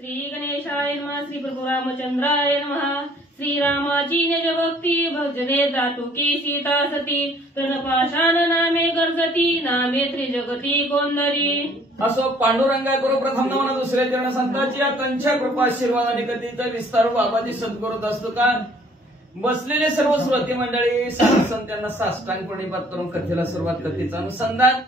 श्री गणेशाय नमः। श्री प्रभु रामचंद्राय नमः। श्रीरामाची निजभक्ती भजने जातुकी सीता सती तृणपाषाण नामे गर्जती नामे त्रिजगती कोंदरी। असो पांडुरंगा गुरु प्रथम नमन दुसऱ्या चरण संतांची त्यांच्या कृपा आशीर्वादाने कधीचा विस्तार बाबाजी सद्गुरूत असतो का बसलेले सर्व श्रोते मंडळी संतांना साष्टांग प्रणिपात करून कथेला सुरुवात कथेचं अनुसंधान।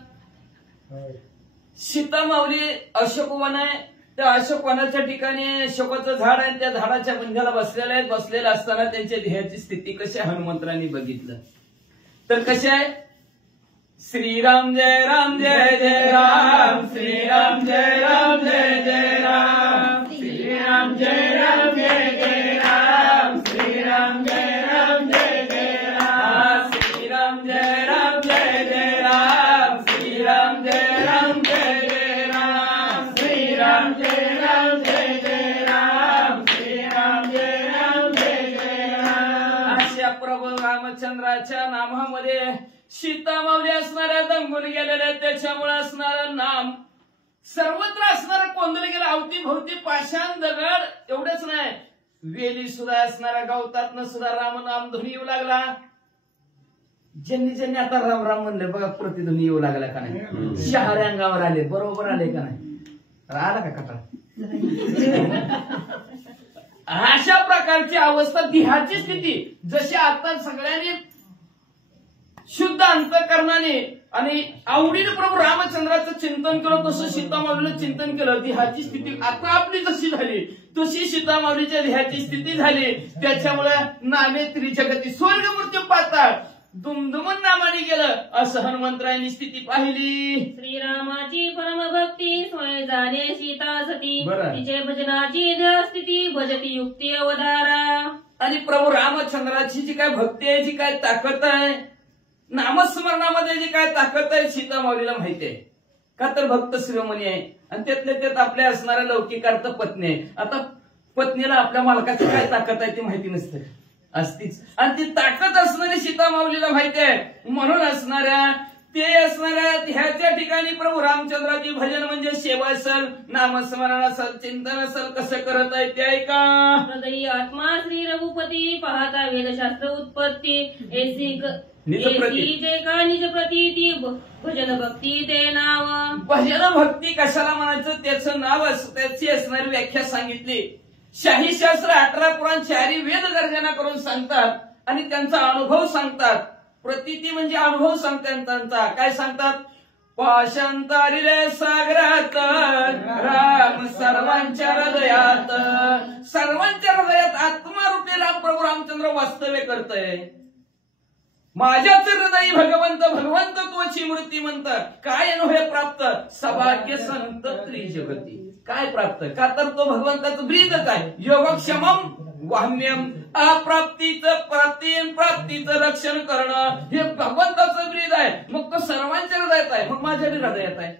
सीता माऊली अशोकवन आहे त्या अशोकवनाच्या ठिकाणी अशोकाचं झाड आहे त्या झाडाच्या बुंध्याला बसलेले आहेत। बसलेले असताना त्यांच्या ध्येयाची स्थिती कशी हनुमंतरांनी बघितलं तर कशी आहे श्रीराम जय राम जय जय राम श्रीराम जय राम जय जय राम श्रीराम जय राम जय जय राम श्रीराम जय राम जय जय राम श्रीराम जय राम जय जय राम श्रीराम जय राम जय जय राम श्रीराम जय राम जय जय राम श्रीराम जय राम जय जय राम। अशा प्रभू रामचंद्राच्या नामामध्ये सीता माऊली असणाऱ्या दंगून गेलेल्या त्याच्यामुळे असणारं नाम सर्वत्र असणारं कोंदलं गेलं अवतीभोवती पाषाण दगड एवढंच नाही वेली सुद्धा असणाऱ्या गवतातनं सुद्धा राम नाम ध्वनी येऊ लागला। ज्यांनी ज्यांनी आता राम राम म्हणले बघा प्रतिध्वनी येऊ लागला का नाही शहरी अंगावर आले बरोबर आले का नाही आला का कटा अशा प्रकारची अवस्था देहाची स्थिती जशी आता सगळ्यांनी शुद्ध अंतःकरणाने आणि आवडीने प्रभू रामचंद्राचं चिंतन केलं तसं सीता माऊलीचं चिंतन केलं देहाची स्थिती आता आपली जशी झाली तशी सीता माऊलीच्या देहाची स्थिती झाली। त्याच्यामुळे नामे त्रिजगती स्वर्ग मृत्यू पाताळ दुमदुमन नामाने गेलं असं हनुमंतरायांनी स्थिती पाहिली। श्रीरामाची परमभक्ती स्वय जाणे सीता सती बरं। तिचे भजनाची स्थिती भजती युक्ती अवधारा। आणि प्रभू रामचंद्राची जी काय भक्ती आहे जी काय ताकद आहे नामस्मरणामध्ये जी काय ताकद आहे सीता माऊलीला माहिती आहे का तर भक्त शिरोमणी आहे आणि त्यातल्या त्यात आपल्या असणाऱ्या लौकिकार्थ पत्नी आहे। आता पत्नीला आपल्या मालकाची काय ताकद आहे ती माहिती नसते असतीच आणि ती ताकद असणारी सीता माऊलीला माहिती आहे म्हणून असणाऱ्या ह्याच्या ठिकाणी प्रभू रामचंद्राची भजन म्हणजे सेवा असेल नामस्मरण असेल चिंतन असेल कसं करत आहे ते ऐका। हृदयी आत्मा श्री रघुपती पाहता वेदशास्त्र उत्पत्ती ऐसी जे का निज प्रतीती भजन भक्ती ते नाव। भजन भक्ती कशाला म्हणायचं त्याचं नाव त्याची असणारी व्याख्या सांगितली। शाही शास्त्र 18 पुराण 4 वेद गर्जना करून सांगतात आणि त्यांचा अनुभव सांगतात। प्रतीती म्हणजे अनुभव सांगतात त्यांचा काय सांगतात पाशांतरिले सागरात राम सर्वांच्या हृदयात आत्मारूपी राम प्रभू रामचंद्र वास्तव्य करतय। माझ्याच हृदयी भगवंत तुझी मूर्ती म्हणतात काय अनुभव प्राप्त सभाग्य संत त्रिजगती काय प्राप्त का तर तो भगवंताचं ब्रीदच आहे योगक्षमम वाह्म्यम प्राप्तीचं रक्षण करणं हे भगवंताचं ब्रीद आहे। मग तो सर्वांच्या हृदयात आहे मग माझ्या हृदयात आहे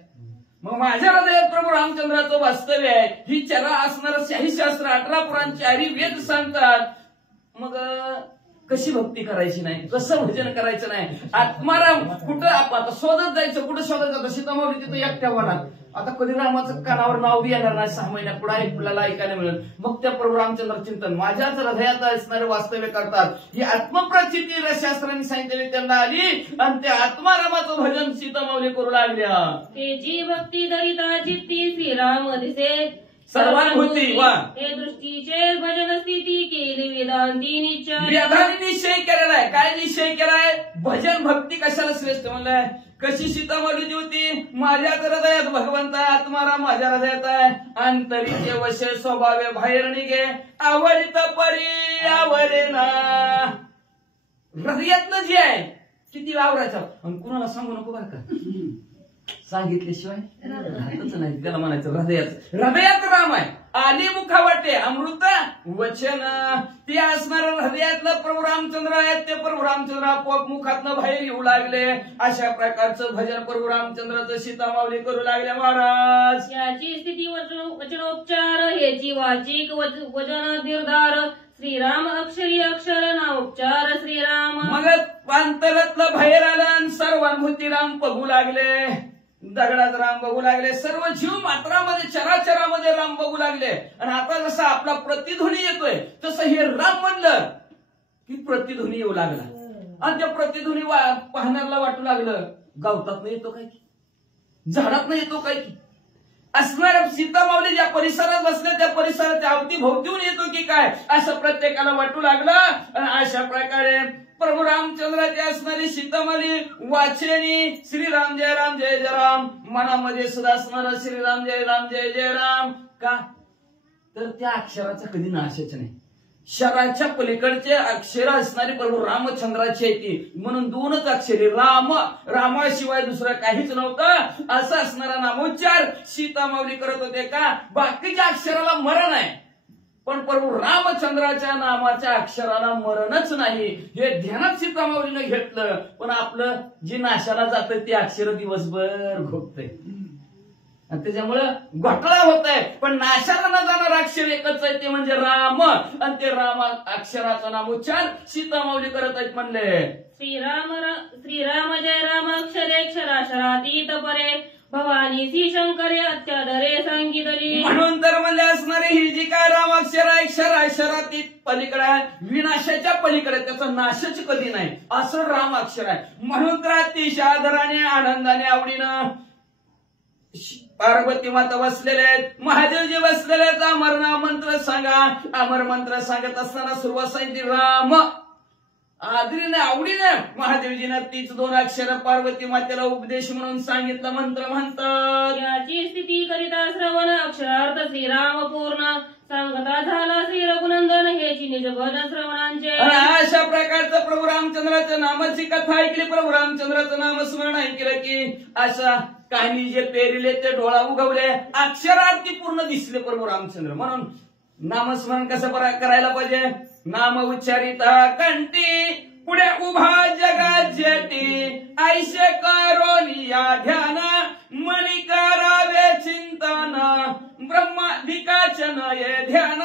मग माझ्या हृदयात प्रभू रामचंद्राचं वास्तव्य आहे। ही चरा असणारं शाहीशास्त्र 18 पुराण 4 वेद सांगतात। मग कशी भक्ती करायची नाही कसं भजन करायचं नाही आत्माराम कुठं आता शोधत जायचं कुठं शोधत जातं सीता माऊली तिथं एकट्या वनात आता कधी रामाचं कानावर नाव बी येणार नाही 6 महिन्या पुढे आपल्याला ऐकायला मिळेल। मग त्या प्रभू रामचंद्र चिंतन माझ्याच हृदयात असणारे वास्तव्य करतात ही आत्मप्रचिती शास्त्रांनी सांगितलेली त्यांना आली आणि त्या आत्मारामाचं भजन सीता माऊली करू लागल्या। तेजी भक्ती दरिता चित्ती श्रीराम दिसे सर्वानुभूती वा हे दृष्टीचे भजन स्थिती केली वेदांती निश्चय केलेला आहे। काय निश्चय केलाय भजन भक्ती कशाला श्रेष्ठ म्हणलाय कशी सीता माऊली होती माझ्याच हृदयात भगवंत आत्माराम माझ्या हृदयात आहे अंतरीचे वशे स्वभावे बाहेर निघे आवरित परी आवरे ना हृदयातलं जे आहे किती वावरायचं आणि कुणाला सांगू नको बरं का सांगितल्याशिवाय राहतच नाही त्याला म्हणायचं हृदयात राम आहे आली मुखावाटे अमृत वचन ते असणार हृदयातलं प्रभू रामचंद्र आहेत ते प्रभू रामचंद्र आपोआप मुखातनं बाहेर येऊ लागले। अशा प्रकारचं भजन प्रभू रामचंद्राचं सीता माऊली करू लागल्या महाराज। याची स्थिती वचनोपचार ह्याची वाचिक वचन निर्धार श्रीराम अक्षरी अक्षर नामोपचार श्रीराम। मग अंतरातलं बाहेर आलं आणि सर्वानुभूती राम बघू लागले दगडात राम बघू लागले, सर्व जीव मात्रामध्ये चराचरामध्ये राम बघू लागले. आणि आता जसा आपला प्रतिध्वनी येतोय तसं हे राम म्हणलं की प्रतिध्वनी येऊ लागला. आणि त्या प्रतिध्वनी पाहण्याला वाटू लागलं गावतात नाही येतो काय की, झाडात नाही येतो काय की, असणाऱ्या सीतामाऊली ज्या परिसरात बसल्या त्या परिसरात अवतीभोवतीहून येतो की काय, असं प्रत्येकाला वाटू लागलं. आणि अशा प्रकारे प्रभू रामचंद्राची असणारी सीतामाली वाचेनी श्रीराम जय राम जय जय राम, मनामध्ये सुद्धा असणार श्रीराम जय राम जय जय राम. का तर त्या अक्षराचा कधी नाशच नाही. शराच्या पलीकडचे अक्षर असणारी प्रभू रामचंद्राची आहे ती, म्हणून दोनच अक्षरे राम, रामाशिवाय दुसरं काहीच नव्हतं असं असणारा नामोच्चार सीतामाऊली करत होते. का बाकीच्या अक्षराला मरण आहे पण प्रभू रामचंद्राच्या नामाच्या अक्षराला मरणच नाही, हे ध्यानात सीतामाऊलीने घेतलं. पण आपलं जे नाशाला जातं ते अक्षर दिवसभर घोपतंय आणि त्याच्यामुळं घोटाळा होत आहे. पण नाशाला न जाणार अक्षर एकच आहे ते म्हणजे राम. आणि ते राम अक्षराचा नामोच्चार सीतामाऊली करत आहेत. म्हणले श्रीराम जय राम अक्षरे क्षराक्षरातीत परे, भवानी श्री शंकरे अत्यादरे संगीतली. म्हणून तर म्हणले असणारे ही जी काय राम अक्षर आहे क्षराक्षरातीत पलीकडे आहे, विनाशाच्या पलीकडे, त्याचा नाशच कधी नाही असं राम अक्षर आहे. म्हणून तर अतिशय आदराने आनंदाने आवडीनं पार्वती माता बसलेले आहेत, महादेवजी बसलेले आहेत. अमर मंत्र सांगा, अमर मंत्र सांगत असताना सुरुवात सांगितली राम. आदरीने आवडीने महादेवजीनं तीच दोन अक्षर पार्वती मातेला उपदेश म्हणून सांगितलं. मंत्र म्हणतात याची स्थिती करिता श्रवण अक्षरार्थ श्रीराम पूर्ण, सांगता झाला श्री रघुनंदन हेची निज भजन श्रवणांचे. अशा प्रकारचं प्रभू रामचंद्राच्या नामाची कथा ऐकली, प्रभू रामचंद्राचं नामस्मरण ऐकलं की अशा काही जे पेरिले ते डोळा उगवले, अक्षरार्थी पूर्ण दिसले प्रभू रामचंद्र. म्हणून नामस्मरण कसं करायला पाहिजे, नाम उच्चारिता कंठी पुढे उभा जगात जेटी, ऐशे करोनिया ध्यान मणी करावे चिंतन, ब्रह्माधिकाचे नये ध्यान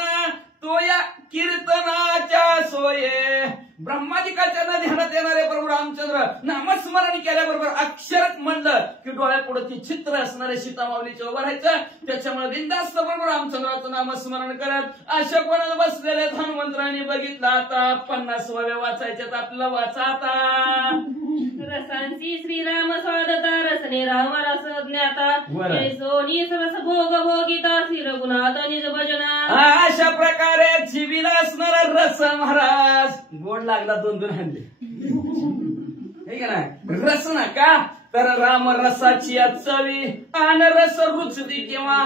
तो या कीर्तनाच्या सोये. ब्रह्माधिकाच्या ध्यानात येणारे प्रभू रामचंद्र नामस्मरण केल्याबरोबर अक्षर म्हणलं की डोळ्यापुढे ती चित्र असणारे सीतामाऊलीचे उभं राहायचं. त्याच्यामुळे बिंदास्त प्रभू रामचंद्राचं नामस्मरण करत अशा कोणाला बसलेले हनुमंतरांनी बघितलं. आता 50 वाचायच्यात आपल्याला, वाचा आता. रसांची श्रीराम स्वादता रसने राम रस ज्ञाता, सोनी रस भोग भोगिता श्री रघुनाथ निज भजना. अशा प्रकारे जीवीला असणारा रस महाराज गोड लागला, 2-2 हाणले हे का नाही रस ना. का तर राम रसाची चवी आन रस रुचती, किंवा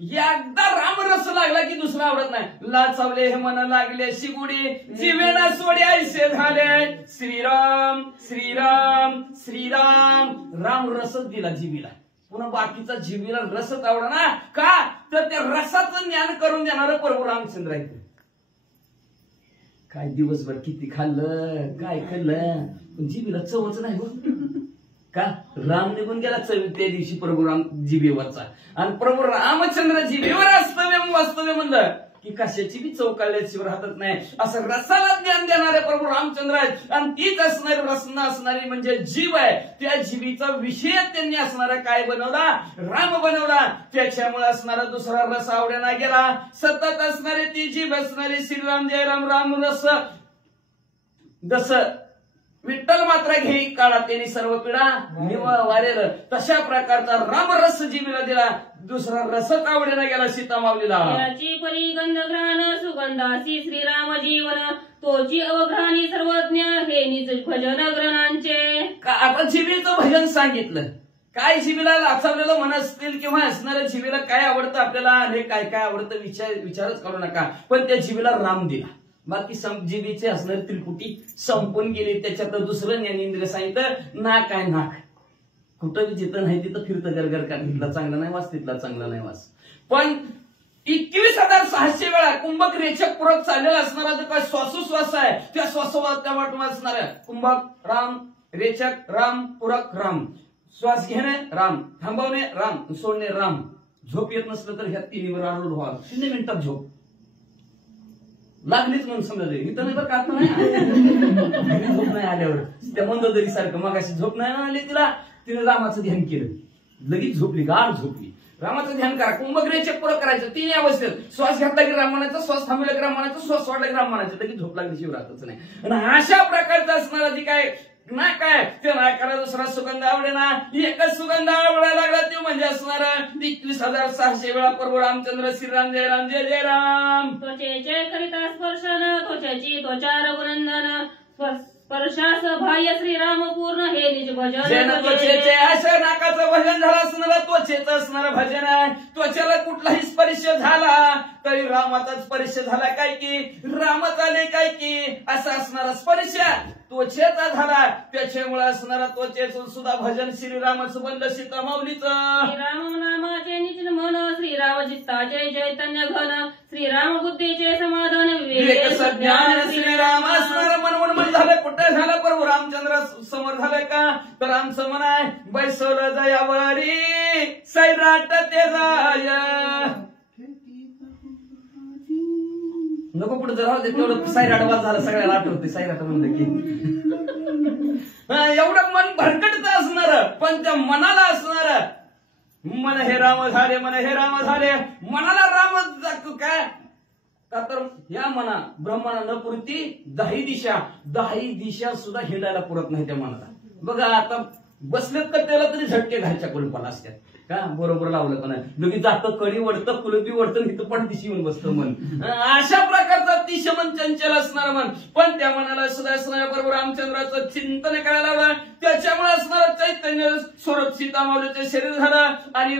एकदा राम रस लागला की दुसरा आवडत नाही. लाचावले हे मन लागले शिगुडी, जीवेना सोडे ऐसे झाले श्रीराम श्रीराम श्रीराम. राम रसच दिला जीवीला, पुन्हा बाकीचा जीवीला रसच आवडा ना. का तर त्या रसाचं ज्ञान करून देणारं प्रभू रामचंद्र आहे. काय दिवसभर किती खाल्लं काय खाल्लं पण जीबीला चवच नाही हो. का राम निघून गेला चवी त्या दिवशी प्रभू राम जिभेवरचा. आणि प्रभू रामचंद्र जिभेवर वास्तव्य म्हणलं की कशाची बी चव काढल्याशिवाय राहतच नाही. असं रसाला ज्ञान देणारे प्रभू रामचंद्र आहेत. आणि तीच असणारी रसना असणारी म्हणजे जीव आहे. त्या जीवीचा विषय त्यांनी असणारा काय बनवला, राम बनवला. त्याच्यामुळे असणारा दुसरा रस आवडला गेला. सतत असणारी ती जीव असणारी श्रीराम जय राम राम रस. जसं विठ्ठल मात्र घेई काळा त्यांनी सर्व पिढा निवळ वारेल, तशा प्रकारचा रामरस जीवीला दिला. दुसरा रसच आवडीला गेला सीतामाऊलीला. याची परी गंधग्राण सुगंधासी श्रीराम जीवन, तोची अवघ्राणी सर्वज्ञ हे निज भजन ग्रहांचे. आता जीवीचं भजन सांगितलं. काय जीवीला लाचावलेलं मन असतील किंवा असणाऱ्या जीवीला काय आवडतं आपल्याला, हे काय काय आवडतं विचारच करू नका. पण त्या जीवीला राम दिला. बाकी जीवीचे असणारी त्रिपुटी संपून गेली. त्याच्यात दुसरं ज्ञानेंद्रिय सांगितलं नाक आहे नाक. कुठं जिथं नाही तिथं फिरतं गरगर का, तिथला चांगला नाही वास तिथला चांगला नाही वास. पण 21,600 वेळा कुंभक रेचक पूरक चाललेला असणारा जो काय श्वासोश्वास आहे त्या श्वासोवास त्या वाटून असणाऱ्या कुंभक राम, रेचक राम, पूरक राम, श्वास घेणे राम, थांबवणे राम, सोडणे राम. झोप येत नसलं तर ह्या तिन्हीवर आरूढ व्हा. 0 मिनिटात झोप लागलीच म्हणून समजा इथं नाही बरं का नाही झोप नाही आल्यावर त्या मंदोदरी सारखं मग अशी झोप नाही आली तिला, तिने रामाचं ध्यान केलं. लगेच झोपली, गाढ झोपली. रामाचं ध्यान करा, कुंभग्रह चेक पुरं करायचं 3 अवस्थेत. श्वास घेतला की राम म्हणायचं, श्वास थांबला की राम म्हणायचं, श्वास सोडला की राम म्हणायचं. लगेच झोप लागली शिवरातच नाही. आणि अशा प्रकारचं असणारा जी काय ना काय ते नाकाला दुसरा सुगंध आवडे ना, एकच सुगंध आवडायला लागला तो म्हणजे असणार 21,600 वेळा प्रभू रामचंद्र श्रीराम जय राम जय जय राम. त्वचेचे करिता स्पर्शन त्वचेची त्वचा रघुनंदन स्पर्शास बाह्य श्रीराम पूर्ण हे निज भजन. त्वचेचे अशा नाकाचं भजन झालं असणार, त्वचेचं असणार भजन आहे. त्वचेला कुठलाही स्पर्श झाला तरी रामाचा स्पर्श झाला काय की, रामच आले काय की, असा असणारा स्पर्श त्वचेचा झाला. त्याच्यामुळे असणारा त्वचेचं सुद्धा भजन श्रीरामाचं बनलं सीता माऊलीचं. श्रीराम नामाचे नितीन मन श्रीराम चित्ताचे चैतन्य घन श्रीराम बुद्धीचे समाधान विवेक सज्ञान श्रीराम असणारं मन झालं. कुठं झालं प्रभू रामचंद्र समोर झालं का, तर आमचं मन आहे बैसवलं दयावरी सैराट ते जाय. नको कुठं जर राहू दे, तेवढं साईराट वाज झालं, सगळ्याला आठवते साईराट म्हणलं की. एवढं मन भरकटत असणार, पण त्या मनाला असणार मन हे राम झाले, मन हे राम झाले. मनाला राम काय का, तर या मना ब्रह्माना न पुरती 10 दिशा सुद्धा हिंडायला पुरत नाही त्या मनाला. बघा आता बसलेत का त्याला तरी झटके घायच्या कुलपाला असतात का, बरोबर लावलं का नाही, लगेच जातं कडी वडतं कुलपी वडतं, इथं पण दिशी येऊन बसतं मन. अशा प्रकारचं अतिशय मन चंचल असणार मन, पण त्या मनाला सुद्धा असणाऱ्या बरोबर रामचंद्राचं चिंतन करायला लावलं. त्याच्यामुळे असणारं चैतन्य स्वरूप सीता माऊलीचं शरीर झालं. आणि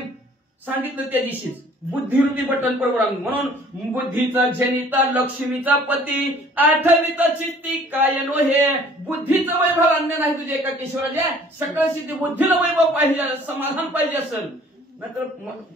सांगितलं त्या दिवशीच बुद्धिरूपी बटन प्रभू राम, म्हणून बुद्धीचा जनिता लक्ष्मीचा पती 8वीचा चित्ती काय नो हे. बुद्धीचं वैभव अन्य नाही तुझे एका किशोराच्या, सगळं सिद्धी बुद्धीला वैभव पाहिजे, समाधान पाहिजे असेल, नाहीतर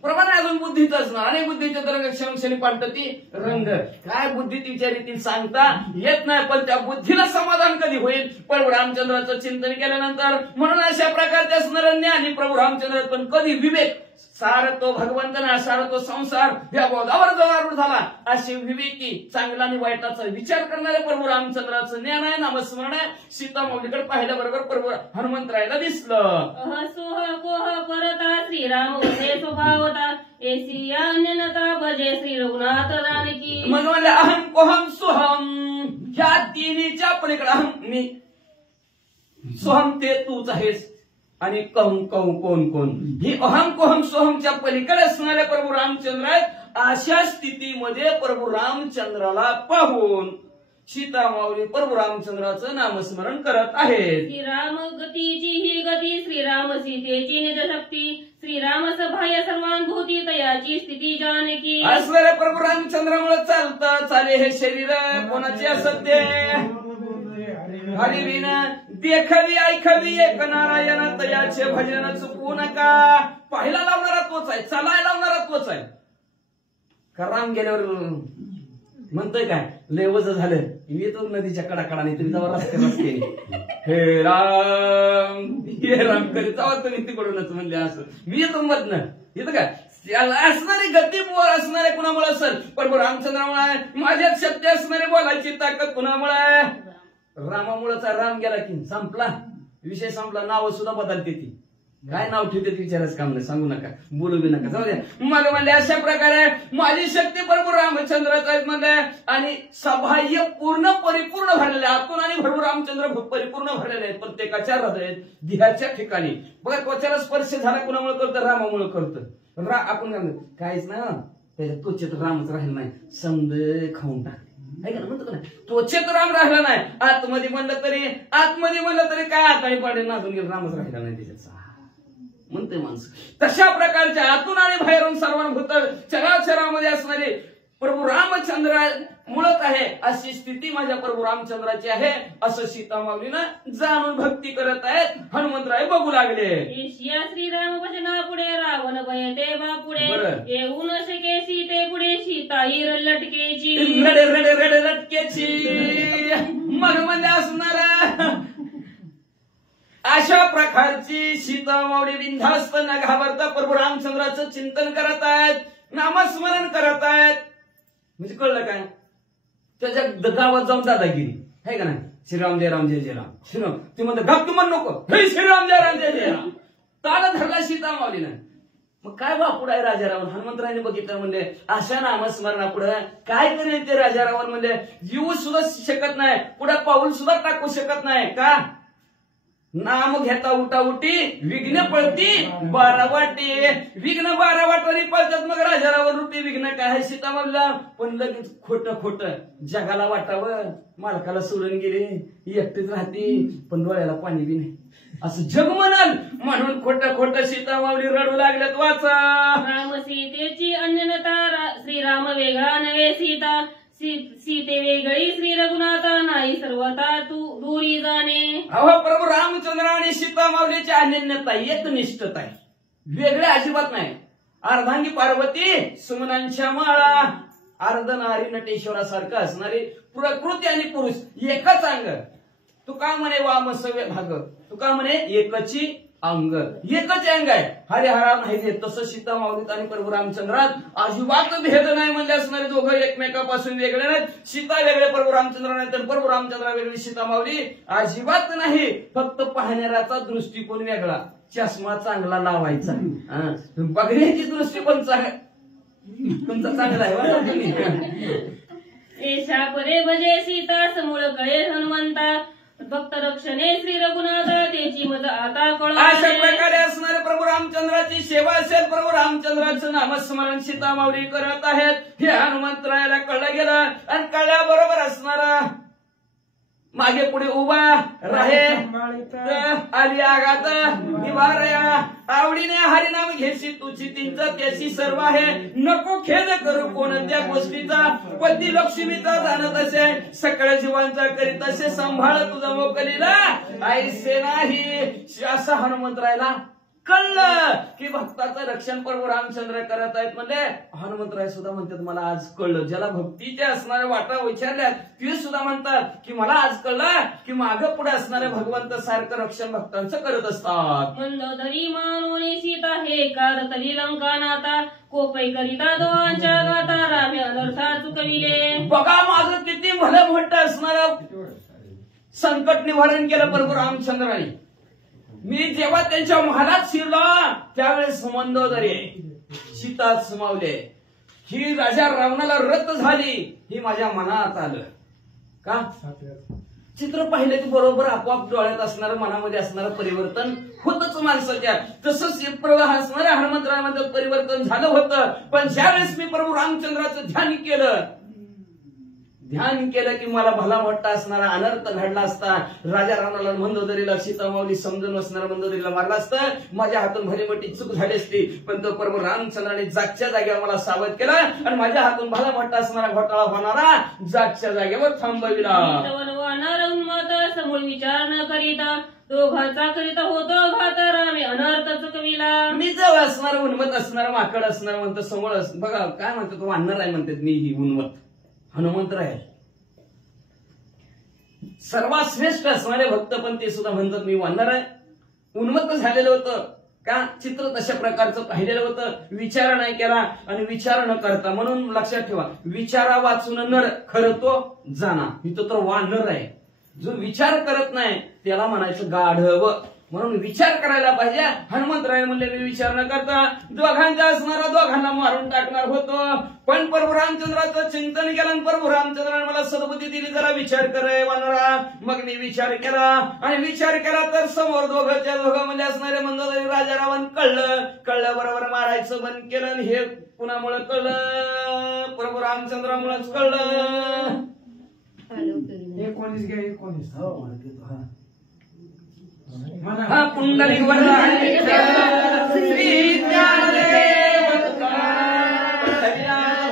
प्रमाण अजून बुद्धीच असणार. आणि बुद्धीच्या तर क्षणी पालटती रंग. काय बुद्धी तिच्या रीतीने सांगता येत नाही, पण त्या बुद्धीला समाधान कधी होईल, प्रभू रामचंद्राचं चिंतन केल्यानंतर. म्हणून अशा प्रकारचे असणार ज्ञानी प्रभू रामचंद्र, पण कधी विवेक सार तो भगवंत ना सार तो संसार या बोधावर जनारूढ झाला. असे विवेकी चांगला आणि वाईटाचा विचार करणारे प्रभू रामचंद्राचं ज्ञान आहे, नामस्मरण आहे. सीता माऊलीकडे पाहिल्याबरोबर प्रभू हनुमंतरायला दिसलं. सोह कोह परता श्रीराम वसे स्वभावता एसी अन्यनता भजे श्री रघुनाथ जानकी. मग म्हणले अहम कोहम सुहम, ह्या तिन्हीच्या पलीकडे अहम मी, सोहम ते तूच आहेस, आणि कहून कहून कोण कोण, ही अहम कोहम सोहमच्या पलीकडे असणारे प्रभू रामचंद्र आहेत. अशा स्थितीमध्ये प्रभू रामचंद्राला पाहून सीता माऊली प्रभू रामचंद्राचं नामस्मरण करत आहेत. श्रीराम गतीची ही गती श्रीराम सीतेची निज शक्ती श्रीराम सभाय सर्वानुभूती तयाची स्थिती जानकी. असणारे प्रभू रामचंद्रामुळे चालतं चाले हे शरीर कोणाचे असत ते हरिविना देखवी ऐकवी एक नारायण तयाचे भजन चुकवू नका. पाहिला लावणारा तोच आहे, चालायला लावणारा तोच आहे. का राम गेल्यावर म्हणतोय काय लेवच झालं, येतो नदीच्या कडाकडाने तुम्ही जावा रस्ते हे राम करीत जावा तुम्ही तिकडूनच म्हणले असं. मी येतो मधनं येतं काय असणारी गती असणारे कुणामुळे असेल, पण रामचंद्रामुळे माझ्यात शक्ती असणारे बोलायची ताकद कुणामुळे, रामामुळेच. राम गेला की संपला विषय, संपला. नाव सुद्धा बदलते ती, काय नाव ठेवते विचारायचं काम नाही, सांगू नका, बोलू बी नका, जाऊ द्या. मग म्हणले अशा प्रकारे माझी शक्ती प्रभू रामचंद्राचा आहेत म्हणले. आणि सबाह्य पूर्ण परिपूर्ण भरलेले आतून आणि प्रभू रामचंद्र परिपूर्ण भरलेले आहेत प्रत्येकाच्या हृदयात ध्येयाच्या ठिकाणी. बघा त्वचेला स्पर्श झाला कुणामुळे करतं, रामामुळे करतं. आपण काहीच ना त्याच्या त्वचेत रामच राहिला नाही, समज खाऊन टाक म्हणतो का नाही, त्वचेत राम राहिला नाही. आतमध्ये म्हणलं तरी काय आताही पाडे नाचून गेलं, रामच राहिला नाही त्याच्यात म्हणते माणसं. तशा प्रकारच्या आतून आणि बाहेरून सर्वांभूत चराचरामध्ये असणारे प्रभू रामचंद्र मुळत आहे, अशी स्थिती माझ्या प्रभू रामचंद्राची आहे, असं सीता माऊलीनं जाणून भक्ती करत आहेत. हनुमंतराय बघू लागले. एशिया श्रीराम भजना पुढे रावण भय देवा पुढे येऊ न शके सीते पुढे सीताई लटकेची रडे रडे रडे लटकेची. मग म्हणजे असणार अशा प्रकारची सीता माऊली बिनधास्त न घाबरता प्रभू रामचंद्राचं चिंतन करत आहेत, नामस्मरण करत आहेत. म्हणजे कळलं काय, त्याच्या गावात जाऊन दादागिरी आहे का नाही, श्रीराम जय राम जय जय राम श्रीराम. ते म्हणतात गप तू म्हण नको, हे श्रीराम जय राम जय जय राम. ताल धरला सीता माऊलीनं. मग काय बापुड आहे राजा रावण? हनुमंतरायाने बघितलं म्हणजे अशा नामस्मरणापुढं काय करेल ते राजा रावण म्हणजे येऊ सुद्धा शकत नाही, पुढे पाऊल सुद्धा टाकू शकत नाही. का? नाम घेता उठा उठी विघ्न पळती 12 वाटी. विघ्न 12 वाटवानी पळतात. मग राजा रावण रूपी विघ्न काय आहे सीता माऊलीला? पण लगेच खोट जगाला वाटावं मालकाला सोडून गेले, एकटीच राहते पण डोळ्याला पाणी बी नाही असं जग म्हणाल म्हणून खोट सीता माऊली रडू लागल्यात. वाचा. राम सीतेची अन्यनता श्रीराम वेगळा नव्हे सीता, सीते वेगळी श्री रघुनाथा नाही सर्वता तू दूरी जाणे. अहो प्रभू रामचंद्र आणि सीता माऊलीची अनन्यता एकनिष्ठता आहे, वेगळे अजिबात नाही. अर्धांगी पार्वती सुमनांच्या माळा, अर्धनारी नटेश्वरासारखं असणारी प्रकृती आणि पुरुष एकच अंग. तू का म्हणे वामसव्य भाग, तू का म्हणे एकची अंग, एकच अंग आहे. हरिहरा नाही तसं सीता माऊलीत आणि प्रभू रामचंद्रात अजिबात भेद नाही म्हणले असणारे दोघं एकमेकापासून वेगळे नाहीत. सीता वेगळे प्रभू रामचंद्र नाही तर प्रभू रामचंद्र वेगळी सीता माऊली अजिबात नाही. फक्त पाहणाऱ्याचा दृष्टिकोन वेगळा, चष्मा चांगला लावायचा, बघण्याची दृष्टिकोन तुमचा चांगला आहे. एशा परे भजे सीता समूळ कळे हनुमंता, भक्त रक्षणे श्री रघुनाथ त्याची मज आता कळवा. अशा प्रकारे असणारे प्रभू रामचंद्राची सेवा असेल, प्रभू रामचंद्राचं नामस्मरण सीता माऊली करत आहेत हे हनुमंतरायाला कळलं गेलं. आणि कळल्याबरोबर असणारा मागे पुढे उभा राहे आली आगात निवारया, आवडीने हरिनाम घेशी तुझी तिंच त्याची सर्व आहे. नको खेद करू कोणत्या गोष्टीचा, पती लक्ष्मीचा जाणत असे सगळ्या जीवांचा करीत असे सांभाळ तुझा मोकलीला ऐसे नाही. असं हनुमंतरायला कळलं की भक्ताचं रक्षण प्रभू रामचंद्र करत आहेत. म्हणजे हनुमंतराय सुद्धा म्हणतात मला आज कळलं. ज्याला भक्तीचे असणाऱ्या वाटा विचारल्यात ते सुद्धा म्हणतात की मला आज कळलं की मागं पुढे असणारे भगवंत सारखं रक्षण भक्तांचं करत असतात. मंदोदरी मानोनी सीता हे कारतली लंका नाता, कोपै करिता दोहांच्या गाता रामे अनर्था चुकविले. बघा माझं किती भलं मोठं असणारं संकट निवारण केलं प्रभू रामचंद्राने. मी जेव्हा त्यांच्या महालात शिरलो त्यावेळेस मंदोदरी सीता समावले, ही राजा रावणाला रद्द झाली ही माझ्या मनात आलं. का? चित्र पाहिलं की बरोबर आपोआप डोळ्यात असणारं मनामध्ये असणारं परिवर्तन होतच माणसाच्या. तसंच असणाऱ्या हनुमंतरायामध्ये परिवर्तन झालं होतं. पण ज्यावेळेस मी प्रभू रामचंद्राचं ध्यान केलं की मला भला मोठा असणारा अनर्थ घडला असता. राजा रावणाला मंदोदरीला सीता माऊली समजून असणारा मंदोदरीला मारला असतं, माझ्या हातून भली मोठी चूक झाली असती. पण तो प्रभू रामचंद्राने जागच्या जागेवर मला सावध केला आणि माझ्या हातून भला मोठा असणारा घोटाळा होणारा जागच्या जागेवर थांबविला. समूळ विचार न करिता दोघांचा करिता होतो घात रामे अनर्थ चुकविला. मी जवळ असणार उन्मत असणार माकड असणार म्हणतो समोर बघा काय म्हणतो तो आणणार आहे म्हणतात मी ही उन्मत हनुमंतराय सर्वात श्रेष्ठ असणारे भक्त पण ते सुद्धा म्हणतात मी वानर आहे. उन्मत्त झालेलं होतं का? चित्र तशा प्रकारचं पाहिलेलं होतं. विचार नाही केला आणि विचार न करता, म्हणून लक्षात ठेवा विचारा वाचून नर खरं तो जाना. इथं तर वानर आहे. जो विचार करत नाही त्याला म्हणायचं गाढव. म्हणून विचार करायला पाहिजे. हनुमंतराय म्हणले मी विचार न करता दोघांचा असणारा दोघांना मारून टाकणार होतो. पण प्रभू रामचंद्राचं चिंतन केलं आणि प्रभू रामचंद्राने मला सद्बुद्धी दिली, जरा विचार करे वानरा. मग मी विचार केला आणि विचार केला तर समोर दोघांच्या दोघांमध्ये असणारे मंदोदरी राजा रावण कळलं बरोबर मारायचं बंद केलं. आणि हे कुणामुळे कळलं? प्रभू रामचंद्रामुळेच कळलं. 19 हा पुंडलिक श्री ज्ञानदेव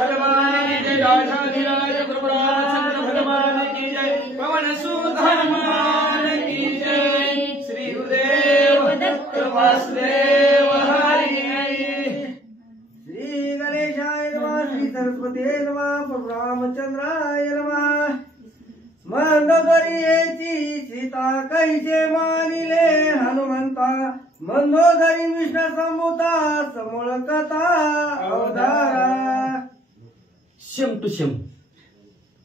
भगवान की जय, राजाधिराज प्रभु रामचंद्र भगवान की जय, पवन सुत हनुमान की जय, श्री गुरुदेव दत्त वासुदेव हरी. श्री गणेशाय नमः, श्री सरस्वती नमः, प्रभु रामचंद्राय नमः. मंदोदरी सीता कैसे मानिले हनुमंता, मंदोदरी विष्णू संभूता समूळ कथा अवतारा. शेम टू शेम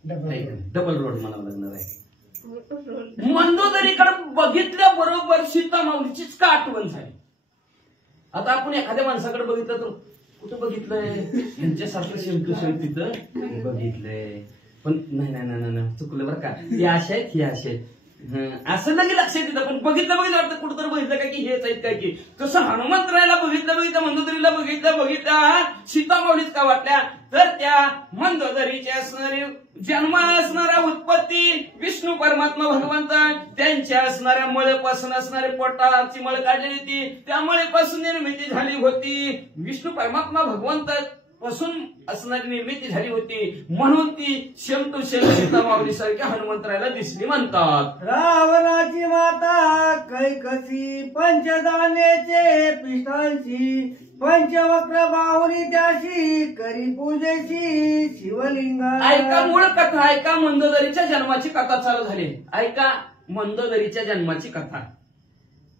डबल रोड म्हणावं लागणार आहे. मंदोदरीकडे बघितल्या बरोबर सीता माऊलीचीच का आठवण झाली. आता आपण एखाद्या माणसाकडे बघितलं तर कुठं बघितलंय यांच्यासारखं शेमटू तिथं बघितलंय, पण नाही चुकलं बरं का, हे अशा आहेत हे अशा आहेत असं नाही लक्षात येतं. पण बघितलं वाटतं कुठं तर बघितलं काय की हेच आहेत काय की. तसं हनुमंतरायला बघितलं मंदोदरीला बघितलं सीतामाऊलीच का वाटल्या तर त्या मंदोदरीची असणारी जन्म असणारा उत्पत्ती विष्णू परमात्मा भगवंत त्यांच्या असणाऱ्या मळेपासून असणारे पोटाची मळ काढलेली होती, त्या मळेपासून निर्मिती झाली होती. विष्णू परमात्मा भगवंत पासून असणारी निर्मिती झाली होती, म्हणून ती शेम टू शेम सीतामाऊली सारख्या हनुमंतरायला दिसली म्हणतात. रावणाची माता कैकसी पंचधान्याचे पिष्टांची पंचवक्र बाहुली त्याशी करी पूजेची शिवलिंगा. ऐका मूळ कथा, ऐका मंदोदरीच्या जन्माची कथा चालू झाली. ऐका मंदोदरीच्या जन्माची कथा.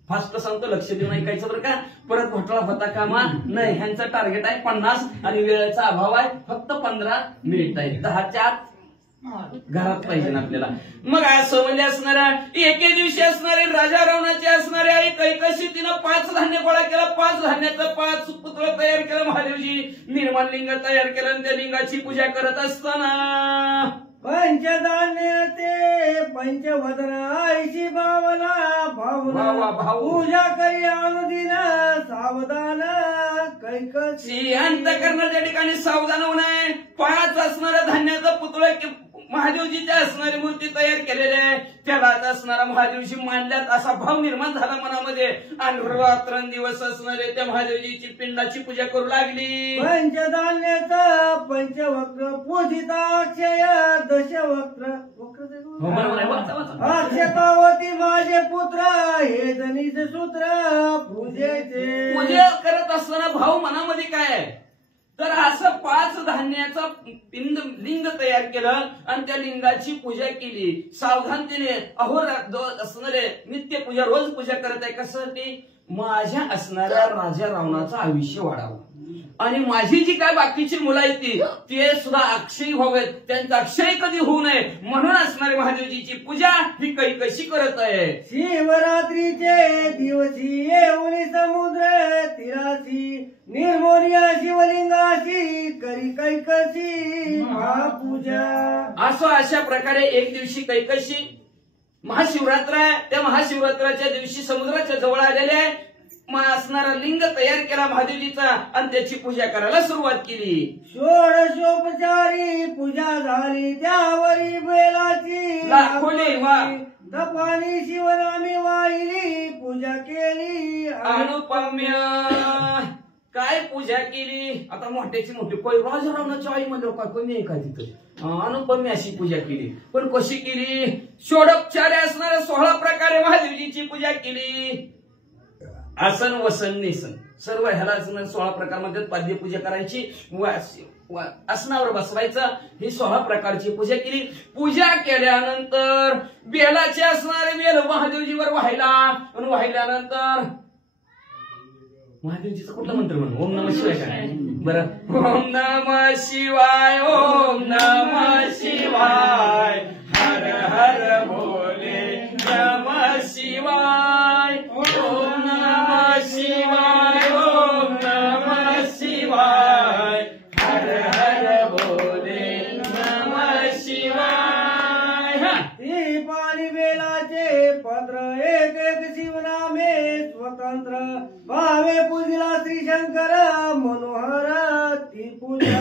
फास्ट सांगतो, लक्ष देऊन ऐकायचं बरं का. परत घोटाळा होता कामा नाही. ह्यांचं टार्गेट आहे 50 आणि वेळेचा अभाव आहे, फक्त 15 मिनिट आहे. 10च्या आत घरात पाहिजे आपल्याला. मग असं म्हणजे असणाऱ्या एके दिवशी असणारे राजा रावणाचे असणारे आई कैकशी तिनं 5 धान्य गोळा केला. 5 धान्याचं 5 पुतळं तयार केलं. महादेवजी निर्माण लिंग तयार केलं आणि त्या लिंगाची पूजा करत असताना पंचधान्य ते पंचवदन आईची बावला भावना पूजा करी अनुदिन सावधान कैकसी. अंतःकरणाच्या ठिकाणी सावधान होणे. 5 असणाऱ्या धान्याचं पुतळं महादेवजीच्या असणारी मूर्ती तयार केलेली आहे, त्याला असणारा महादेवजी मांडल्यात असा भाव निर्माण झाला मनामध्ये. आणि रात्रंदिवस असणारे त्या महादेवजीची पिंडाची पूजा करू लागली. पंचधान्याचा पंचवक्र पूजिताक्षय दशवक्र अक्षतावती माझे पुत्र हे जनीचे सूत्र पूजेचे. पूजा करत असताना भाव मनामध्ये काय आहे तर असं 5 धान्याचं पिंड लिंग तयार केलं आणि त्या लिंगाची पूजा केली सावधानतेने. अहोरात्र असणारे नित्य पूजा रोज पूजा करत आहे. कसं ते माझ्या असणाऱ्या राजा रावणाचं आयुष्य वाढावं आणि माझी जी काय बाकीची मुलं आहेत ते सुद्धा अक्षयी व्हावेत, त्यांचं अक्षय कधी होऊ नये म्हणून असणारी महादेवजीची पूजा ही कैकशी करत आहे. शिवरात्रीचे दिवशी येऊन समुद्र तीराशी निर्मोर्या शिवलिंगाशी करी कैकशी महापूजा. असं अशा प्रकारे एक दिवशी कैकशी महाशिवरात्र आहे, त्या महाशिवरात्राच्या दिवशी समुद्राच्या जवळ आलेले आहे. असणारा लिंग तयार केला महादेवजीचा आणि त्याची पूजा करायला सुरुवात केली. षोडशोपचारी पूजा झाली त्यावरी बेलाची दाखवली वा दपानी शिवनामी वाहिली पूजा केली अनुपम्य. काय पूजा केली आता मोठ्याची मोठी कोई राजा रावणाची आई म्हणलं काय कमी आहे का तिथं. अनुपम्य अशी पूजा केली. पण कशी केली. षोडोपचारी असणाऱ्या 16 प्रकारे महादेवजीची पूजा केली. आसन वसन नेसन सर्व ह्याला 16 प्रकारमध्ये पाद्यपूजा करायची. आसनावर बसवायचं. ही 16 प्रकारची पूजा केली. पूजा केल्यानंतर बेलाचे असणारे बेल महादेवजीवर वाहिला आणि वाहिल्यानंतर महादेवजीचा कुठला मंत्र म्हणून ओम नमः शिवाय काय बरं. ओम नमः शिवाय ओम नमः शिवाय हर हर भोले नमः शिवाय ओम नमः शिवाय ओम नमः शिवाय हर हर भोले नमः शिवाय. ही पाणी बेलाचे पत्र एक एक शिवनामे स्वतंत्र भावे पूजिला श्री शंकर मनोहर ती पूजा.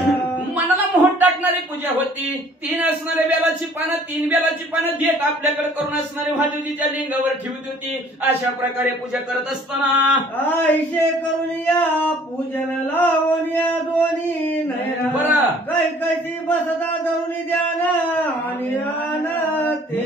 मनाला मोहन टाकणारी पूजा होती. 3 असणारे बेलाची पानं 3 बेलाची पानं देत आपल्याकडे करून असणारे महादेवजीच्या लिंगावर ठेवत होती. अशा प्रकारे पूजा करत असताना आयशे करून या पूजन लावून या दोन्ही नयन बरं कैकशी बसता धरून ध्यान आणि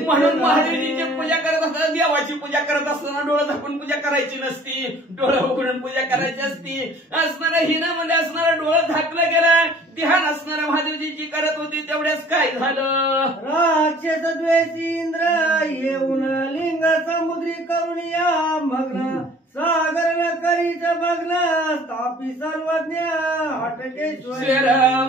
म्हणून महादेवजीची पूजा करत असताना देवाची पूजा करत असताना डोळं झाकून पूजा करायची नसती, डोळं उघडून पूजा करायची असती. असणाऱ्या हिनामध्ये असणारं डोळं झाकलं गेलं. ध्यान असणाऱ्या महादेवजीची करत होती. तेवढ्याच काय झालं. राक्षस द्वेषी इंद्र येऊन लिंग समुद्री करून या मग्न सागर न करीच भग्न स्थापी सर्वज्ञ हटकेश्वर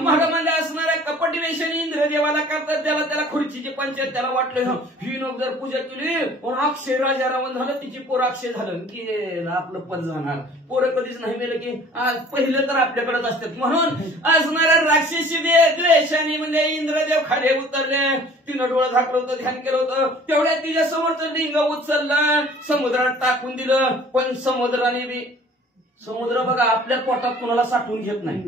मग म्हणजे असणाऱ्या कपटी वेशाने इंद्रदेवाला करतात त्याला खुर्चीची पंचायत त्याला वाटलं ही लोक जर पूजा केली पण अक्षय राजा रावण झालं तिची पोरं अक्षय झालं की आपलं पद जाणार पोरं कधीच नाही मेलं की आज पहिलं तर आपल्याकडेच असतात म्हणून असणाऱ्या राक्षसी द्वेषाने म्हणजे इंद्रदेव खाली उतरले तिनं डोळं झाकलं होतं ध्यान केलं होतं तेवढ्या तिच्या समोरचं लिंग उचललं समुद्रात टाकून दिलं पण समुद्राने बी समुद्र बघा आपल्या पोटात कुणाला साठवून घेत नाही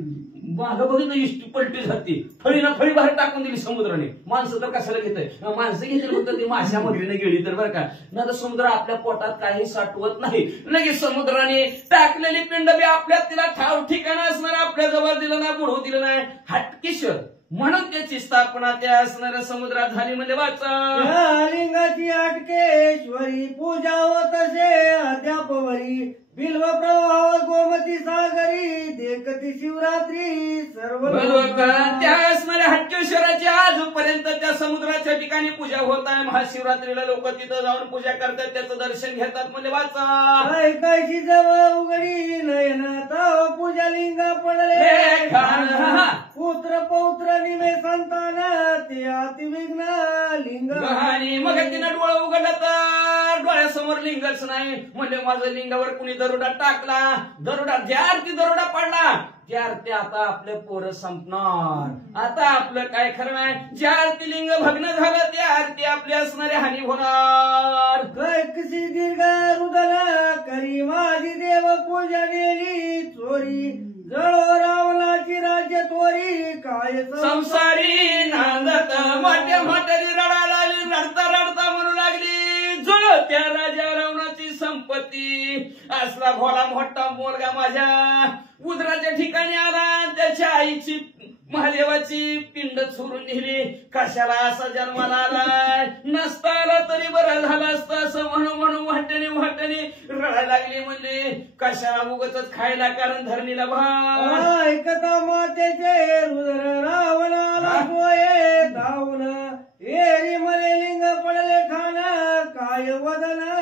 मागं बघितलं इष्टी पलटी जाते फळी ना फळी बाहेर टाकून दिली समुद्राने माणसं तर कशाला घेतय माणसं घेतली होतं ती माश्या मगरीने गेली तर बरं का ना तर समुद्र आपल्या पोटात काही साठवत नाही लगेच समुद्राने टाकलेली पिंड बी आपल्या तिला ठाव ठिकाण असणार आपल्या जवळ दिलं नाही बुडवू दिलं नाही हटकेश्वर म्हणून त्याची स्थापना त्या असणाऱ्या समुद्रात झाली म्हणजे वाचा लिंगाची हटकेश्वरी पूजा होत असे अद्यापवरी बिल्व प्रवाह गोमती सागरी देखती शिवरात्री सर्व त्या असणाऱ्या हटकेश्वराची आजपर्यंत त्या समुद्राच्या ठिकाणी पूजा होत आहे महाशिवरात्रीला लोक तिथं जाऊन पूजा करतात त्याचं दर्शन घेतात म्हणजे वाचा ऐकायची जवळ उघडी नयनात पूजा लिंगा पडले पुत्र पौत्र निमे संतान ते अतिविघ्न लिंग आणि मग तिनं डोळं उघडलं तर डोळ्यासमोर लिंगच नाही म्हणजे माझं लिंगावर कुणी दरोडा टाकला दरोडा ज्या अर्थी दरोडा पडला त्या अर्थी आता आपले पोरं संपणार आता आपलं काय खरं नाही ज्या अर्थी लिंग भग्न झालं त्या अर्थी आपली असणारी हानी होणार कैकसी दीर्घ रुदला करी माझी देव पूजा नेली चोरी जळो रावणाची राज्य तोरी काय संसारी नांदत मोठ्या मोठ्याने रडा लागली रडता रडता म्हणू लागली जो त्या राजा रावणाची संपत्ती असला भोळा मोठा मुलगा माझ्या उदराच्या ठिकाणी आला त्याच्या आईची महादेवाची पिंड चोरून नेली कशाला असा जन्माला आलाय नसता आला तरी बरं झालं असतं असं म्हणून वाटणे रडायला लागली म्हणजे कशाला उगच खायला कारण धरणीला भाव ऐकता मातेचे रुद्र रावणाला सोये धावून एरी मले लिंग पडले खाना काय वदना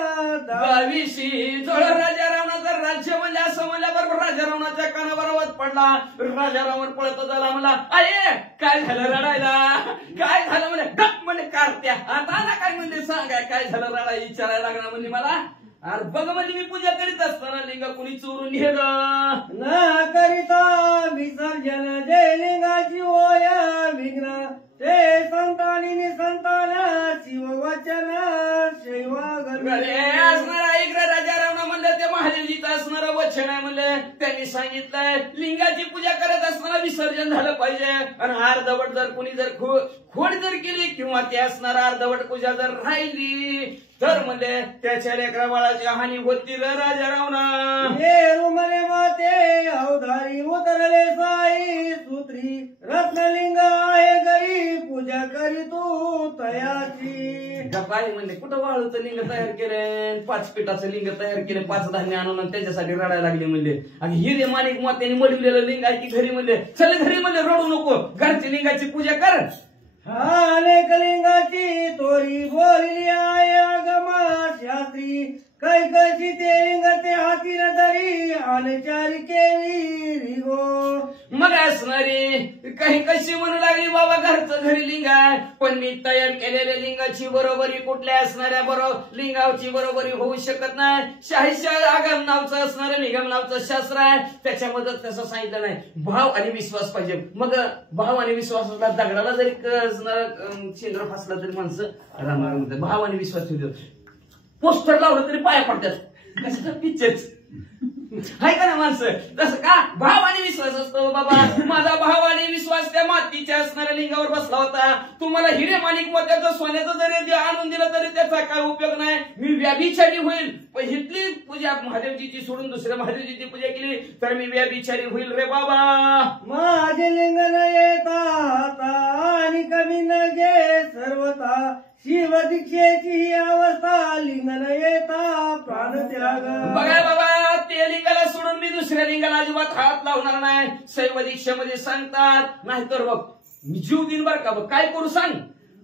गावीशी जळ राजा रावणाचं राज्य म्हणजे असं म्हणल्याबरोबर राजा रावणाच्या कानावर आवाज पडला राजा रावण पळत झाला मला अये काय झालं रडायला काय झालं म्हणजे डक म्हणजे कारत्या आता ना काय म्हणजे सांगाय काय झालं रडाय विचारायला लागला म्हणजे मला अरे बघ म्हणजे मी पूजा करीत असताना लिंग कुणी चोरून नेलं ना करिता विसर्जन जय लिंगाची ओया विघ्न ते संतानी संतान शिव वचन असणारा ऐक राजा रावणा म्हणलं ते महादेवजीचं असणारं वचन आहे म्हणलं त्यांनी सांगितलंय लिंगाची पूजा करत असताना विसर्जन झालं पाहिजे आणि अर्धवट जर कोणी जर खोड जर केली किंवा ते असणारा अर्धवट पूजा जर राहिली तर म्हणजे त्याच्या लेकरा बाळाची हानी होती राजा रावणा हे रुमरे माते अवधारी उतरले साई सूत्री रत्नलिंग आहे गरी पूजा करी तू तयाची काय म्हणले कुठं वाळूचं लिंग तयार केले 5 पिठाचं लिंग तयार केले 5 धान्य आणून त्याच्यासाठी रडायला लागले म्हणले आणि हिरे माणिक मातेने मडवलेलं लिंग आहे की घरी म्हणले चल घरी म्हणले रडू नको घरची लिंगाची पूजा कर अनेक लिंगाची तोरी बोलली आहे आगमा शास्त्री कैकशी ते लिंग ते हाती धरी अनचारी केली रिगो मग असणारी काही कशी म्हणू लागली बाबा घरचं घरी लिंग आहे पण मी तयार केलेल्या लिंगाची बरोबरी कुठल्या असणाऱ्या बरोबर लिंगाची बरोबरी होऊ शकत नाही शाहीशाह आगम नावचं असणारं निगम नावचं शास्त्र आहे त्याच्यामध्ये तसं सांगितलं नाही भाव आणि विश्वास पाहिजे मग भाव आणि विश्वास असला दगडाला जरी शेंद्र फासला तरी माणसं राहणार भाव आणि विश्वास ठेवतो पोस्टर लावलं तरी पाया पडतात कशाचं पिक्चरच हाय का ना माणसं तसं का भाव आणि विश्वास असतो बाबा माझा भाव आणि विश्वास त्या मातीच्या असणाऱ्या लिंगावर बसला होता तुम्हाला हिरे माणिक मोत्याचं सोन्याचं जरी आणून दिलं तरी त्याचा काय उपयोग नाही मी व्याभिचारी होईल पण हितली पूजा महादेवजीची सोडून दुसऱ्या महादेवजीची पूजा केली तर मी व्याभिचारी होईल रे बाबा माझे लिंग न येता आणि कमी न घे सर्वता शिव दीक्षेची ही अवस्था लिंग न येता प्राणत्याग बघा बाबा ते लिंगाला सोडून मी दुसऱ्या लिंगाला अजिबात हात लावणार नाही शैव दीक्षेमध्ये सांगतात नाहीतर बघ मी जीव दिन बर का बघ काय करू सांग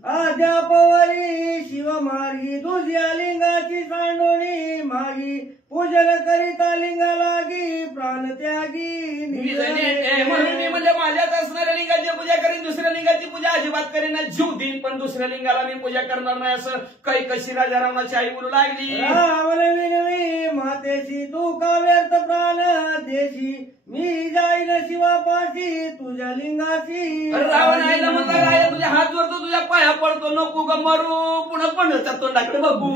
अद्यापवरी शिव मार्गी दुसऱ्या लिंगाची सांडोणी मागी पूजन करिता लिंगा लागी प्राण त्यागी म्हणून मी म्हणजे माझ्यात असणाऱ्या लिंगाची पूजा करीन, दुसऱ्या लिंगाची पूजा अजिबात करीन, जीव देईन, पण दुसऱ्या लिंगाला मी पूजा करणार नाही असं काही कशी राजा रावणाची आई बोलू लागली. विनवी मातेशी तू का व्यर्थ प्राण देशी, मी जाईन शिवापाशी तुझ्या लिंगाशी. रावण आईला म्हणला राया तुझ्या हात जोडतो, तुझ्या पाया पडतो, नको ग मरू, पुन्हा पंढरच्या तोंडाकडे बघू,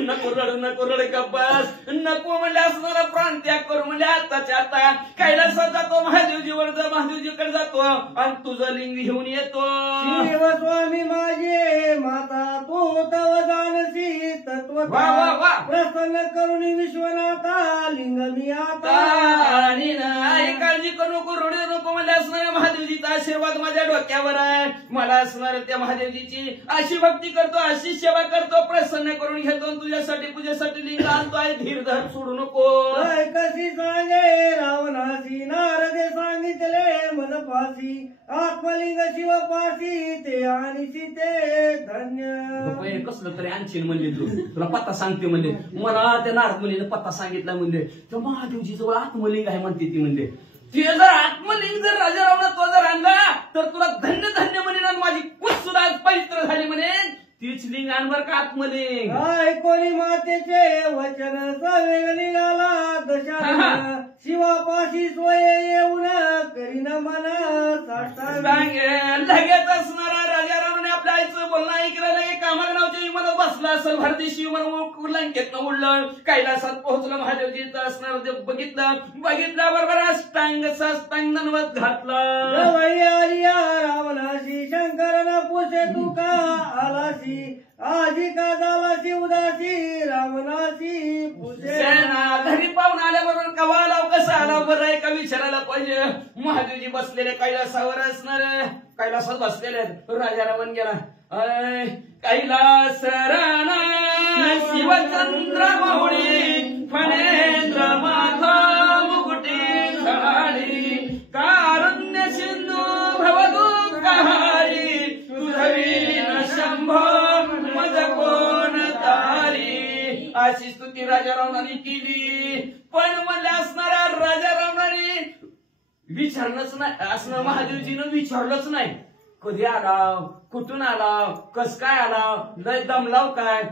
नको रड कपास, नको म्हणजे असणारा प्राण त्याग करू, म्हणजे आताच्या आता कैलासात जातो, महादेवजीवर महादेवजीकडे जातो आणि तुझं लिंग घेऊन येतो. स्वामी माझे माता तू तव जानसी तत्व प्रसन्न करून विश्वनाथा लिंग मी आता. आणि आई काळजी करू नको, रडू नको, मला असणाऱ्या महादेवजीचा आशीर्वाद माझ्या डोक्यावर आहे, मला असणार त्या महादेवजीची अशी भक्ती करतो, अशी सेवा करतो, प्रसन्न करून घेतो, तुझ्यासाठी पूजेसाठी लिंग आणतो आहे, धीर धर सोडू नको. कशी सांगे रावणाशी नारदे सांगितले मनपाशी, आत्मलिंग शिवपाशी ते आणि सीते धन्य. कसलं तरी आणशील म्हणले तुला पत्ता सांगते म्हणले, मला त्या नारद मुलीने पत्ता सांगितला म्हणले, तर महादेवजी जवळ आत्मलिंग आहे म्हणते ती म्हणले, ते जर आत्मलिंग जर राजा रावणा तो जर आणला तर तुला धन्य धन्य म्हणेन आणि माझी कुस सुद्धा पवित्र झाली म्हणेन, तीच लिंग आणवर का आत्मलिंग. कोणी मातेचे वचन सवेग निघाला दशा, शिवापाशी सोय येऊन करीन मना लगेच असणारा राजा रावणाने आपल्या आईचं बोलणं ऐकलं, लगे कामाला नावच्या विमानात बसला असेल, भारतीय विमान लंकेत उडलं, कैलासात पोहोचलं, महादेवजीचं असणार ते बघितलं बरोबर अष्टांग साष्टांग दंडवत घातला. रावणाशी शंकरना पुसे तू का आलाशी, आजी का झालाशी उदासी रावणाशी पुसे. घरी पाहून आल्याबरोबर कवा लाव कसा आला बरं आहे का विचारायला पाहिजे. महादेवजी बसलेले कैलासावर असणार, कैलासात बसलेले राजा रावण गेला, कैलास राणा शिवचंद्र मौळी फणेंद्र माथा मुकुटी झाडी, कारुण्य सिंधू भवदुःखहारी, तुझवीन शंभो मज कोण तारी. अशी स्तुती राजा रावणाने केली, पण म्हणले असणारा राजा रावणाने विचारलंच नाही, असणं महादेवजीनं विचारलंच नाही, कधी आलाव, कुठून आलाव, कस काय आलाव, लय दमलाव काय,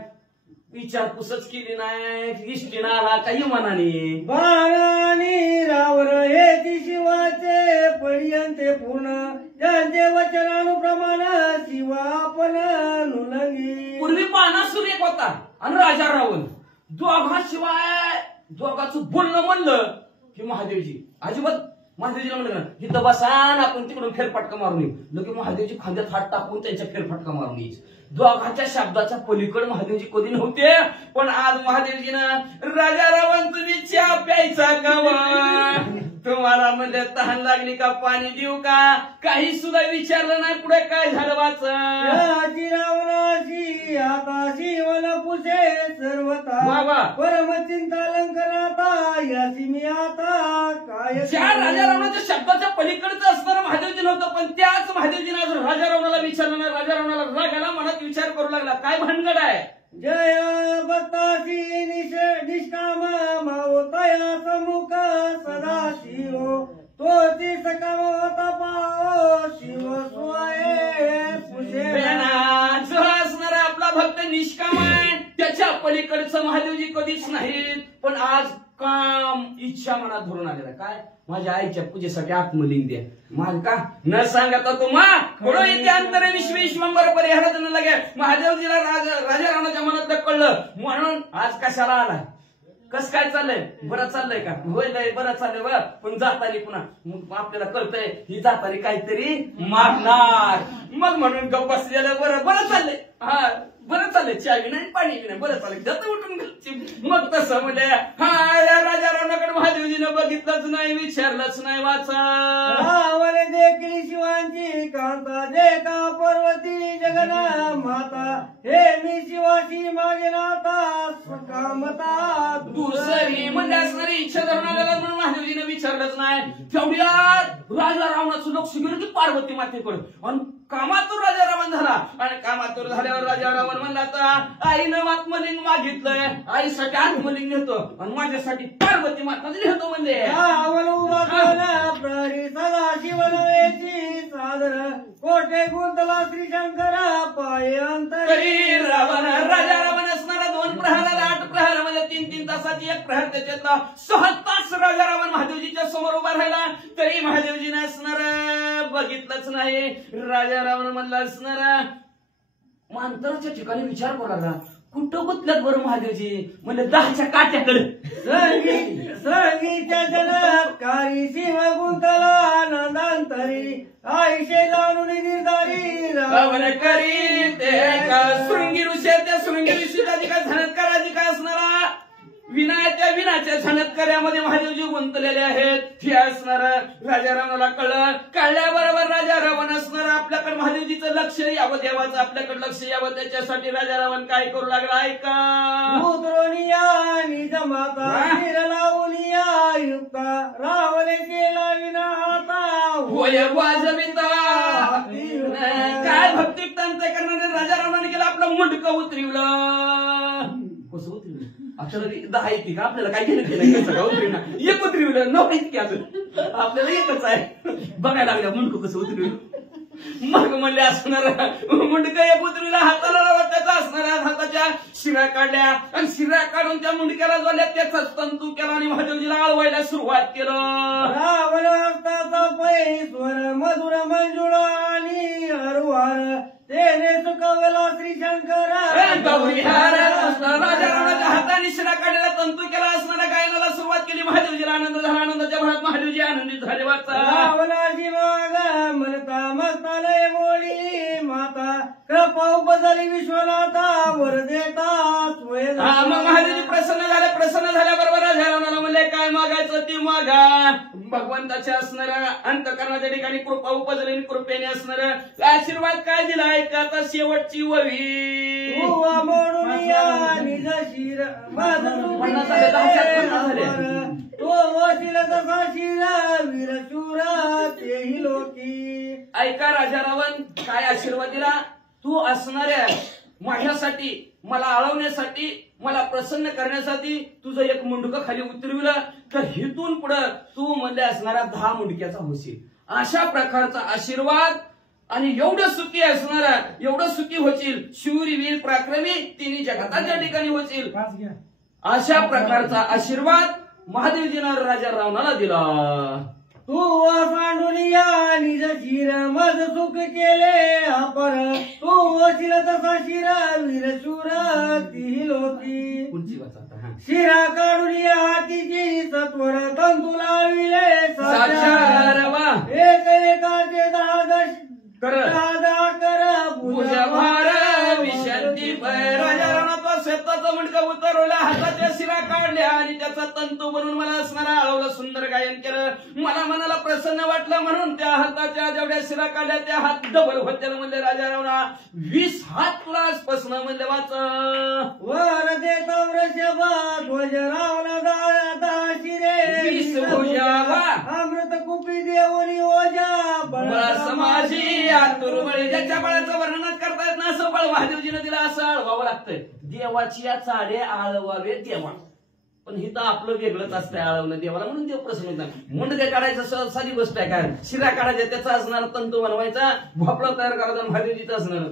विचारपूसच केली नाही, इष्टीनं आला काही मनाने. बाणानी रावण हे शिवाचे पर्यंते पूर्ण, त्यांचे वचनानुप्रमाण शिवा आपण नुलंगी. पूर्वी बाणासूर एक होता आणि राजा रावण, दोघाशिवाय दोघाचं बोलणं म्हणलं की महादेवजी अजिबात महादेवजीला म्हणलं इथं बसान आपण तिकडून फेरफटका मारून येऊ, लगे महादेवजी खांद्यात हात टाकून त्यांच्या फेरफटका मारून यायचे. दोघाच्या शब्दाच्या पलीकडे महादेवजी कधी नव्हते, पण आज महादेवजीनं राजा रावण तुम्ही चहा प्यायचा का, तुम्हाला म्हणजे तहान लागली का, पाणी देऊ का, काही सुद्धा विचारलं नाही, पुढे काय झालं वाचा. रावणाची आता शिवन पुसे सर्वता, परमचिंता लंकनाता याची मी आता काय. ज्या राजा रावणाच्या शब्दाच्या पलीकडचं असणारं महादेवजी नव्हतं, पण त्याच महादेवजीने आज राजा रावणाला विचारलं नाही, राजा रावणाला राग आला, मनात विचार करू लागला काय भानगड आहे. जय भक्तासी निष्काम मावतया समुख सदा शिव, तोची सकाम होता पाओ शिव सोये पुषे. जो असणारा आपला भक्त निष्काम आहे, त्याच्या पलीकडचं महादेवजी कधीच नाहीत, पण आज काम इच्छा मनात धरून आलेला काय, माझ्या आईच्या पूजेसाठी आत्मलिंग द्या. माझ का न सांगता तुम्हा थोडं इथे अंतर विश्वेश्वंबर परिहारात न लगे महादेवजीला राजा रावणाच्या मनात कळलं, म्हणून आज कशाला आलाय, कस काय चाललंय, बरं चाललंय का, होय लय बरं चाललंय बरं, पण जातानी पुन्हा मग आपल्याला कळतंय ही जातानी काहीतरी मारणार, मग म्हणून गप बसलेलं बरं चाललंय, हा बरं चाललंय, चावी नाही पाणी नाही, बरं चाललंय, जातं उठून मग तसं म्हणजे हा या राजा रावणाकडे महादेवजीनं बघितलंच नाही, विचारलंच नाही वाचा. देखील शिवांची कांता जे का पर्वत करती जगन माता, हे मी शिवाशी मागे नाता स्वकामता दुसरी म्हणजे असणारी इच्छा धरून आलेला म्हणून महादेवजीने विचारलंच नाही. तेवढ्यात राजा रावणाचं लक्ष गेलं की पार्वती मातेकडे, आणि कामातूर राजा रावण झाला. आणि कामातूर झाल्यावर राजा रावण म्हणला आता आईनं आत्मलिंग मागितलंय, आईसाठी आत्मलिंग नेतो आणि माझ्यासाठी पार्वती माता नेतो. म्हणजे प्रहरी सदा शिवनवेची सादर, कोठे गुंतला श्री शंकर पाय अंतरी. रावण राजा रावण असणारा 2 प्रहार 8 प्रहार म्हणजे 3-3 तासाची एक प्रहार, त्याच्यातला 6 तास राजा रावण महादेवजीच्या समोर उभा राहिला, तरी महादेवजीने असणार बघितलंच नाही. राजा रावण म्हणला असणारा मांतराच्या ठिकाणी विचार करू लागला, कुठं गुतल्यात बरं महादेवजी? म्हणजे 10च्या काट्याकडे. संगीच्या जलत्कारी शिव गुंतला नंदांतरी, आईशे जाणून गिरधारी रावण करी ते का शृंगी ऋषी, त्या शृंगी ऋषीचा काय झणत्काराची काय असणारा विनाच्या झणत्कार्यामध्ये महादेवजी गुंतलेले आहेत. हे असणार राजा रावणाला कळलं. कळल्याबरोबर राजा रावण असणार आपल्याकडे महादेवजीचं लक्ष यावं, देवाचं आपल्याकडे लक्ष यावं, त्याच्यासाठी राजा रावण काय करू लागला ऐका. उतरोनिया निज माता वीर लावनिया युक्ता, रावणे केला विना हाता होय वाजविता. काय भक्तियुक्तांचं करणारे राजा रावणाने केलं, आपलं मुंडकं उतरवलं. कसं उतरवलं? आपल्याला 10 येते का? आपल्याला काय केलं केलं उतरविना, एक उतरविलं 9 येते की अजून, आपल्याला एकच आहे. बघायला लागल्या मुंडकं कसं उतरविलं. मग म्हणले असणार मुंडकं एक उतरविला, हाताला त्याचा असणाऱ्या हाताच्या शिरा काढल्या आणि शिरा काढून त्या मुंडक्याला जोडल्या, त्याचाच तंतू केला आणि महादेवजीला आळवायला सुरुवात केलं. रावण हस्ताचा पैश्वर मधुर मंजुळा आणि हरवार, तेने सुकवला श्री शंकर गौरीहार. राजा रावणाच्या हाताने शिरा काढलेला तंतू केला असणाऱ्या गायनाला सुरुवात केली. महादेवजीला आनंद झाला. आनंदाच्या भरात महादेवजी आनंदित झाले. वाचा रावणाची माग म्हणता मगता लय मोडी माता, कृपा उपजली विश्वनाथा वर देता मग महादेवजी प्रसन्न झाले. प्रसन्न झाल्याबरोबर राजा रावणाला म्हणले काय मागायचं ते मागा. भगवंताच्या असणाऱ्या अंतकरणाच्या ठिकाणी कृपा उपजली, कृपेने असणार आशीर्वाद काय दिला ऐका. आता शेवटची वही म्हणून निज शिर माझ तो वशील तसा शिर वीर शूर तेही लोकी. ऐका राजा रावण काय आशीर्वाद दिला. तू असणाऱ्या माझ्यासाठी, मला आळवण्यासाठी, मला प्रसन्न करण्यासाठी तुझं एक मुंडकं खाली उतरविलं, तर हिथून पुढे तू म्हणजे असणारा 10 मुंडक्याचा होशील. अशा प्रकारचा आशीर्वाद आणि एवढं सुखी असणारा, एवढं सुखी होशील, शूरवीर पराक्रमी तिन्ही जगताच्या ठिकाणी होशील. अशा प्रकारचा आशीर्वाद महादेवजीनं राजा रावणाला दिला. तू सांडून या निज शिर मज सुख केले अपर, तू वशील तसा शिर वीर शूर ती लोकी. पुढची वाचा. शिरा काढून या हातीची सत्वर तंतू लाविले साचार वा. एक एकाचे 10 कर पूजा भार विशांती. राजा रावणाचा शेताचा मुंडका उतरवला, हाताच्या शिरा काढल्या आणि त्याचा तंतू बनवून मला असणारा आळवलं, सुंदर गायन केलं. मला मनाला प्रसन्न वाटलं म्हणून त्या हाताच्या जेवढ्या शिरा काढल्या त्या हात डबल होत्या. म्हणले राजा रावणा 20 हात तुला आजपासून म्हणले वाच. वर देता वृषभ ध्वज रावण 10 शिरे 20 भुजा अमृत कुपी देवनी ओजा बळ समाजी आतुर बळी. ज्याच्या बळाचं वर्णन करता येत ना असं बळ महादेवजीने दिला, असं आळवावं लागतंय. देवाची या चाडे आळवावे देवा, पण हिथं आपलं वेगळंच असतंय आळवणं देवाला, म्हणून देव प्रसन्न होत नाही. मुंडकं काढायचं साधी गोष्ट आहे काय. शिरा काढायचा त्याचा असणार तंतू बनवायचा, भोपळा तयार करायचा महादेवजीचं असणार.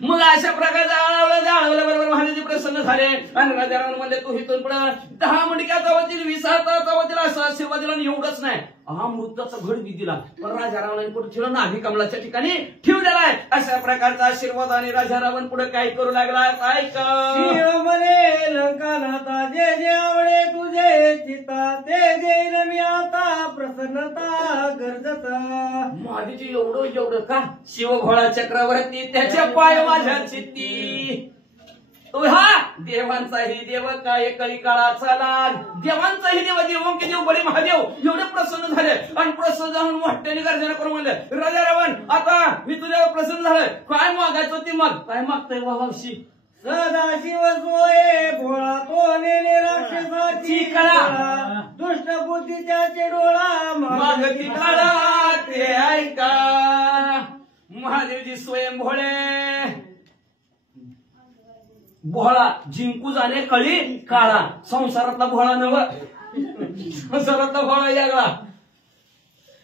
मग अशा प्रकारचा आळवलं बरोबर महादेवजी प्रसन्न झाले. आणि राजा रावण म्हणले तू हिथून पुढे 10 मुंडक्याचा होतील, 20 हाताचा होतील, असा आशीर्वाद दिला. आणि एवढंच नाही, अमृताचा घड बी दिला. पण राजा रावणाने कुठे ठेवलं ना, कमलाच्या ठिकाणी ठेवलेला आहे. अशा प्रकारचा आशीर्वाद आणि राजा रावण पुढे काय करू लागला ऐका. म्हणे लंकानाथा जे जे आवडे तुझे चिता, ते देईल मी आता प्रसन्नता गरजता. महादेवजी एवढं का शिवभोळा चक्रवर्ती त्याच्या पाय माझ्या चित्ती. तो हा देवांचाही देव काय कळी काळाचा लाग, देवांचाही देव देव की देव बडे महादेव एवढे प्रसन्न झाले आणि प्रसन्न जाऊन मोठ्याने गर्जना करून म्हणले, राजा रावण आता मी तुझ्यावर प्रसन्न झालोय, काय मागायचं ते माग. काय मागतोय बाबाशी? सदाशिव सोये भोळा तो नेने राक्षसाची कळा, दुष्ट बुद्धीच्या डोळा मागती काळा ते ऐका. महादेवजी स्वयं भोळे भोळा जिंकू जाणे कळी काळा. संसारातला भोळा नव, संसारातला भोळा यागळा.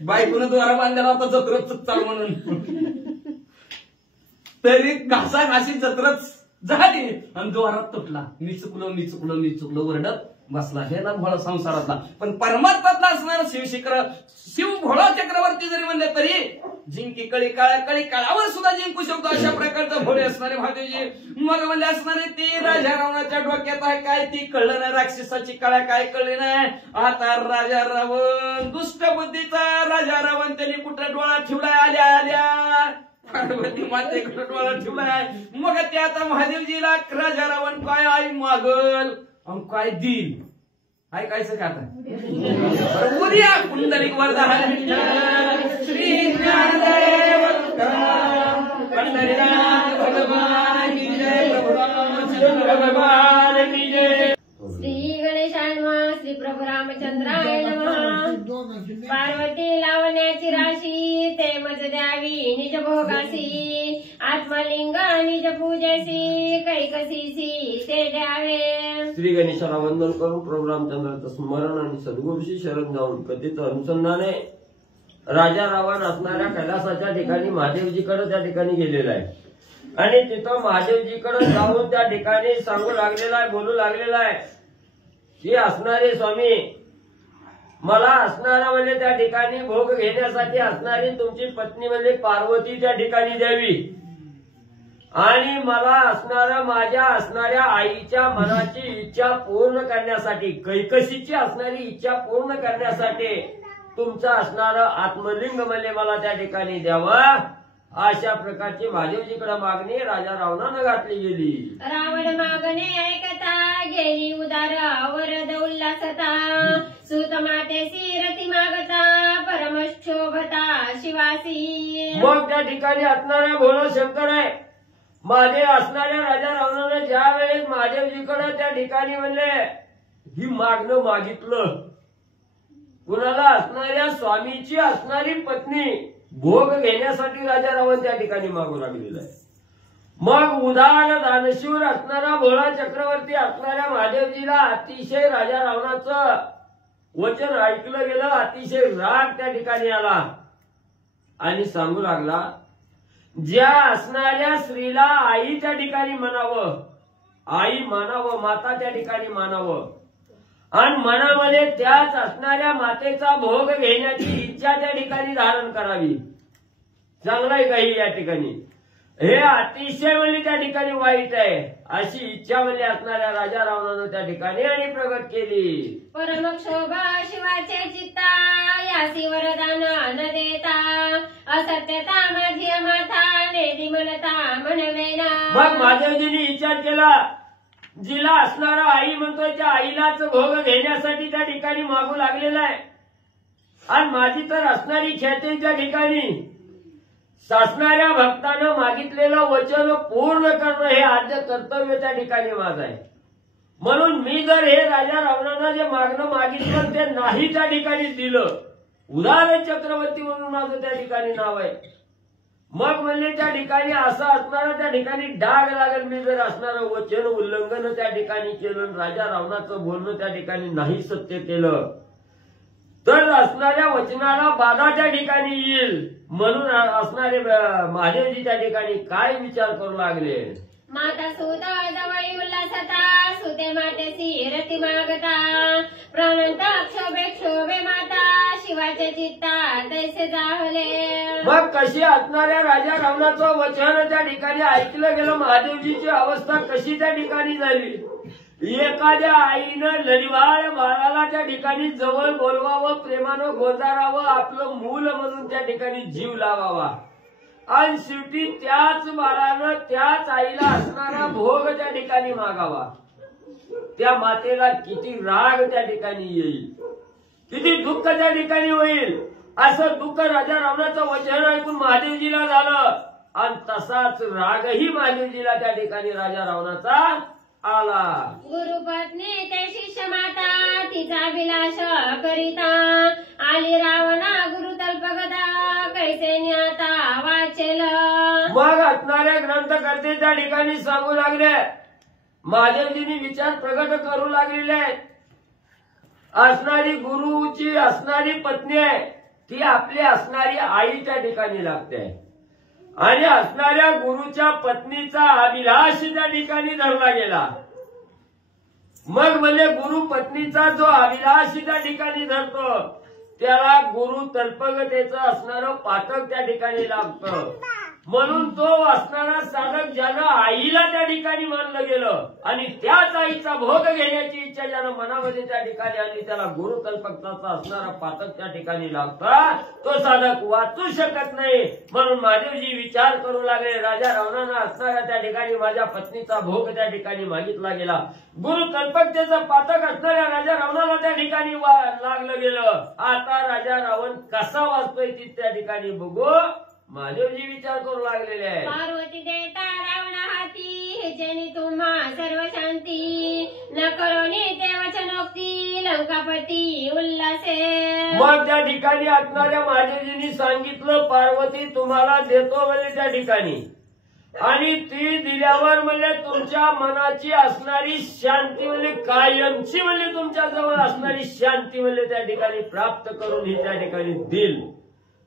बायकोनं द्वारा बांधलेला होता जत्रच चाल म्हणून, तरी घासाघासी जत्रच झाली आणि द्वारात तुटला. मी चुकलो मी चुकलो मी चुकलो वरडत बसला. हे ना भोळा संसारातला. पण परमात्मातला असणार शिव भोळा चक्रवर्ती जरी म्हणले तरी जिंकी कळी काळा, कळी काळावर सुद्धा जिंकू शकतो अशा प्रकारचं भोळे असणारे महादेवजी. मग म्हणले असणारे ती राजा रावणाच्या डोक्यात आहे काय ती कळलं नाही, राक्षसाची कळा काय कळली नाही. आता राजा रावण दुष्ट बुद्धीचा राजा रावण त्यांनी कुठं डोळा ठेवलाय आल्या आल्या पार्वती मातेकडे डोळा ठेवलाय. मग ते आता महादेवजीला राजा रावण काय आई मागल आणि काय देईल ऐकायचं का आता? उद्या पुंडलिक वरदान श्री ज्ञानदेव पंढरीनाथ भगवान की जय, प्रभु रामचंद्र भगवान की जय. श्री गणेशाय नमः. श्री प्रभू रामचंद्राय नमः. पार्वती लावण्याची राशी ते मज द्यावी निज भोगासी, आत्मलिंग निज पूजेसी कैकसीसी ते द्यावे. श्री गणेशाला वंदन करून प्रभू रामचंद्राचं स्मरण आणि सद्गुरूशी शरण जाऊन कथित अनुसंधाने राजा रावण असणाऱ्या कैलासाच्या ठिकाणी महादेवजीकडे त्या ठिकाणी गेलेला आहे आणि तिथं महादेवजीकडे जाऊन त्या ठिकाणी सांगू लागलेला आहे, बोलू लागलेला आहे की असणारे स्वामी मला असणारा म्हणजे त्या ठिकाणी भोग घेण्यासाठी असणारी तुमची पत्नी म्हणजे पार्वती त्या ठिकाणी द्यावी आणि मला असणारा माझ्या असणाऱ्या आईच्या मनाची इच्छा पूर्ण करण्यासाठी, कैकसीची असणारी इच्छा पूर्ण करण्यासाठी तुमचं असणारं आत्मलिंग म्हणजे मला त्या ठिकाणी द्यावं. अशा प्रकारची महादेवजीकडे मागणी राजा रावणानं घातली गेली. रावण मागणे ऐकता गेली उदार वरद उल्हासता, सुत मातेसी रती मागता परमशोभता शिवासी. मग त्या ठिकाणी असणाऱ्या भोळा शंकर आहे महादेव असणाऱ्या राजा रावणानं ज्या वेळेस महादेवजीकडे त्या ठिकाणी म्हणले ही मागणं मागितलं, कुणाला असणाऱ्या स्वामीची असणारी पत्नी भोग घेण्यासाठी राजा रावण त्या ठिकाणी मागू लागलेला आहे. मग उदार दानशूर असणारा भोळा चक्रवर्ती असणाऱ्या महादेवजीला अतिशय राजा रावणाचं वचन ऐकलं गेलं, अतिशय राग त्या ठिकाणी आला आणि सांगू लागला ज्या असणाऱ्या स्त्रीला आई त्या ठिकाणी म्हणावं, आई मानावं, माता त्या ठिकाणी मानावं आणि मनामध्ये त्याच असणाऱ्या मातेचा भोग घेण्याची इच्छा त्या ठिकाणी धारण करावी. चांगलं आहे काही या ठिकाणी, हे अतिशय म्हणजे त्या ठिकाणी वाईट आहे अशी इच्छा म्हणजे असणाऱ्या राजा रावणानं त्या ठिकाणी आणि प्रगट केली. परमक्षोभा शिवाचे चित्ता यासी वरदान न देता, असत्यता माझी माथा नेदी म्हणता म्हणवेना. मग महादेवजींनी विचार केला जिला असणारा आई म्हणतोय त्या आईलाच भोग घेण्यासाठी त्या ठिकाणी मागू लागलेला आहे आणि माझी तर असणारी ख्याती त्या ठिकाणी सासणाऱ्या भक्तानं मागितलेलं वचन पूर्ण करणं हे आद्य कर्तव्य त्या ठिकाणी माझं आहे. म्हणून मी जर हे राजा रावणानं जे मागणं मागितलं ते नाही त्या ठिकाणी दिलं, उदार चक्रवर्ती म्हणून माझं त्या ठिकाणी नाव आहे, मग म्हणजे त्या ठिकाणी असं असणारं त्या ठिकाणी डाग लागेल. मी जर असणारं वचन उल्लंघन त्या ठिकाणी केलं, राजा रावणाचं बोलणं त्या ठिकाणी नाही सत्य केलं तर असणाऱ्या वचनाला बाधा त्या ठिकाणी येईल. म्हणून असणारे महादेवजी त्या ठिकाणी काय विचार करू लागले. माता सुत जवळी उल्हासता, सुते मातेसी रती मागता, प्राणंत क्षोभे क्षोभे माता शिवाचे चित्ता तैसे जाहले. मग कशी असणाऱ्या राजा रावणाचं वचन त्या ठिकाणी ऐकलं गेलं, महादेवजीची अवस्था कशी त्या ठिकाणी झाली. एखाद्या आईनं लढिवाळ बाळाला त्या ठिकाणी जवळ बोलवावं, प्रेमानं गोंजारावं, आपलं मूल म्हणून त्या ठिकाणी जीव लावावा आणि शेवटी त्याच बाळानं त्याच आईला असणारा भोग त्या ठिकाणी मागावा. त्या मातेला किती राग त्या ठिकाणी येईल, किती दुःख त्या ठिकाणी होईल. असं दुःख राजा रावणाचं वचन ऐकून महादेवजीला झालं आणि तसाच रागही महादेवजीला त्या ठिकाणी राजा रावणाचा आला. गुरुपत्नी ते शिष्य माता तिचा विलास करिता आली रावणा गुरु तल्पगदा कैसे न्याता वाचेल. मग असणाऱ्या ग्रंथकर्ते त्या ठिकाणी सांगू लागले, महादेवजींनी विचार प्रगट करू लागलेले आहेत. असणारी गुरुची असणारी पत्नी आहे ती आपली असणारी आई त्या ठिकाणी लागते आणि असणाऱ्या गुरुच्या पत्नीचा अभिलाष त्या ठिकाणी धरला गेला. मग म्हणजे गुरु पत्नीचा जो अभिलाष त्या ठिकाणी धरतो त्याला गुरु तल्पगतेचं असणारं पातक त्या ठिकाणी लागतं. म्हणून तो असणारा साधक ज्यानं आईला त्या ठिकाणी मानलं गेलं आणि त्याच आईचा भोग घेण्याची इच्छा ज्यानं मनामध्ये त्या ठिकाणी आली त्याला गुरु कल्पकताचा असणारा पातक त्या ठिकाणी लागतात. तो साधक वाचू शकत नाही. म्हणून महादेवजी विचार करू लागले, राजा रावणानं असणाऱ्या त्या ठिकाणी माझ्या पत्नीचा भोग त्या ठिकाणी मागितला गेला. गुरु कल्पकतेचं पातक असणाऱ्या राजा रावणाला त्या ठिकाणी लागलं गेलं. आता राजा रावण कसा वाचतोय ती त्या ठिकाणी बघू महादेवजी विचार करू लागलेले आहे. पार्वती देता रावण हाती हेचेनी तुम्हा सर्व शांती न करोनी ते वचनोक्ती लंकापती उल्हासे. मग त्या ठिकाणी असणाऱ्या महादेवजींनी सांगितलं, पार्वती तुम्हाला देतो म्हणजे त्या ठिकाणी आणि ती दिल्यावर म्हणजे तुमच्या मनाची असणारी शांती म्हणजे कायमची म्हणजे तुमच्या जवळ असणारी शांती म्हणजे त्या ठिकाणी प्राप्त करून ही त्या ठिकाणी देईल.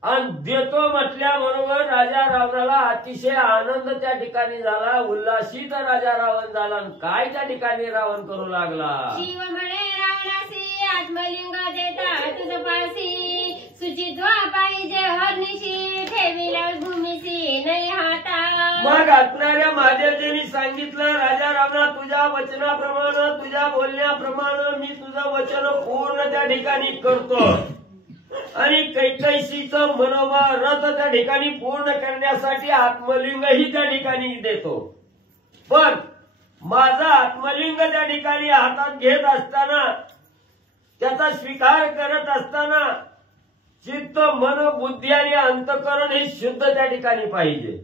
आणि देतो म्हटल्याबरोबर राजा रावणाला अतिशय आनंद त्या ठिकाणी झाला, उल्हासित राजा रावण झाला. काय त्या ठिकाणी रावण करू लागला, शिव म्हणे रावणासी आत्मलिंग देता तुझ पासी सुचित्वा पाहिजे हरनिशी ठेविला भूमीसी नाही हाता. मग असणाऱ्या महादेवजींनी सांगितलं, राजा रावणा तुझ्या वचनाप्रमाणे तुझ्या बोलण्याप्रमाणे मी तुझं वचन पूर्ण त्या ठिकाणी करतो आणि कैकैसीचं मनोरथ त्या ठिकाणी पूर्ण करण्यासाठी आत्मलिंगही त्या ठिकाणी देतो. पण माझा आत्मलिंग त्या ठिकाणी हातात घेत असताना त्याचा स्वीकार करत असताना चित्त मन बुद्धी आणि अंतःकरण हे शुद्ध त्या ठिकाणी पाहिजे,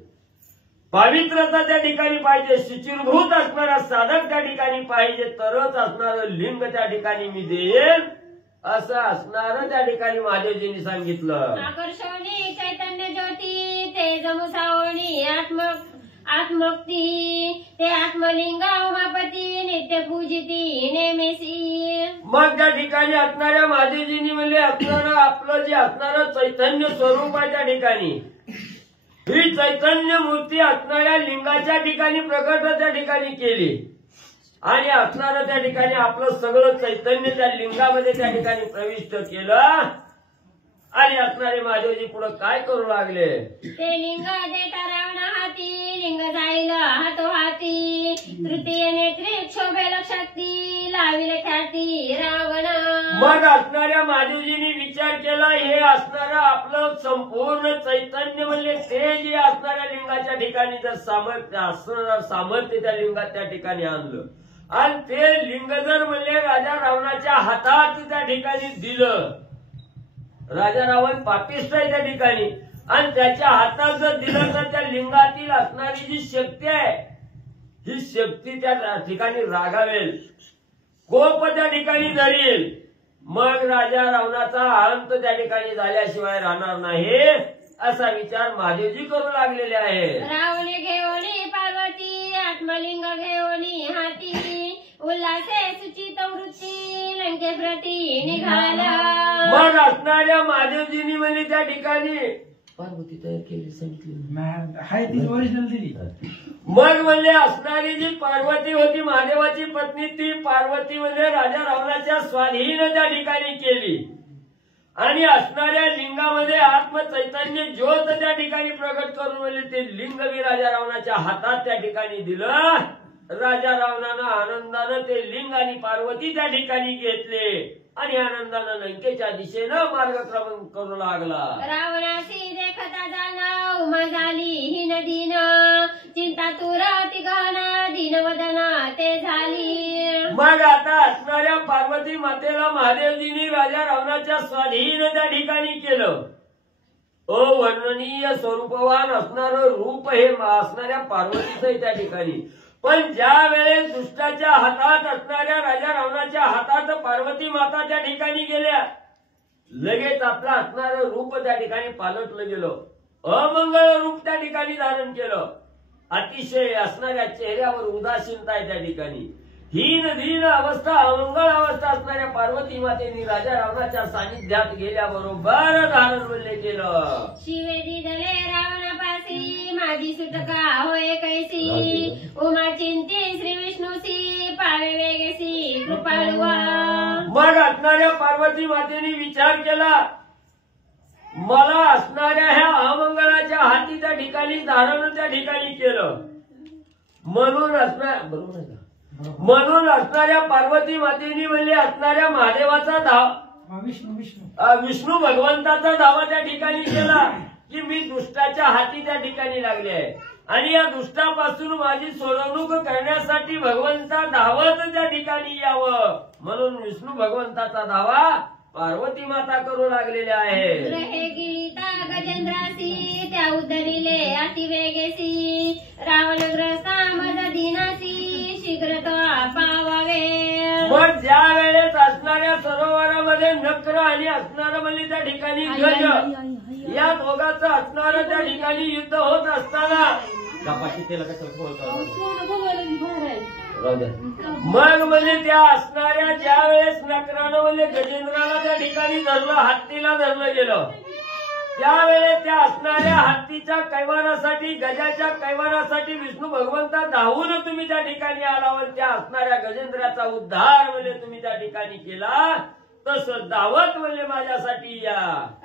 पवित्रता त्या ठिकाणी पाहिजे, शुचिर्भूत असणारा साधक त्या ठिकाणी पाहिजे, तरच असणारं लिंग त्या ठिकाणी मी देईन असं असणारं त्या ठिकाणी महादेवजींनी सांगितलं. आकर्षणी चैतन्य ज्योती तेज मुसावणी आत्मोक्ती ते आत्मलिंग उमापती नित्य पूजिती नेमेसी. मग त्या ठिकाणी असणाऱ्या महादेवजींनी म्हणजे असणारं आपलं जे असणारं चैतन्य स्वरूप आहे त्या ठिकाणी ही चैतन्य मूर्ती असणाऱ्या लिंगाच्या ठिकाणी प्रकट त्या ठिकाणी केली आणि असणारं त्या ठिकाणी आपलं सगळं चैतन्य त्या लिंगामध्ये त्या ठिकाणी प्रविष्ट केलं. आणि असणारे महादेवजी पुढे काय करू लागले, ते लिंग देता रावण हाती लिंग जाईल हातो हाती तृतीय नेत्री क्षोभेल शक्ती लाविल ख्याती रावण. मग असणाऱ्या महादेवजींनी विचार केला, हे असणारं आपलं संपूर्ण चैतन्य म्हणजे ते जे असणाऱ्या लिंगाच्या ठिकाणी जर सामर्थ्य असणारं सामर्थ्य त्या लिंगात त्या ठिकाणी आणलं आणि ते लिंग जर म्हणजे राजा रावणाच्या हातात त्या ठिकाणी दिलं, राजा रावण पापिष्ट आहे त्या ठिकाणी आणि त्याच्या हातात जर दिलं तर त्या लिंगातील असणारी जी शक्ती आहे ही शक्ती त्या ठिकाणी रागावेल, कोप त्या ठिकाणी धरील. मग राजा रावणाचा अंत त्या ठिकाणी झाल्याशिवाय राहणार नाही असा विचार महादेवजी करू लागलेले आहे. रावणे घेऊनी पार्वती आत्मलिंग घेऊनी हाती उल्हासे सुचित वृत्ती लंके प्रती निघाला. मग असणाऱ्या महादेवजींनी म्हणजे त्या ठिकाणी पार्वती तयार केली सांगितली हाय ती ओरिजिनल दिली. मग म्हणजे असणारी जी पार्वती होती महादेवाची पत्नी ती पार्वती म्हणजे राजा रावणाच्या स्वाधीन त्या ठिकाणी केली आणि असणाऱ्या लिंगामध्ये आत्मचैतन्य ज्योत त्या ठिकाणी प्रगट करून म्हणजे ते लिंग मी राजा रावणाच्या हातात त्या ठिकाणी दिलं. राजा रावणानं आनंदानं ते लिंग आणि पार्वती त्या ठिकाणी घेतले आणि आनंदानं लंकेच्या दिशेनं मार्गक्रमण करू लागला. रावणाशी देखता जाणं उमा झाली दीन चिंता तुरती गहन दीनवदन ते झाली. मग आता असणाऱ्या पार्वती मातेला महादेवजींनी राजा रावणाच्या स्वाधीन त्या ठिकाणी केलं. अवर्णनीय स्वरूपवान असणारं रूप हे असणाऱ्या पार्वतीचं त्या ठिकाणी. पण ज्या वेळेस दुष्टाच्या हातात असणाऱ्या राजा रावणाच्या हातात पार्वती माता त्या ठिकाणी गेल्या, लगेच आपलं असणारं रूप त्या ठिकाणी पालटलं गेलं. अमंगळ रूप त्या ठिकाणी धारण केलं. अतिशय असणाऱ्या चेहऱ्यावर उदासीनता आहे त्या ठिकाणी. हीन धीन अवस्था अमंगळ अवस्था असणाऱ्या पार्वती मातेने राजा रावणाच्या सानिध्यात गेल्याबरोबर धारण बनले केलं. शिवे दिदले रावणापासी माझी सुटका होय कैसी उमा चिंती श्री विष्णूसी पावे वेगेसी कृपाळुवा. मग असणाऱ्या पार्वती मातेने विचार केला, मला असणाऱ्या ह्या अमंगळाच्या हाती त्या ठिकाणी धारण त्या ठिकाणी केलं. म्हणून बरोबर आहे का? म्हणून असणाऱ्या पार्वती मातेनी म्हणजे असणाऱ्या महादेवाचा विष्णू भगवंताचा दावा त्या ठिकाणी केला की मी दुष्टाच्या हाती त्या ठिकाणी लागले आहे आणि या दुष्टापासून माझी सोडवणूक करण्यासाठी भगवंता धावत त्या ठिकाणी यावं. म्हणून विष्णू भगवंताचा दावा पार्वती माता करू लागलेल्या आहे. ग्रहे गिळिता गजेंद्रासी त्या उदरिले अतिवेगेसी रावणग्रस्ता मज दिनासी शीघ्र तो पावावे. मग ज्या वेळेस असणाऱ्या सरोवरामध्ये नक्र आणि असणारं म्हणजे त्या ठिकाणी गज या दोघांचं असणारं त्या ठिकाणी युद्ध होत असताना मग म्हणजे त्या असणाऱ्या ज्या वेळेस नकरानं म्हणजे गजेंद्राला त्या ठिकाणी धरलं, हत्तीला धरलं गेलं, त्यावेळेस त्या असणाऱ्या हत्तीच्या कैवारासाठी गजाच्या कैवारासाठी विष्णू भगवंता धावून तुम्ही त्या ठिकाणी आलावर त्या असणाऱ्या गजेंद्राचा उद्धार म्हणजे तुम्ही त्या ठिकाणी केला. तसं धावत म्हणजे माझ्यासाठी या.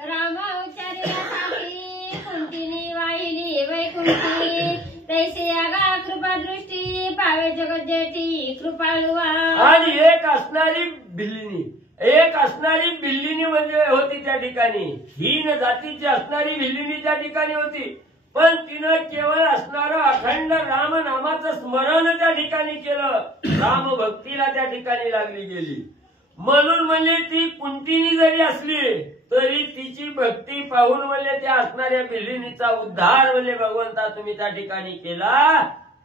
राम उच्चारियासाठी कुंतीनी वाहिली वैकुंठी तैसे यागा कृपा दृष्टी पावे जगज्जेठी कृपाळुवा. आणि एक असणारी बिल्लिनी म्हणजे होती त्या ठिकाणी. हीन जातीची असणारी बिल्लिनी त्या ठिकाणी होती. पण तिनं केवळ असणारं अखंड राम नामाचं स्मरण त्या ठिकाणी केलं. राम भक्तीला त्या ठिकाणी लागली गेली. म्हणून म्हणजे ती कुंतीनी जरी असली तरी तिची भक्ती पाहून म्हणजे त्या असणाऱ्या बिल्लिनीचा उद्धार म्हणजे भगवंता तुम्ही त्या ठिकाणी केला.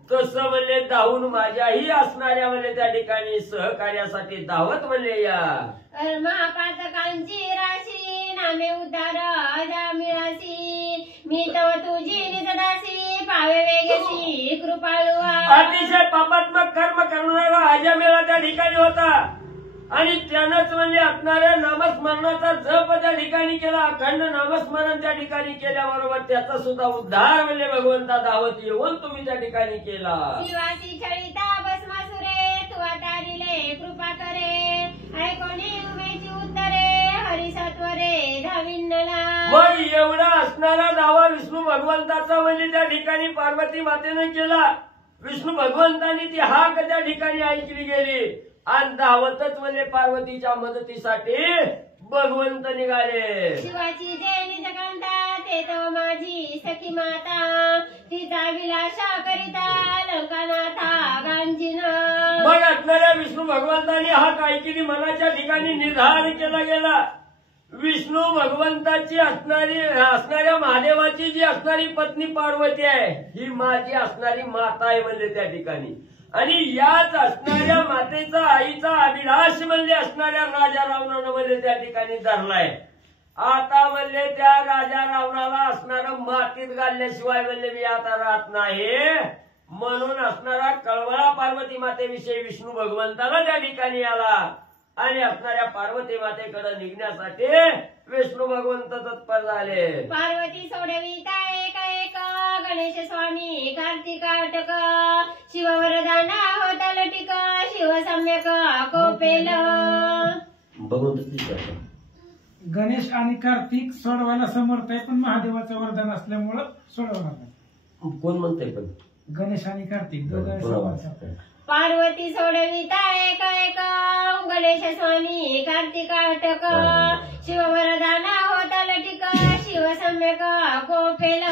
तसं म्हणजे धावून माझ्याही असणाऱ्या म्हणजे त्या ठिकाणी सहकार्यासाठी धावत म्हणजे या. महापातकांची राशी नामे उद्धार अजा मिळासी मी तव तुझी निजदासी पावे वेगेसी कृपाळुवा. अतिशय पापात्मक कर्म करणारा अजामेळा त्या ठिकाणी होता आणि त्यानंच म्हणजे असणाऱ्या नामस्मरणाचा जप त्या ठिकाणी केला. अखंड नामस्मरण त्या ठिकाणी केल्याबरोबर त्याचा सुद्धा उद्धार म्हणजे भगवंता धावत येऊन तुम्ही त्या ठिकाणी केला. शिवासी छळिता भस्मासुरे तू तारिले कृपा करे ऐकोणी उमेची उत्तरे हरिसत्वरे धाविन्नला. मग एवढा असणारा दावा विष्णू भगवंताचा म्हणजे त्या ठिकाणी पार्वती मातेने केला. विष्णू भगवंतानी ती हाक त्या ठिकाणी ऐकली गेली आणि धावतच म्हणजे पार्वतीच्या मदतीसाठी भगवंत निघाले. शिवाची जय निजकांता ते तो माझी सखी माता तिचा विलासा करिता लंकानाथा गांजीन. मग असणाऱ्या विष्णू भगवंतानी हाक ऐकली. मनाच्या ठिकाणी निर्धार केला गेला. विष्णू भगवंताची असणाऱ्या महादेवाची जी असणारी पत्नी पार्वती आहे ही माझी असणारी माता आहे म्हणजे त्या ठिकाणी. आणि याच असणाऱ्या मातेचा आईचा अभिलाष म्हणजे असणाऱ्या राजा रावणानं म्हणजे त्या ठिकाणी धरलाय. आता म्हणजे त्या राजा रावणाला असणारं मातीत घालल्याशिवाय म्हणजे मी आता राहत नाही. म्हणून असणारा कळवळा पार्वती मातेविषयी विष्णू भगवंताला त्या ठिकाणी आला आणि असणाऱ्या पार्वती मातेकडे निघण्यासाठी विष्णू भगवंत तत्पर झाले. पार्वती सोडविता एक एक गणेश स्वामी कार्तिकाटक शिववरदाना होता लटिक शिव सम्यक कोपेल. गणेश आणि कार्तिक सोडवायला समर्थ आहे पण महादेवाचं वरदान असल्यामुळं सोडवणार. कोण म्हणते पण गणेश आणि कार्तिक दोघं. पार्वती सोडविता एक एक गणेश स्वामी कार्तिकाटक शिववरदाना होता लटिक शिव सम्यक कोपेल.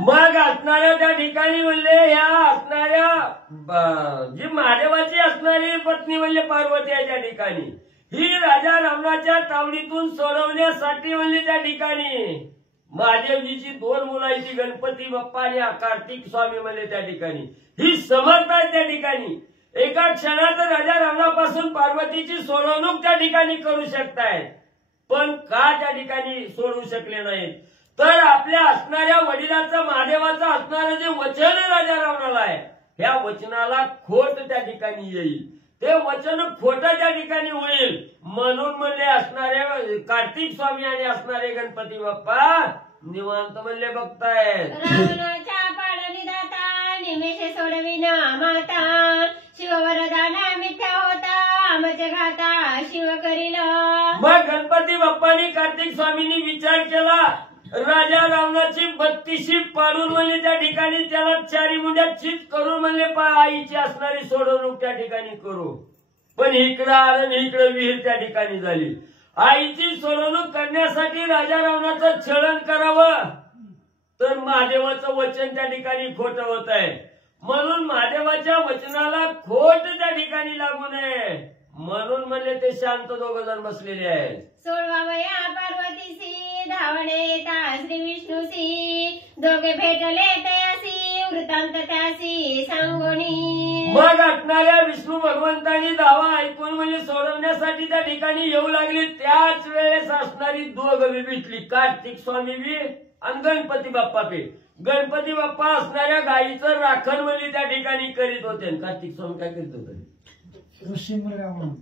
मग असणाऱ्या त्या ठिकाणी म्हणले ह्या असणाऱ्या जी महादेवाची असणारी पत्नी म्हणले पार्वती आहे त्या ठिकाणी, ही राजा रावणाच्या तावडीतून सोडवण्यासाठी म्हणले त्या ठिकाणी महादेवजीची 2 मुलांची गणपती बाप्पा आणि कार्तिक स्वामी म्हणले त्या ठिकाणी ही समर्थ आहे त्या ठिकाणी. एका क्षणात राजा रावणापासून पार्वतीची सोडवणूक त्या ठिकाणी करू शकतायत, पण का त्या ठिकाणी सोडवू शकले नाहीत? तर आपल्या असणाऱ्या वडिलाचं महादेवाचं असणारं जे वचन राजा रावणाला आहे, ह्या वचनाला खोट त्या ठिकाणी येईल, ते वचन खोटं त्या ठिकाणी होईल. म्हणून म्हणले असणारे कार्तिक स्वामी आणि असणारे गणपती बाप्पा निवांत म्हणले बघतायत. रावणाच्या पाडणी दाता निमेषे सोडविना माता, शिववरदाना मिथ्या होता आमचे घाता शिव करील. मग गणपती बाप्पानी कार्तिक स्वामींनी विचार केला, राजा रावणाची 32 पाडून म्हणले त्या ठिकाणी त्याला 4 मुंड्या चित करून म्हणले आईची असणारी सोडवणूक त्या ठिकाणी करू. पण इकडं आलं आणि इकडं विहीर त्या ठिकाणी झाली. आईची सोडवणूक करण्यासाठी राजा रावणाचं छळण करावं, तर महादेवाचं वचन त्या ठिकाणी खोटं होत आहे. म्हणून महादेवाच्या वचनाला खोट त्या ठिकाणी लागू नये म्हणून म्हणले ते शांत 2 जण बसलेले आहेत. सोडवावया पार्वतीसी धावणे येता श्री विष्णूसी, दोघे भेटले तयासी वृत्तांत त्यासी सांगोनी. मग असणाऱ्या विष्णू भगवंतांनी धावा ऐकून म्हणजे सोडवण्यासाठी त्या ठिकाणी येऊ लागली. त्याच वेळेस असणारी 2 बी भेटली, कार्तिक स्वामी बी आणि गणपती बाप्पा बी. गणपती बाप्पा असणाऱ्या गायीचं राखण म्हणजे त्या ठिकाणी करीत होते. कार्तिक स्वामी काय करीत होते? ऋषी मुलगा म्हणून.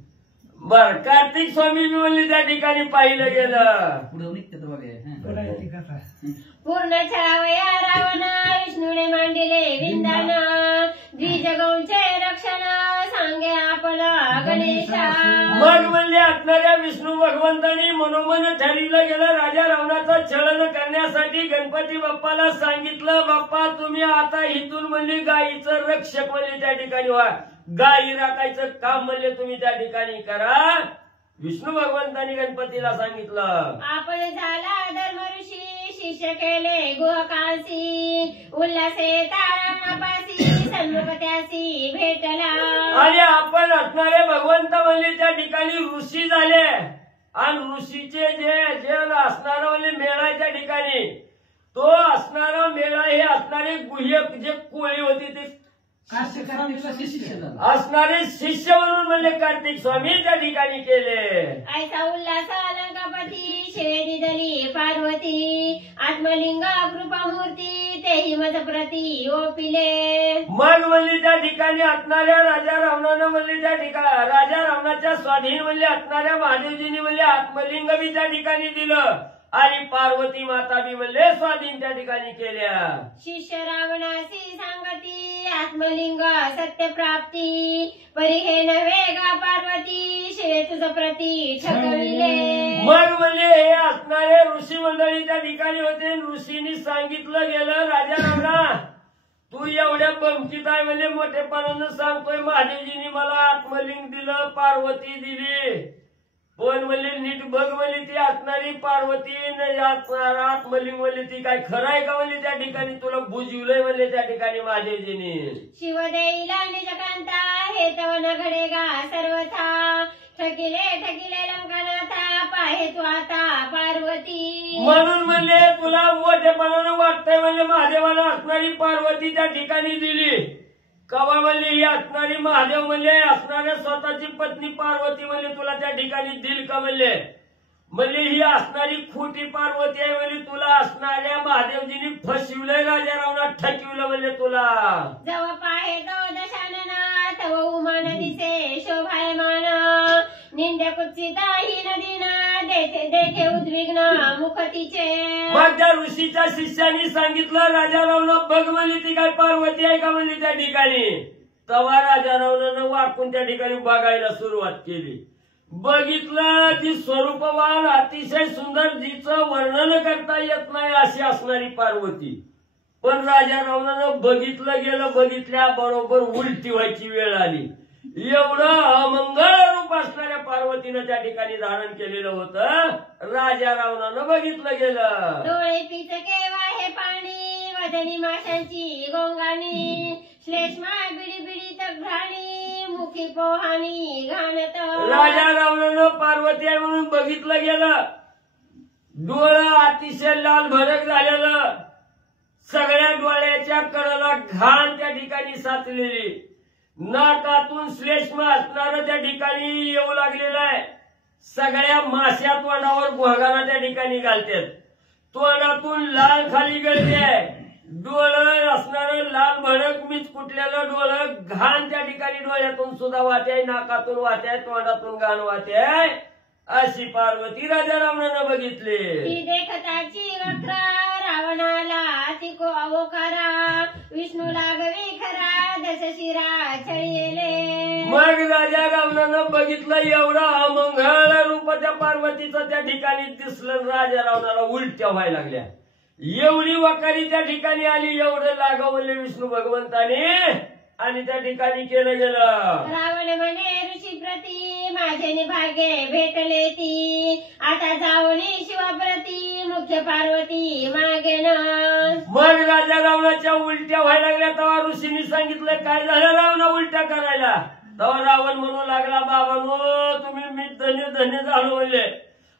बर, कार्तिक स्वामी बी म्हणले त्या ठिकाणी पाहिलं गेलं. पुढे ती कथा. पूर्ण छळावया रावणा विष्णूने मांडिले विंदान, द्विजगौंचे रक्षण सांगे आपला गणेशा. मग म्हणले असणाऱ्या विष्णू भगवंतांनी मनोमन ठरविलं गेलं राजा रावणाचं छळण करण्यासाठी. गणपती बाप्पाला सांगितलं, बाप्पा तुम्ही आता इथून म्हणले गायीचं रक्षक म्हणले त्या ठिकाणी व्हा, गायी राखायचं काम म्हणले तुम्ही त्या ठिकाणी करा. विष्णू भगवंतांनी गणपतीला सांगितलं. आपण झाला धर्म ऋषी शिष्य केले गुहकासी, उल्हासे तारापासी सन्मुख त्यासी भेटला. आणि आपण असणारे भगवंत म्हणले त्या ठिकाणी ऋषी झाले आणि ऋषीचे जे असणारा म्हणजे मेळा आहे त्या ठिकाणी, तो असणारा मेळा हे असणारे गुह्यक जे कोळी होती ते असणारे शिष्य म्हणून म्हणजे कार्तिक स्वामी त्या ठिकाणी केले. ऐसा उल्हास अलंकापती शेरी दली पार्वती, आत्मलिंग कृपामूर्ती तेही मज प्रती ओपिले. मग म्हणले त्या ठिकाणी असणाऱ्या राजा रावणानं म्हणले त्या ठिकाणी राजा रावणाच्या स्वाधीन म्हणले असणाऱ्या महादेवजींनी म्हणले आत्मलिंग बी त्या ठिकाणी दिलं आणि पार्वती माता बी म्हणले स्वाधीन त्या ठिकाणी केल्या. शिष्य रावणासी सांगती आत्मलिंग सत्य प्राप्ती, परी हे नव्हे गा पार्वती शिवे तुझ प्रती ठगविले. मग म्हणले हे असणारे ऋषी मंडळी त्या ठिकाणी होते. ऋषींनी सांगितलं गेलं, राजा रावणा तू एवढ्या बंकित आहे म्हणजे मोठेपणानं सांगतोय महादेवजींनी मला आत्मलिंग दिलं, पार्वती दिली, पण म्हणले नीट बघ म्हणली ती असणारी पार्वती आत्मलिंग म्हणली ती काय खरं आहे का म्हणली त्या ठिकाणी तुला बुजवलंय म्हणले त्या ठिकाणी महादेवजींनी. शिव देईला निजकांता हे तवन घडेगा सर्वथा, ठकिले लंकानाथा पाहे तू आता पार्वती. म्हणून म्हणले तुला मोठेपणानं वाटतंय म्हणजे महादेवाला असणारी पार्वती त्या ठिकाणी दिली. कवा म्हणले ही असणारी महादेव म्हणजे असणाऱ्या स्वतःची पत्नी पार्वती म्हणले तुला त्या ठिकाणी दिल का म्हणले ही असणारी खोटी पार्वती आहे म्हणजे तुला असणाऱ्या महादेवजींनी फसविलंय, राजा रावणात ठकिवलं म्हणजे तुला. जव पाहे तो दशानना तव उमान दिसे शोभायमान, निंद्य कुत्सिता ही नदीना देखे उद्विग्न मुख तिचे. मग त्या ऋषीच्या शिष्यानी सांगितलं राजा रावण बघ म्हणली ती काय पार्वती आहे का म्हणली त्या ठिकाणी. तवा राजा रावणानं वाकून त्या ठिकाणी बघायला सुरुवात केली. बघितलं ती स्वरूपवान अतिशय सुंदर जिचं वर्णन करता येत नाही अशी असणारी पार्वती. पण राजा रावणानं बघितलं गेलं, बघितल्याबरोबर उलटी व्हायची वेळ आली. एवढं अमंगळ रूप असणाऱ्या पार्वतीनं त्या ठिकाणी धारण केलेलं होतं. राजा रावणानं बघितलं गेलं. डोळे पिचके वाहे पाणी वदनी माशांची गोंगाणी श्लेष्मा बिडी बिडी घाणी मुखी पोहाणी घाणत. राजा रावणानं पार्वती आहे म्हणून बघितलं गेलं. डोळं अतिशय लाल भडक झालेलं. सगळ्या डोळ्याच्या कडाला घाण त्या ठिकाणी साचलेली. नाकातून श्लेष्म असणारं त्या ठिकाणी येऊ लागलेलं आहे. सगळ्या माश्या तोंडावर घोळगाना त्या ठिकाणी घालतात. तोंडातून लाल खाली गळते आहे. डोळं असणारं लाल भडक मीच कुठलेलं डोळं घाण त्या ठिकाणी डोळ्यातून सुद्धा वाहते आहे, नाकातून वाहते आहे, तोंडातून घाण वाहते आहे. अशी पार्वती राजा रावणानं बघितली. ती देखताची वक्र रावणाला तिको अवोकारा विष्णू लागवे खरा दश शिरा छळीले. मग राजा रावणानं बघितलं एवढा अमंगळ रूप त्या पार्वतीचं त्या ठिकाणी दिसलं. राजा रावणाला उलट्या व्हायला लागल्या. एवढी वकारी त्या ठिकाणी आली. एवढं लागावले विष्णू भगवंताने आणि त्या ठिकाणी केलं गेलं. रावण म्हणे ऋषी प्रती माझे भाग्ये भेटले ती आता जावणी शिवाप्रती मुख्य पार्वती मागेन. मग राजा रावणाच्या उलट्या व्हायला लागल्या. तेव्हा ऋषींनी सांगितलं काय झालं रावणा उलट्या करायला. तेव्हा रावण म्हणू लागला बाबांनो तुम्ही मी धन्य धन्य झालो म्हणले.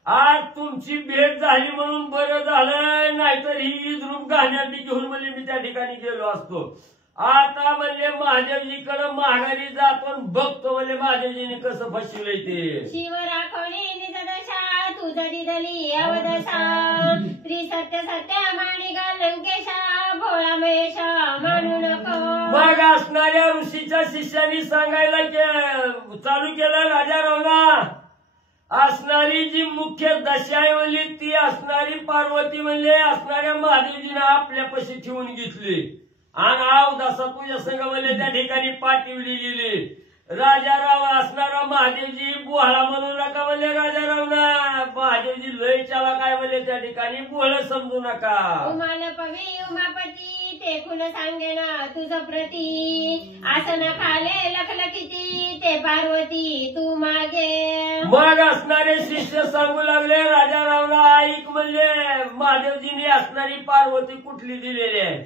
आज तुमची भेट झाली म्हणून बरं झालं, नाहीतर ही रूप घाण्यासाठी घेऊन म्हणले मी त्या ठिकाणी गेलो असतो. आता म्हणले महादेवजीकडे माघारी जातो बघतो म्हणले महादेवजीने कसं फसविलंय ते. शिव राखोणी निजदशा तुझ दिदली अवदशा त्रिसत्य सत्य माणिका लंकेशा भोळा महेशा मानू नको. मग असणाऱ्या ऋषीच्या शिष्यांनी सांगायला चालू केलं राजा रावणा असणारी जी मुख्य दशा आहे म्हणली ती असणारी पार्वती म्हणले असणाऱ्या महादेवजीने आपल्यापाशी ठेवून घेतली आणि अवदासा तुझ्या संग म्हणले त्या ठिकाणी पाठवली गेली. राजा राव असणारा महादेवजी बोहळा म्हणू नका म्हणले राजा रावणा. महादेवजी लय चाला काय म्हणले त्या ठिकाणी बोहळ समजू नका. उमाल पवी उमापती ते खुन सांगे ना तुझ प्रती आसन खाले लखलखिती ते पार्वती तू मागे. मग असणारे शिष्य सांगू लागले राजा रावणा ऐक म्हणले महादेवजीने असणारी पार्वती कुठली दिलेली आहे.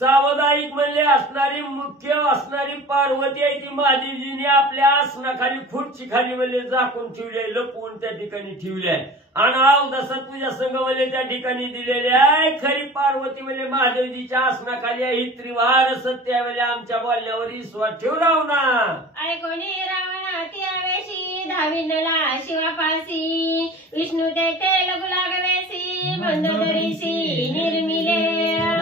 सावधाईक म्हणले असणारी मुख्य असणारी पार्वती आहे ती महादेवजीने आपल्या आसनाखाली खुर्ची खाली म्हणले झाकून ठेवली आहे, लपवून त्या ठिकाणी ठेवली आहे आणि अवदसा तुझ्या संघ म्हणले त्या ठिकाणी दिलेली आहे. खरी पार्वती म्हणजे महादेवजीच्या आसनाखाली आहे. ही त्रिवार सत्य आहे म्हणजे आमच्या बोलण्यावर विश्वास ठेव रावणा. ऐकोणी रावणा ती आवेशी धाविनला शिवापासी विष्णू तेथे लगू लागवेसी मंदोदरीशी निर्मिले.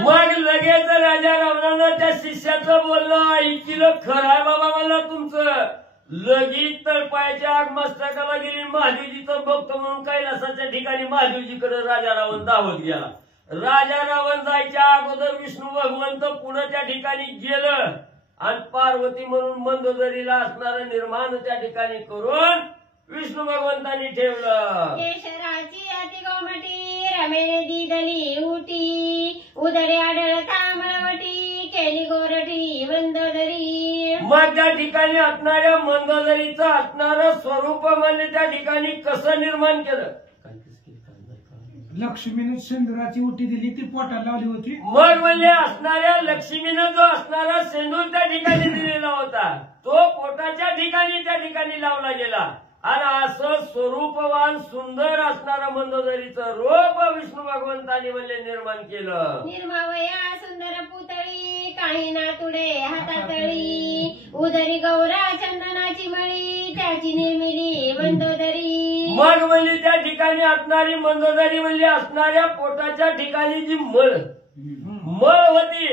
मग लगेच राजा रावणानं त्या शिष्याचं बोलणं ऐकलं. खरं आहे बाबा मला तुमचं. लगेच तळपायाच्या आग मस्तकाला गेली. महादेवजीचं बघतो म्हणून कैलासाच्या ठिकाणी महादेवजीकडे राजा रावण धावत गेला. राजा रावण जायच्या अगोदर विष्णू भगवंत पुढे त्या ठिकाणी गेलं आणि पार्वती म्हणून मंदोदरीला असणारं निर्माण त्या ठिकाणी करून विष्णू भगवंतांनी ठेवलं. केशराची अति गोमटी रमेने दिदली उटी उदरे आढळता मळवटी केली गोरठी मंदोदरी. मग त्या ठिकाणी असणाऱ्या मंदोदरीचं असणारं स्वरूप म्हणजे त्या ठिकाणी कसं निर्माण केलं. लक्ष्मीने सिंदुराची उटी दिली ती पोटाला लावली होती. मग म्हणजे असणाऱ्या लक्ष्मीनं जो असणारा सेंदूर त्या ठिकाणी दिलेला होता तो पोटाच्या ठिकाणी त्या ठिकाणी लावला गेला आणि असं स्वरूपवान सुंदर असणारं मंदोदरीचं रूप विष्णू भगवंतांनी म्हणजे निर्माण केलं. निर्मावया सुंदर पुतळी काही नातुडे हातातळी उदरी गौरा चंदनाची मळी त्याची निर्मिली मंदोदरी. मग म्हणजे त्या ठिकाणी असणारी मंदोदरी म्हणजे असणाऱ्या पोटाच्या ठिकाणी जी मळ होती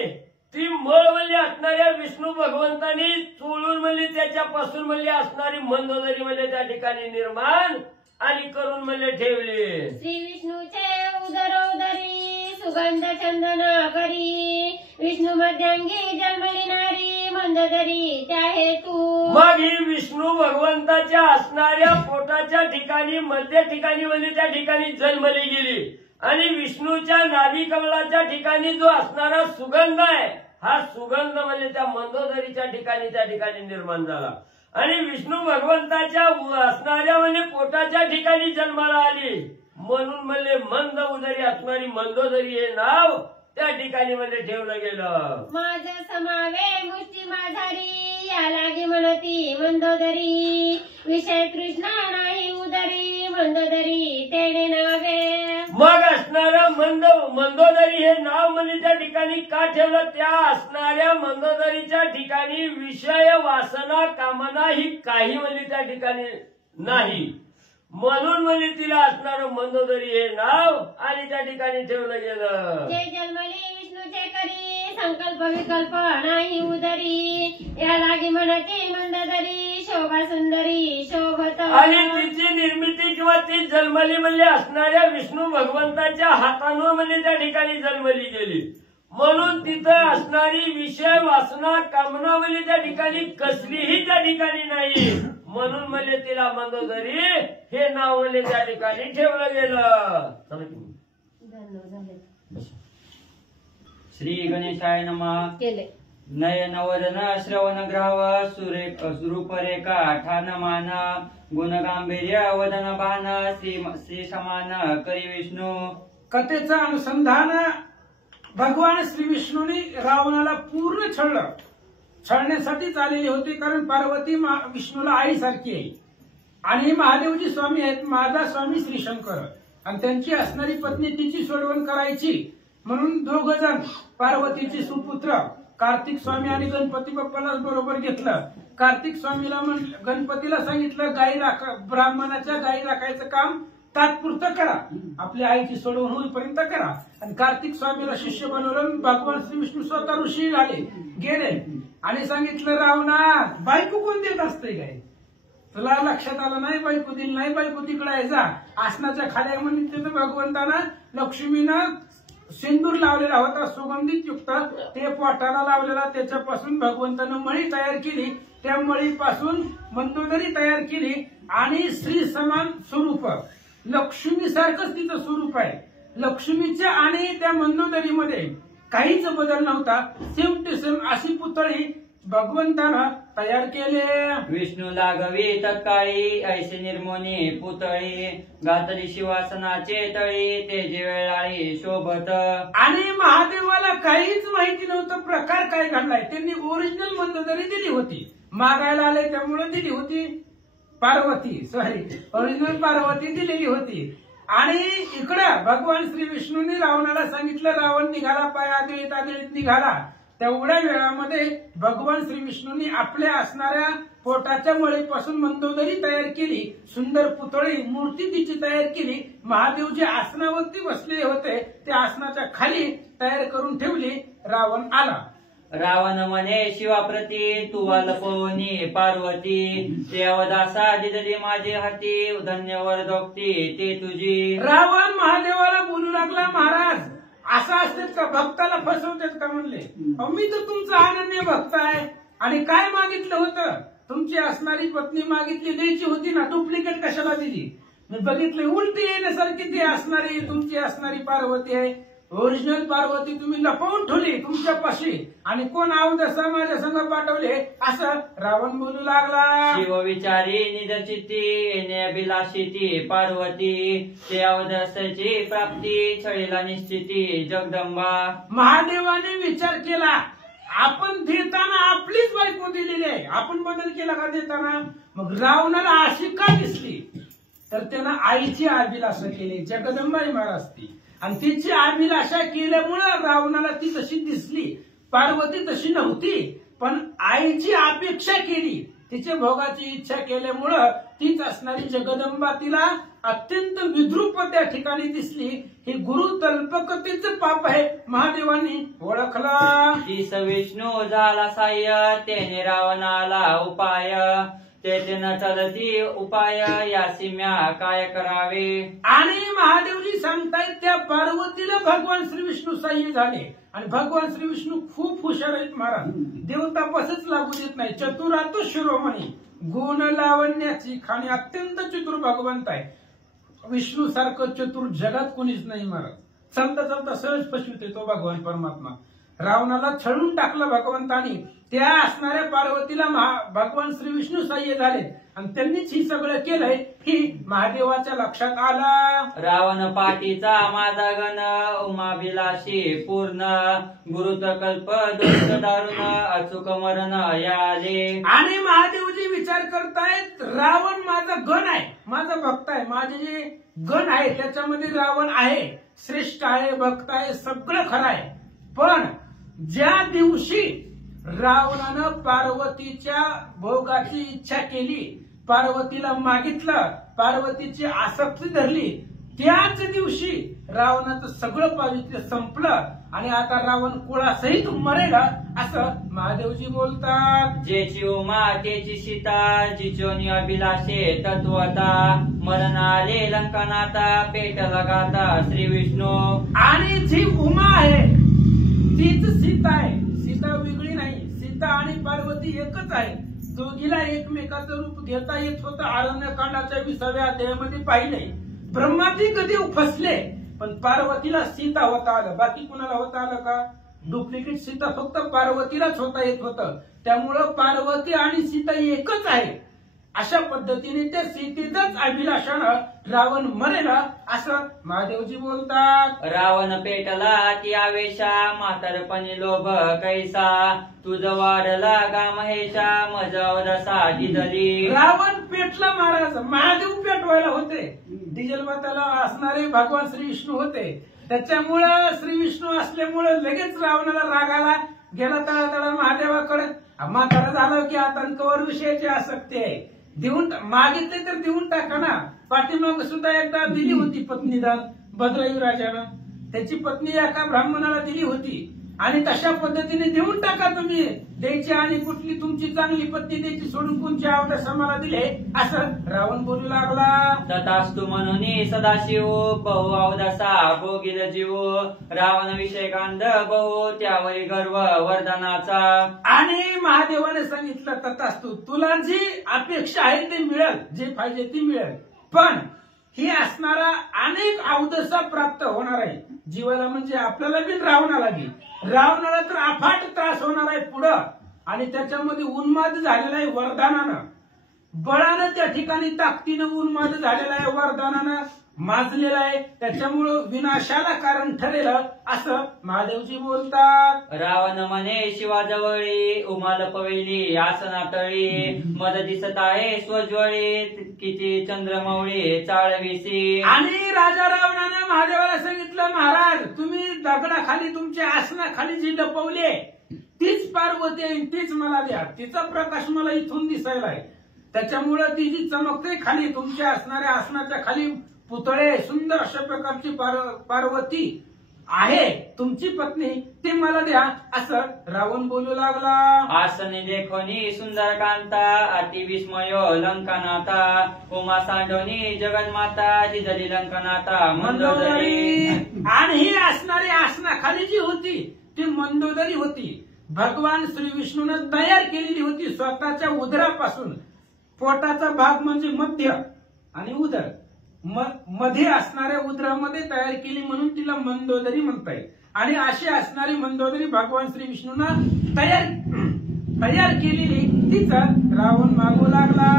ती मळ म्हणजे असणाऱ्या विष्णू भगवंतांनी चोळून म्हणजे त्याच्यापासून म्हणजे असणारी मंदोदरी म्हणजे त्या ठिकाणी निर्माण आणि करून म्हणजे ठेवली. श्री विष्णूचे उदरोदरी सुगंध चंदन करी विष्णू मध्यांगी जन्मली नारी मंदोदरी त्या हेतू. मग ही विष्णू भगवंताच्या असणाऱ्या पोटाच्या ठिकाणी मध्य ठिकाणी म्हणजे त्या ठिकाणी जन्मली गेली आणि विष्णूच्या नाभी कमलाच्या ठिकाणी जो असणारा सुगंध आहे हा सुगंध म्हणजे त्या मंदोदरीच्या ठिकाणी त्या ठिकाणी निर्माण झाला आणि विष्णू भगवंताच्या असणाऱ्या म्हणजे पोटाच्या ठिकाणी जन्माला आली म्हणून म्हणजे मंद उदरी असणारी मंदोदरी हे नाव त्या ठिकाणी म्हणजे ठेवलं गेलं. माझ समावे मुष्टी माझारी या लागे म्हणती मंदोदरी विषय तृष्णा नाही उदरी मंदोदरी तेने नावे. मग असणारं मंदोदरी हे नाव म्हणजे त्या ठिकाणी का ठेवलं? त्या असणाऱ्या मंदोदरीच्या ठिकाणी विषय वासना कामना ही काही म्हणजे त्या ठिकाणी नाही, म्हणून म्हणजे तिला असणारं मंदोदरी हे नाव आणि त्या ठिकाणी ठेवलं गेलं. जे जन्मली विष्णूचे करी संकल्प विकल्प नाही उदरी या लागे म्हणते मंदोदरी शोभा सुंदरी शोभत. आणि तिची निर्मिती किंवा ती जन्मली म्हणजे असणाऱ्या विष्णू भगवंताच्या हातानं म्हणजे त्या ठिकाणी जन्मली गेली, म्हणून तिथं असणारी विषय वासना कामना म्हणजे त्या ठिकाणी कसलीही त्या ठिकाणी नाही, म्हणून म्हणजे तिला मंदोदरी हे नाव म्हणजे त्या ठिकाणी ठेवलं गेलं. श्री गणेशाय नमः. केले नयन वदन श्रवण ग्राव रूपरेखा ठाण मान गुण गांभीर्य वदन बाण श्री समान करी विष्णू. कथेचं अनुसंधान भगवान श्री विष्णूने रावणाला पूर्ण छळण्यासाठीच आलेले होते, कारण पार्वती विष्णूला आईसारखी आहे आणि महादेवजी स्वामी आहेत, माझा स्वामी श्रीशंकर, आणि त्यांची असणारी पत्नी तिची सोडवण करायची म्हणून दोघ जण पार्वतीचे सुपुत्र कार्तिक स्वामी आणि गणपती बाप्पाला बरोबर घेतलं. कार्तिक स्वामीला गणपतीला सांगितलं ब्राह्मणाच्या गायी राखायचं काम तात्पुरतं करा, आपल्या आईची सोडवण होईपर्यंत करा. आणि कार्तिक स्वामीला शिष्य बनवलं. भगवान श्री विष्णू स्वतः ऋषी गेले आणि सांगितलं, रावणा बायको कोण देत असते काय? तुला लक्षात आलं नाही, बायको दिली नाही, बायको तिकडे आहे जा. आसनाच्या खाल्या म्हणून तिथं भगवंतानं लक्ष्मीनं सिंदूर लावलेला होता सुगंधित युक्त, ते पोटाला लावलेला, त्याच्यापासून भगवंतानं मळी तयार केली, त्या मळीपासून मंदोदरी तयार केली आणि श्री समान स्वरूप लक्ष्मी सारखंच तिचं स्वरूप आहे. लक्ष्मीच्या आणि त्या मंदोदरीमध्ये काहीच बदल नव्हता, सेम टू सेम अशी पुतळी भगवंतानं तयार केले. विष्णू लागवी तत्काळी ऐसे निर्मोनी पुतळी गातली शिवासनाचे तळी ते वेळाळी शोभत. आणि महादेवाला काहीच माहिती नव्हतं प्रकार काय घडलाय. त्यांनी ओरिजिनल मंदोदरी दिली होती, मागायला आले त्यामुळे दिली होती ओरिजिनल पार्वती दिलेली होती. आणि इकडं भगवान श्री विष्णूंनी रावणाला सांगितलं, रावण निघाला, पाय आदळीत निघाला. तेवढ्या वेळामध्ये भगवान श्री विष्णूंनी आपल्या असणाऱ्या पोटाच्या मळीपासून मंदोदरी तयार केली, सुंदर पुतळी मूर्ती तिची तयार केली. महादेव जे आसनावरती बसलेले होते त्या आसनाच्या खाली तयार करून ठेवली. रावण आला. रावण म्हणे शिवाप्रती तू लपवणी पार्वती ते अवदासा दिदली माझे हाती धन्यवर दोक्ती ते तुझी. रावण महादेवाला बोलू लागला, महाराज असं असतात का? भक्ताला फसवतात का? म्हणले, मी तर तुमचा अनन्य भक्त आहे. आणि काय मागितलं होतं? तुमची असणारी पत्नी मागितली, द्यायची होती ना, डुप्लिकेट कशाला दिली? मी बघितले उलटी येण्यासारखी ती असणारी तुमची असणारी पार्वती आहे. ओरिजिनल पार्वती तुम्ही लपवून ठेवली तुमच्यापाशी आणि कोण अवदसा माझ्या संग पाठवले असं रावण बोलू लागला. शिव विचारी निज चित्ती येणे अभिलाषी ती पार्वती ते अवदसाची प्राप्ती छळीला निश्चिती जगदंबा. महादेवाने विचार केला, आपण देताना आपलीच बायको दिलेली आहे, आपण बदल केला का देताना? मग रावणाला अशी का दिसली? तर त्यानं आईची अभिलाषा केली, जगदंबाई महाराज ती, आणि तिची अभिलाषा केल्यामुळं रावणाला ती तशी दिसली. पार्वती तशी नव्हती, पण आईची अपेक्षा केली, तिच्या भोगाची इच्छा केल्यामुळं तीच असणारी जगदंबा तिला अत्यंत विद्रूप त्या ठिकाणी दिसली. हे गुरु तल्पकतेचं पाप आहे, महादेवांनी ओळखला. तीस विष्णू झाला साह्य तेने रावणाला उपाय ते न चलती उपाय यासी म्या काय करावे. आणि महादेवजी सांगतायत त्या पार्वतीला भगवान श्री विष्णू साह्य झाले. आणि भगवान श्री विष्णू खूप हुशार आहेत महाराज, देवतापासच लागू देत नाही. चतुरातो शिरोमणी गुण लावण्याची खाणी अत्यंत चतुर भगवंत आहे. विष्णू सारखं चतुर जगात कोणीच नाही महाराज. चालता चालता सहज फसविते तो भगवान परमात्मा. रावणाला छळून टाकलं भगवंतानी, त्या असणाऱ्या पार्वतीला भगवान श्री विष्णू सहाय्य झाले आणि त्यांनीच ही सगळं केलंय ही महादेवाच्या लक्षात आलं. रावण पाठीचा माझा गण उमाभिलाषी पूर्ण गुरुतकल्प दोष दारुण अचूक मरण याले. आणि महादेवजी विचार करतायत रावण माझा गण आहे, माझा भक्त आहे, माझे जे गण आहे त्याच्यामध्ये रावण आहे, श्रेष्ठ आहे, भक्त आहे, सगळं खरं आहे. पण ज्या दिवशी रावणानं पार्वतीच्या भोगाची इच्छा केली, पार्वतीला मागितलं, पार्वतीची आसक्ती धरली, त्याच दिवशी रावणाचं सगळं पावित्र्य संपलं आणि आता रावण कुळासहित मरेल असं महादेवजी बोलतात. जेची उमा तेची सीता जिचोनी अभिलाषे तत्वता मरण आले लंकनाता पेट लगाता श्री विष्णू. आणि जी उमा आहे तीच सीता आहे, सीता वेगळी नाही. सीता आणि पार्वती एकच आहे. दोघीला एकमेकाचं रूप घेता येत होतं. अरण्यकांडाच्या 20व्या अध्यायामध्ये पाहिले. ब्रह्माजी कधी फसले पण पार्वतीला सीता होता आलं, बाकी कुणाला होता आलं का? डुप्लिकेट सीता फक्त पार्वतीलाच होता येत होतं. त्यामुळं पार्वती आणि सीता एकच आहे. अशा पद्धतीने त्या सीतेचाच अभिलाषानं रावण मरेल असं महादेवजी बोलतात. रावण पेटला ती आवेशा म्हातारपणी लोभ कैसा तुझ वाढला गा महेशा मजावदसा दिदली. रावण पेटला महाराज, महादेव पेटवायला होते. डिझेल माताला असणारे भगवान श्री विष्णू होते. त्याच्यामुळं श्री विष्णू असल्यामुळं लगेच रावणाला राग आला, गेला तळातळा महादेवाकडे. म्हातारा झाला की आता कवर विषयाची आसक्ती आहे, देऊन मागितले तर देऊन टाका ना. पाठीमाग सुद्धा एकदा दिली होती पत्नीदान भद्रयुराजानं, त्याची पत्नी एका ब्राह्मणाला दिली होती आणि तशा पद्धतीने देऊन टाका तुम्ही. द्यायची आणि कुठली तुमची चांगली पत्नी द्यायची सोडून कोणच्या अवदसा मला दिले असं रावण बोलू लागला. तथास्तु म्हणून सदाशिव बहु अवदसा भोगील जीव रावण विषय कांद बहु त्यावरी गर्व वरदानाचा. आणि महादेवाने सांगितलं तथास्तु, तुला जी अपेक्षा आहे ते मिळेल, जे पाहिजे ती मिळेल. पण ही असणारा अनेक अवदसा प्राप्त होणार आहे जीवाला, म्हणजे आपल्याला बी रावणाला बी. रावणाला तर अफाट त्रास होणार आहे पुढं आणि त्याच्यामध्ये उन्माद झालेला आहे वरदानानं, बळानं त्या ठिकाणी ताकदीनं उन्माद झालेला आहे, वरदानानं माजलेला आहे. त्याच्यामुळं विनाशाला कारण ठरेल असं महादेवजी बोलतात. रावण म्हणे शिवाजवळी उमा लपविली आसनातळी मद दिसत आहे स्वज्वळी किती चंद्रमौळी चाळविसी. आणि राजा रावणानं महादेवाला सांगितलं, महाराज तुम्ही दगडाखाली तुमच्या आसनाखाली जी लपवली तीच पार्वती आहे, तीच मला द्या. तिचा प्रकाश मला इथून दिसायला आहे. त्याच्यामुळं ती जी चमकते खाली तुमच्या असणाऱ्या आसनाच्या खाली पुतळे सुंदर अशा प्रकारची पार्वती आहे तुमची पत्नी, ते मला द्या असं रावण बोलू लागला. आसने देखोनी सुंदर कांता अति विस्मयो लंकनाता उमा सांडोनी जगन्माता जिजली लंकनाता मंदोदरी. आणि ही असणारी आसनाखाली जी होती ती मंदोदरी होती. भगवान श्री विष्णूनं तयार केलेली होती स्वतःच्या उदरापासून. पोटाचा भाग म्हणजे मध्य आणि उदर, मध्ये असणाऱ्या उदरामध्ये तयार केली म्हणून तिला मंदोदरी म्हणताय. आणि अशी असणारी मंदोदरी भगवान श्री विष्णूनं तयार केलेली तिचा रावण मागू लागला.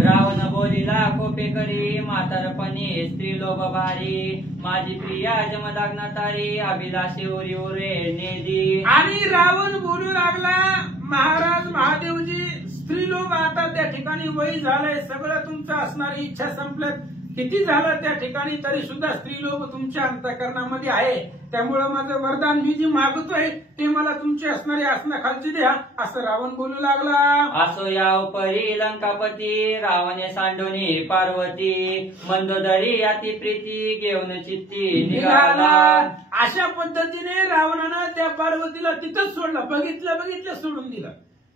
रावण बोलिला कोपेकरी म्हातारपणी स्त्री लोभ भारी माझी प्रिया जमदाग्न तारी अभिलाषी उरी उरे नेदी. आणि रावण बोलू लागला, महाराज महादेवजी स्त्री लोक आता त्या ठिकाणी वय झालंय, सगळं तुमचं असणारी इच्छा संपल्यात, किती झालं त्या ठिकाणी तरी सुद्धा स्त्री लोक तुमच्या अंतःकरणामध्ये आहे. त्यामुळं माझं वरदान मी जे मागतोय ते मला तुमची असणारी आसनाखालची द्या असं रावण बोलू लागला. असो या उपरी लंकापती रावणे सांडोनी पार्वती मंदोदरी अति प्रीती घेऊन चित्ती निघाला. अशा पद्धतीने रावणानं त्या पार्वतीला तिथंच सोडलं, बघितलं सोडून दिलं.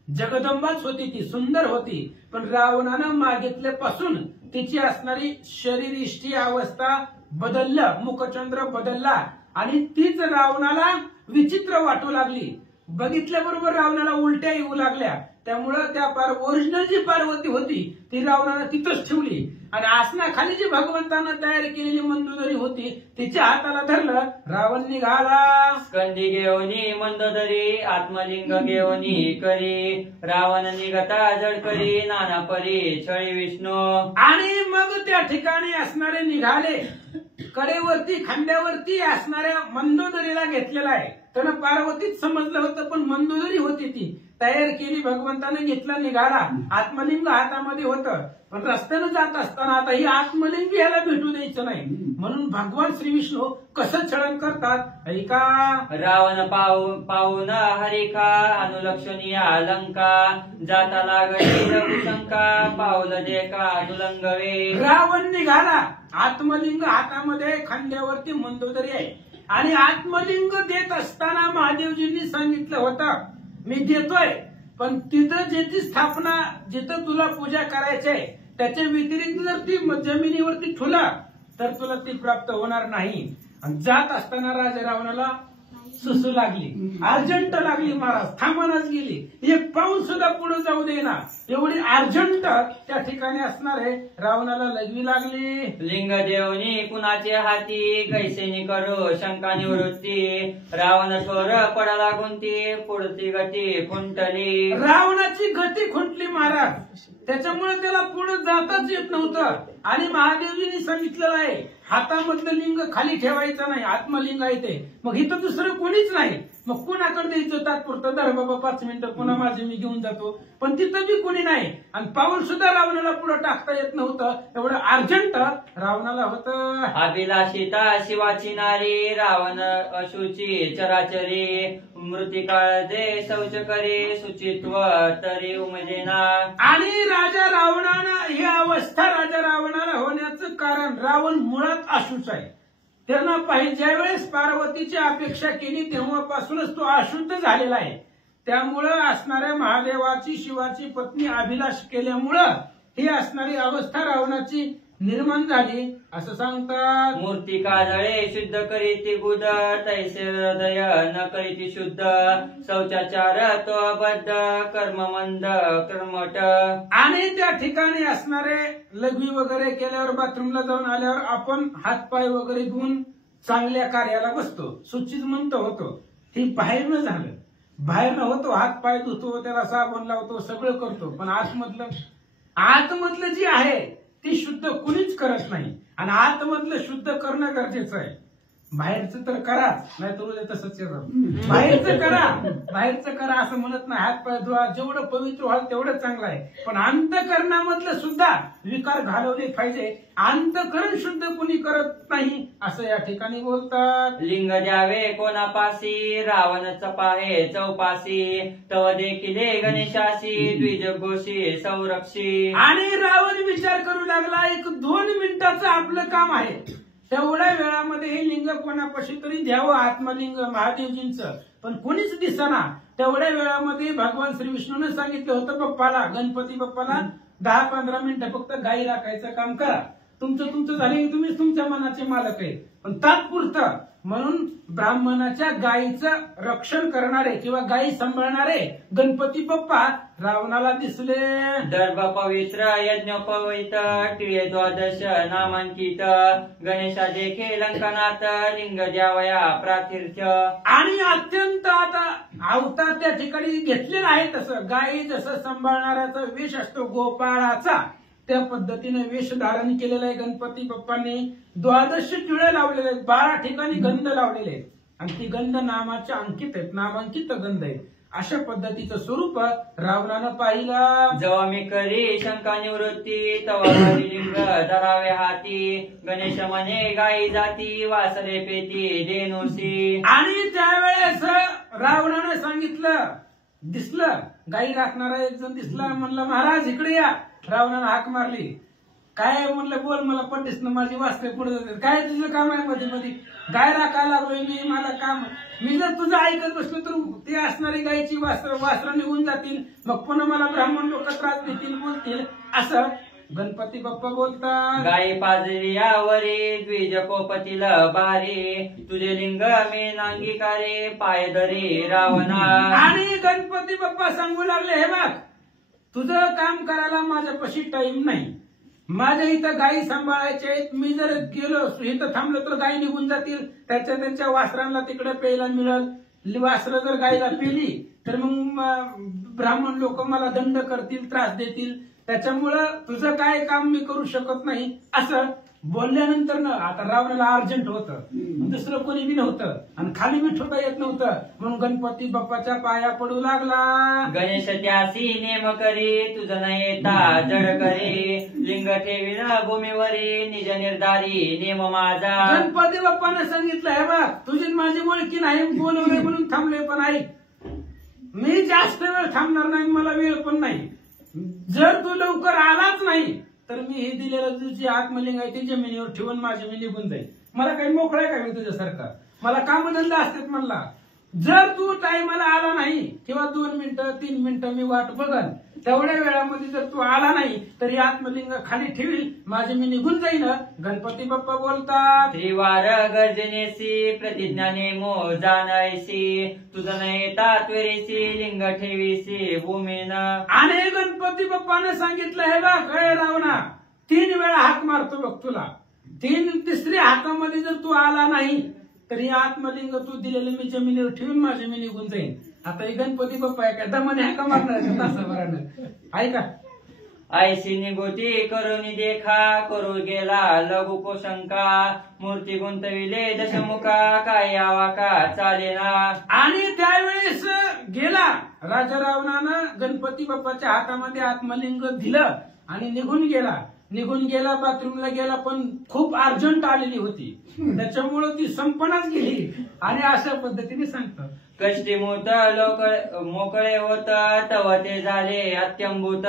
जगदंबाच होती ती, सुंदर होती, पण रावणानं मागितल्यापासून तिची असणारी शरीरिष्ठी अवस्था बदललं, मुखचंद्र बदलला आणि तीच रावणाला विचित्र वाटू लागली. बघितल्याबरोबर रावणाला उलट्या येऊ लागल्या. त्यामुळं त्या ओरिजिनल जी पार्वती होती ती रावणानं तिथंच ठेवली आणि आसनाखाली जी भगवंतानं तयार केलेली मंदोदरी होती तिच्या हाताला धरलं. रावण निघाला स्कंदी घेऊनी मंदोदरी आत्मलिंग घेऊनी करी रावण निघता जड करी नाना परी छळी विष्णू. आणि मग त्या ठिकाणी असणारे निघाले. कडेवरती खांद्यावरती असणाऱ्या मंदोदरीला घेतलेला आहे. त्यानं पार्वतीच समजलं होतं पण मंदोदरी होती ती तयार केली भगवंताने घेतला निघाला. आत्मलिंग हातामध्ये होतं पण रस्त्यानं जात असताना आता ही आत्मलिंग ह्याला भेटू द्यायचं नाही म्हणून भगवान श्री विष्णू कसं छळन करतात ऐका. रावण पाहून हरिका अनुलक्षणीय अलंका जाता लागली लघुशंका पावलं जे का अनुलंगवे. रावण निघाला. आत्मलिंग हातामध्ये खांद्यावरती मंदोदरी आहे आणि आत्मलिंग देत असताना महादेवजींनी सांगितलं होतं मी देतोय पण तिथं ज्याची स्थापना जिथं तुला पूजा करायची आहे त्याच्या व्यतिरिक्त जर ती जमिनीवरती ठुला तर तुला ती प्राप्त होणार नाही. आणि जात असताना राजा रावणाला सुसू लागली, अर्जंट लागली, महाराज थांबणच गेली, एक पाऊल सुद्धा पुढे जाऊ देना एवढी अर्जंट त्या ठिकाणी असणारे रावणाला लगवी लागली. लिंग देवनी कुणाचे हाती कैसेनी करो शंका निवृत्ती रावण थोर पडा लागून ती पुढती गती खुंटली. रावणाची गती खुंटली महाराज. त्याच्यामुळे त्याला पुढे जाताच येत नव्हतं आणि महादेवजींनी सांगितलेलं आहे हातामधलं लिंग खाली ठेवायचं नाही. आत्मलिंग आहे ते. मग इथं दुसरं कोणीच नाही मग कुणाकडे द्यायचं तात्पुरतं धर बाबा 5 मिनिटं पुन्हा माझे मी घेऊन जातो पण तिथं बी कोणी नाही आणि पाऊल सुद्धा रावणाला पुढे टाकता येत नव्हतं. एवढं अर्जंट रावणाला होतं. अभिलाषिता शिवाची नारी रावण अशुची चराचरी मृतिकाळ दे शौच करे सुचित्व तरी उमजेना. आणि राजा रावणानं ही अवस्था राजा रावणाला होण्याचं कारण रावण मुळात अशुच आहे. त्यानं पाहिजे ज्यावेळेस पार्वतीची अपेक्षा केली तेव्हापासूनच तो अशुद्ध झालेला आहे. त्यामुळं असणाऱ्या महादेवाची शिवाची पत्नी अभिलाष केल्यामुळं ही असणारी अवस्था रावणाची निर्माण झाली असं सांगतात. मूर्ती काजळे शुद्ध करीती गुद तैसे हृदय न करीती शुद्ध शौचाचार तो अबद्ध कर्ममंद कर्मट. आणि त्या ठिकाणी असणारे लघवी वगैरे केल्यावर बाथरूमला जाऊन आल्यावर आपण हातपाय वगैरे धुवून चांगल्या कार्याला बसतो सुचित म्हणतो होतो. हे बाहेरनं झालं. बाहेरनं होतो हातपाय धुतो त्याला साबण लावतो सगळं करतो पण आतमधलं जे आहे ती शुद्ध कुणीच करत नाही आणि आतमधलं शुद्ध करणं गरजेचं आहे. बाहेरचं तर करा नाही तर तसंच बाहेरचं करा असं म्हणत नाही. हातपाय धुवा जेवढं पवित्र व्हाल तेवढं चांगलं आहे पण अंतकरणामधलं सुद्धा विकार घालवले पाहिजे. अंतकरण शुद्ध कुणी करत नाही असं या ठिकाणी बोलतात. लिंग द्यावे कोणापासी रावण चपाहे चौपासी तव देखिले गणेशासी द्विजघोषी संरक्षी. आणि रावण विचार करू लागला 1-2 मिनिटाचं आपलं काम आहे तेवढ्या वेळामध्ये हे लिंग कोणापाशी तरी द्यावं आत्मलिंग महादेवजींचं पण कोणीच दिसना. तेवढ्या वेळामध्ये भगवान श्री विष्णूने सांगितलं होतं बाप्पाला गणपती बाप्पाला 10-15 मिनिटं फक्त गाई राखायचं काम करा. तुमचं झाले की तुम्हीच तुमच्या मनाचे मालक आहे पण तात्पुरतं म्हणून ब्राह्मणाच्या गायीचं रक्षण करणारे किंवा गायी सांभाळणारे गणपती बाप्पा रावणाला दिसले. दर्भ पवित्र यज्ञ पवित्र टिळे द्वादश नामांकित गणेशा देखे लंकनाथ लिंग द्यावया प्रातीर्थ. आणि अत्यंत आता अवतार त्या ठिकाणी घेतलेला आहे तसं गायी जसं सांभाळणाऱ्याचा वेश असतो गोपाळाचा त्या पद्धतीने वेश धारण केलेला आहे गणपती बाप्पांनी. 12 टिळे लावलेले आहेत 12 ठिकाणी गंध लावलेले आहेत आणि ती गंध नामाचे अंकित आहेत नामांकित गंध आहेत. अशा पद्धतीचं स्वरूप रावणानं पाहिलं. जेव्हा मी करी शंका निवृत्ती तवा लिंग धरावे हाती गणेश म्हणे गाई जाती वासरे पेती देनुसी. आणि त्यावेळेस रावणानं सांगितलं दिसलं गाई राखणारा एक जण दिसला म्हणलं महाराज इकडे या. रावणानं हाक मारली. काय म्हणलं बोल मला पटीस ना माझी वासरे पुढे जाते काय तुझं काम आहे मध्ये मध्ये गाय राखायला लागलोय मी मला काम मी जर तुझं ऐकत बसलो तर ते असणारी गायची वासरं निघून जातील मग पुन्हा मला ब्राह्मण लोक त्रास देतील बोलतील असं गणपती बाप्पा बोलतात. गाई पाजरी यावरी द्विज कोपतील बारी तुझे लिंग मी नांगीकारे पाय धरी रावणा. आणि गणपती बाप्पा सांगू लागले हे बघ तुझं काम करायला माझ्यापाशी टाइम नाही. माझ्या इथं गायी सांभाळायच्या आहेत. मी जर गेलो इथं थांबलो तर गायी निघून जातील. त्यांच्या वासरांना तिकडे प्यायला मिळेल. वासरं जर गायीला पेली तर मग ब्राह्मण लोक मला दंड करतील, त्रास देतील. त्याच्यामुळं तुझं काय काम मी करू शकत नाही असं बोलल्यानंतर ना आता रावणाला अर्जंट होतं, दुसरं कोणी बी नव्हतं आणि खाली बी ठोका येत नव्हतं, म्हणून गणपती बाप्पाच्या पाया पडू लागला. गणेश त्यासी नेम करी तुझं न येता जड करी लिंग ठेवीन भूमीवरी निज निर्धारी नेम माझा. गणपती बाप्पाने सांगितलं हे बघ तुझी माझी ओळखी नाही, बोलवले म्हणून थांबले, पण ऐक मी जास्त वेळ थांबणार नाही, मला वेळ पण नाही. जर तू लवकर आलाच नाही तर मी हे दिलेलं तुझी आत्मलिंग आहे ती जमिनीवर ठेवून माझी मी निघून जाईल. मला काही मोकळा आहे का मी तुझ्यासारखा? मला कामधंदा असतात म्हणला. जर तू टाइमला आला नाही किंवा 2 मिनिटं 3 मिनिटं मी वाट बघन, तेवढ्या वेळामध्ये जर तू आला नाही तर ही आत्मलिंग खाली ठेवील, माझे मी निघून जाईन. गणपती बाप्पा बोलतात त्रिवार गर्जनेसी प्रतिज्ञा नेमो जाणायसी तुझं न येता त्वरेसी लिंग ठेवीसी भूमीन. आणि गणपती बाप्पाने सांगितलं हे बघ काय रावणा 3 वेळा हाक मारतो बघ तुला. 3-3 हातामध्ये जर तू आला नाही तर ही आत्मलिंग तू दिलेलं मी जमिनीवर ठेवून माझे मी निघून जाईन. आता ही गणपती बाप्पा आहे का दमाने हाका मारणार का तासाभरानं? ऐका ऐशी निगोती करुणी देखा करू गेला लघु पोशंका मूर्ती गुंतविले दशमुखा काय यावा का चालेना. आणि त्यावेळेस गेला राजा रावणानं गणपती बाप्पाच्या हातामध्ये आत्मलिंग दिलं आणि निघून गेला बाथरूमला गेला, पण खूप अर्जंट आलेली होती त्याच्यामुळं ती संपणाच गेली. आणि अशा पद्धतीने सांगतात कष्टीमूत लोक मोकळे होत तव ते झाले अत्यंभूत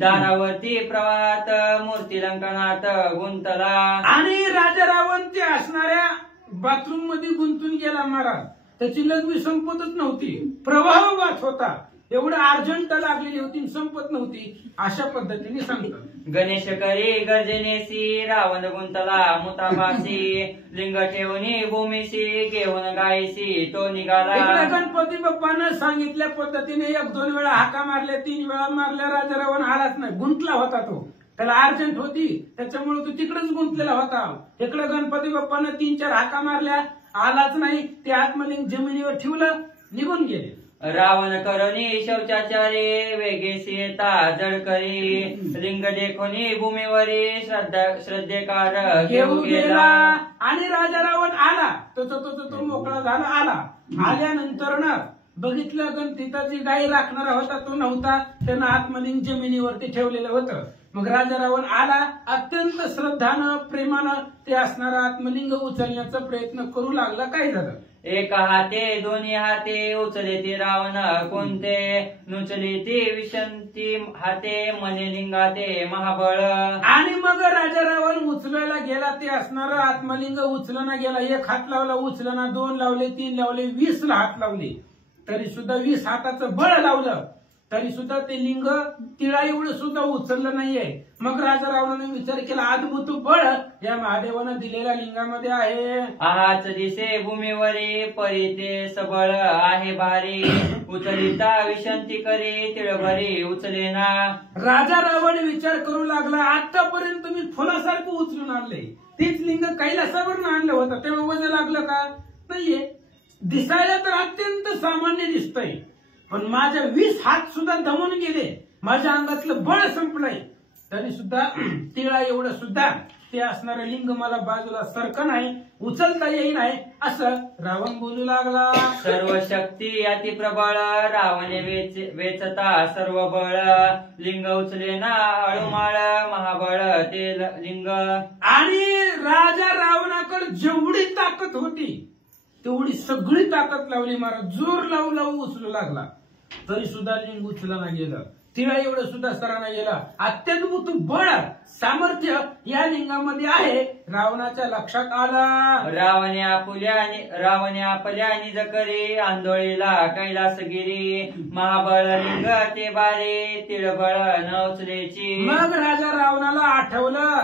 दारावरती प्रवाहात मूर्ती लंकनात गुंतला. आणि राजा रावण ते असणाऱ्या बाथरूम मध्ये गुंतून गेला महाराज. त्याची लग्न संपतच नव्हती, प्रवाह वाहत होता, एवढं अर्जंट लागलेली होती, संपत नव्हती. अशा पद्धतीने सांगतात गणेश करी गर्जनेसी रावण गुंतला मुताबासी लिंग ठेवणी भूमीशी घेऊन गायसी तो निघाला. इकडे गणपती बाप्पानं सांगितल्या पद्धतीने 1-2 वेळा हाका मारल्या, 3 वेळा मारल्या, राजा रावण आलाच नाही, गुंतला होता तो, त्याला अर्जंट होती त्याच्यामुळे तो तिकडेच गुंतलेला होता. इकडे गणपती बाप्पानं 3-4 हाका मारल्या, आलाच नाही, ते आत्मलिंग जमिनीवर ठेवलं, निघून गेले. रावण करुणी शौचाचारी वेगेसी येता जड करी लिंग देखोनी भूमीवरी श्रद्धेकार घेऊ गेला. आणि राजा रावण आला तो मोकळा झाला. आल्यानंतर ना बघितलं गणतिता जी गाई राखणारा होता तो नव्हता, त्यानं आत्मलिंग जमिनीवरती ठेवलेलं होतं. मग राजा रावण आला, अत्यंत श्रद्धानं प्रेमानं ते असणारा आत्मलिंग उचलण्याचा प्रयत्न करू लागला. काय झालं? एका हाते दोन्ही हाते उचले ती रावण कोणते नुचली ती विशंती हाते मने लिंगाते महाबळ. आणि मग राजा रावण उचलायला गेला, ते असणारं आत्मलिंग उचलना गेला. 1 हात लावला उचलना, 2 लावले, 3 लावले, 20 हात लावले, तरी सुद्धा 20 हाताचं बळ लावलं तरी सुद्धा ते लिंग तिळा एवढं सुद्धा उचललं नाहीये. मग राजा रावणाने विचार केला अद्भुत बळ या महादेवानं दिलेल्या लिंगामध्ये आहे. आहाच दिसे भूमीवरी परिते सबळ आहे भारी उचलिता विशंती करी तिळभरी उचलेना. राजा रावण विचार करू लागला आतापर्यंत मी फुलासारखं उचलून आणले, तेच लिंग कैलासावरून आणलं होतं, तेव्हा वजन लागलं का? नाहीये. दिसायला तर अत्यंत सामान्य दिसतंय, पण माझ्या 20 हात सुद्धा दमून गेले, माझ्या अंगातलं बळ संपलंय, तरी सुद्धा तिळा एवढं सुद्धा ते असणारं लिंग मला बाजूला सरकं नाही, उचलता येईल नाही, असं रावण बोलू लागला. सर्व शक्ती अति प्रबळ रावणे वेचता सर्व बळ लिंग उचले ना अळुमाळ महाबळ ते लिंग. आणि राजा रावणाकडे जेवढी ताकद होती तेवढी सगळी ताकद लावली महाराज, जोर लावू उचलू लागला, तरी सुद्धा लिंग उचलना गेलं, तिळा एवढं सुद्धा सराना गेला. अत्यंत बळ सामर्थ्य या लिंगामध्ये आहे. रावणाच्या लक्षात आला. रावणे आपल्या निज करी आंदोळीला कैलासगिरी महाबळ लिंग ते बारे तिळबळ न उचलेची. मग राजा रावणाला आठवलं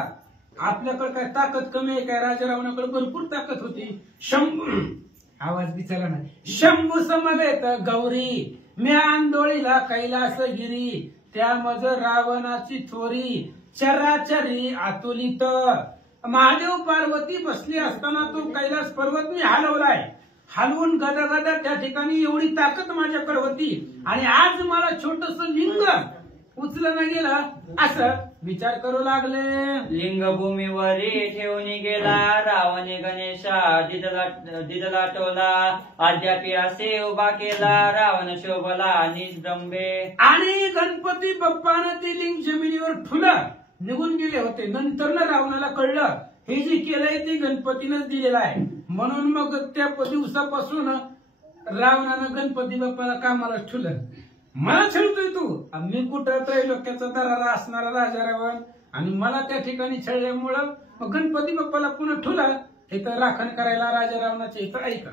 आपल्याकडे काय ताकद कमी आहे काय? राजा रावणाकडे भरपूर ताकद होती. आवाज बिचारा नाही. शंभू समवेत गौरी मी आंदोळीला कैलास गिरी त्या मज रावणाची थोरी चराचरी आतुलित. महादेव पार्वती बसली असताना तो कैलास पर्वत मी हलवलाय. हलवून गदगद त्या ठिकाणी एवढी ताकद माझ्याकडे होती आणि आज मला छोटस लिंग उचलं न गेलं असं विचार करू लागले. लिंगभूमीवरी ठेवून गेला रावणे गणेशा दिदला टोला. अद्यापि असे उभा केला रावण शोभला निजडंबे. आणि गणपती बाप्पानं ते लिंग जमिनीवर ठुलं निघून गेले होते. नंतर ना रावणाला कळलं हे जे केलंय ते गणपतीनंच दिलेलं आहे. म्हणून मग त्या दिवसापासून रावणानं गणपती बाप्पाला कामाला ठुलं. मला छळतोय तू. मी कुठं त्रैलोक्याचा दरारा असणारा राजा रावण आणि मला त्या ठिकाणी छळल्यामुळं मग गणपती बाप्पाला पुन्हा ठुलं. हे तर राखण करायला राजा रावणाचे इथं ऐका.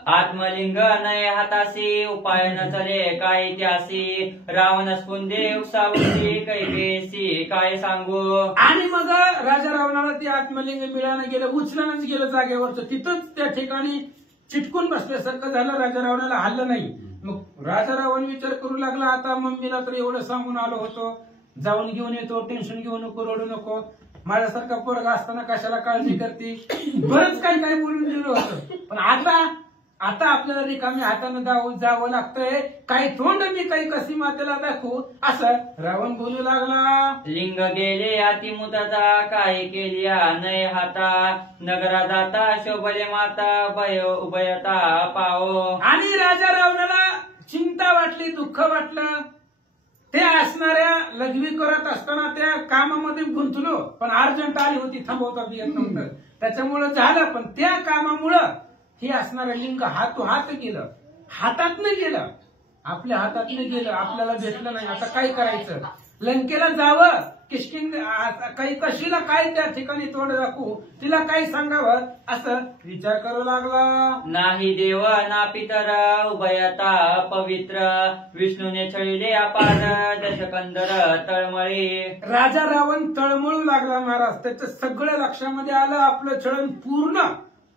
आत्मलिंग नय हातासी उपाय न चले काय इतिहासी. रावण स्पुंदे उसावशी कैकेसी काय सांगू. आणि मग राजा रावणाला ते आत्मलिंग मिळालं गेलं उचलणच गेलं जागेवरच. तिथंच त्या ठिकाणी चिटकून बसल्यासारखं झालं. राजा रावणाला हल्लं नाही. मग राजा रावण विचार करू लागला आता मम्मीला तर एवढं सांगून आलो होतो जाऊन घेऊन येतो टेन्शन घेऊ नको रडू नको. माझ्यासारखा पोरगा असताना कशाला काळजी करते. बरंच काही काही बोलून दिलं होतं. पण आता आपल्याला रिकामी हाताने जावं लागतंय. काही तोंड मी काही कशी मातेला दाखवू असं रावण बोलू लागला. लिंग गेले अतिमुदता काय केली नय हाता. नगरा जाता शोभले माता भय उभयता पाओ. आणि राजा रावणाला चिंता वाटली दुःख वाटलं. ते असणाऱ्या लघवी करत असताना त्या कामामध्ये गुंतलो पण अर्जंट आली होती थांबवता येत नव्हतं त्याच्यामुळं झालं. पण त्या कामामुळं हे असणारं लिंग हात गेलं हातातनं गेलं आपल्या हातातनं गेलं आपल्याला भेटलं नाही. आता काय करायचं. लंकेला जावं किष्किंध काही कशीला काय त्या ठिकाणी तोंड दाखवू तिला काय सांगावं असं विचार करू लागला. नाही देव ना पितर उभयता पवित्र. विष्णूने छळले अपार दशकंदर तळमळी. राजा रावण तळमळू लागला महाराज. त्याचं सगळं लक्षामध्ये आलं आपलं छळण पूर्ण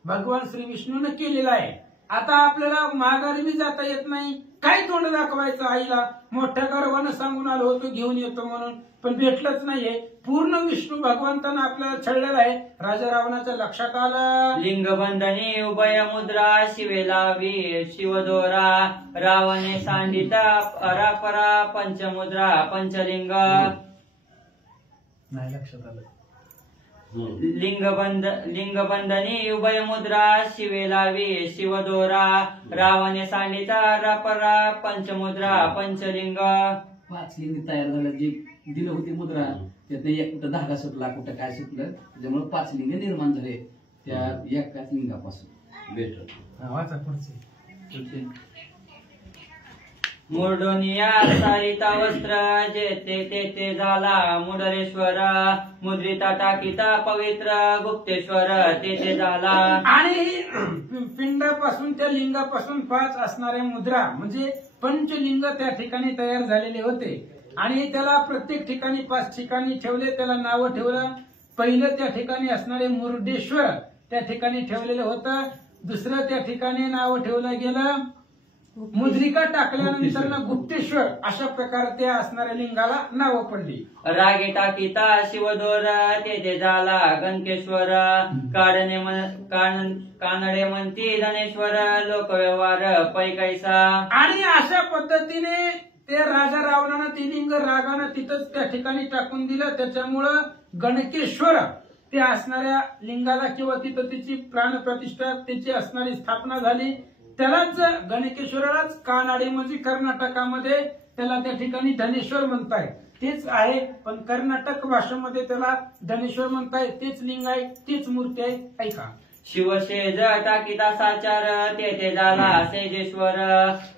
भगवान श्री विष्णूने केलेलं आहे. आता आपल्याला माघारी बी जाता येत नाही. काय तोंड दाखवायचं आईला. मोठ्या गर्वानं सांगून आलो होतो घेऊन येतो म्हणून पण भेटलंच नाहीये. पूर्ण विष्णू भगवंतानं आपल्याला छळलेलं आहे. राजा रावणाच्या लक्षात आलं. लिंगबंधनी उभय मुद्रा शिवेलावी शिवदोरा. रावणे सांडिता अरापरा पंचमुद्रा पंचलिंग. नाही लक्षात आलं. लिंगबंधनी उभय मुद्रा शिवेलावी शिवदोरा. रावणे सांडिता अरापरा पंचमुद्रा पंचलिंग. 5 लिंग तयार झालं. जे दिलं होती मुद्रा त्यातनं एक कुठं धागा सुटला कुठं काय सुटलं त्याच्यामुळे 5 लिंग निर्माण झाले त्या एकाच लिंगापासून. वाचा पुढचे. मुर्डोनिया सारिता वस्त्र जेते तेते झाला मुडरेश्वर. मुद्रिता टाकिता पवित्र गुप्तेश्वर तेथे झाला. आणि पिंडापासून त्या लिंगापासून 5 असणाऱ्या मुद्रा म्हणजे पंचलिंग त्या ठिकाणी तयार झालेले होते. आणि त्याला प्रत्येक ठिकाणी 5 ठिकाणी ठेवले. त्याला नावं ठेवलं. पहिलं त्या ठिकाणी असणारे मुर्डेश्वर त्या ठिकाणी ठेवलेलं होतं. दुसरं त्या ठिकाणी नाव ठेवलं गेलं मुद्रिका टाकल्यानंतर गुप्तेश्वर. अशा प्रकारे त्या असणाऱ्या लिंगाला नावं पडली. रागे टाकिता शिवदोर तेथे झाला गणकेश्वर. कानडे म्हणती धनेश्वर लोकव्यवहार पैकैसा. आणि अशा पद्धतीने ते राजा रावणानं ते लिंग रागानं तिथंच त्या ठिकाणी टाकून दिलं. त्याच्यामुळं गणकेश्वर ते असणाऱ्या लिंगाला किंवा तिथं तिची प्राणप्रतिष्ठा त्याची असणारी स्थापना झाली. त्यालाच गणकेश्वरालाच कानाडी म्हणजे कर्नाटकामध्ये त्याला त्या ठिकाणी धनेश्वर म्हणताय तेच आहे. पण कर्नाटक भाषेमध्ये त्याला धनेश्वर म्हणताय. तेच लिंग आहे तीच मूर्ती आहे. ऐका. शिवशेज टाकिता साचार तेथे झाला सेजेश्वर.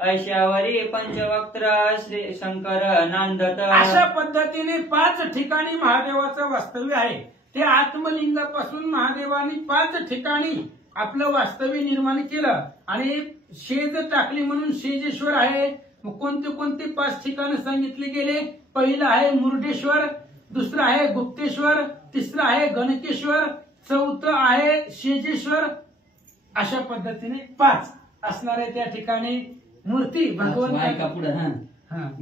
ऐशावरी पंचवक्त्र श्री शंकर नांदत. अशा पद्धतीने 5 ठिकाणी महादेवाचं वास्तव्य आहे. ते आत्मलिंगापासून महादेवाने 5 ठिकाणी आपलं वास्तव्य निर्माण केलं. आणि शेज टाकली म्हणून शेजेश्वर आहे. मग कोणते कोणते 5 ठिकाण सांगितले गेले. पहिलं आहे मुर्डेश्वर. दुसरं आहे गुप्तेश्वर. तिसरं आहे गणकेश्वर. चौथं आहे शेजेश्वर. अशा पद्धतीने 5 असणाऱ्या त्या ठिकाणी मूर्ती भगवंत पुढे हा.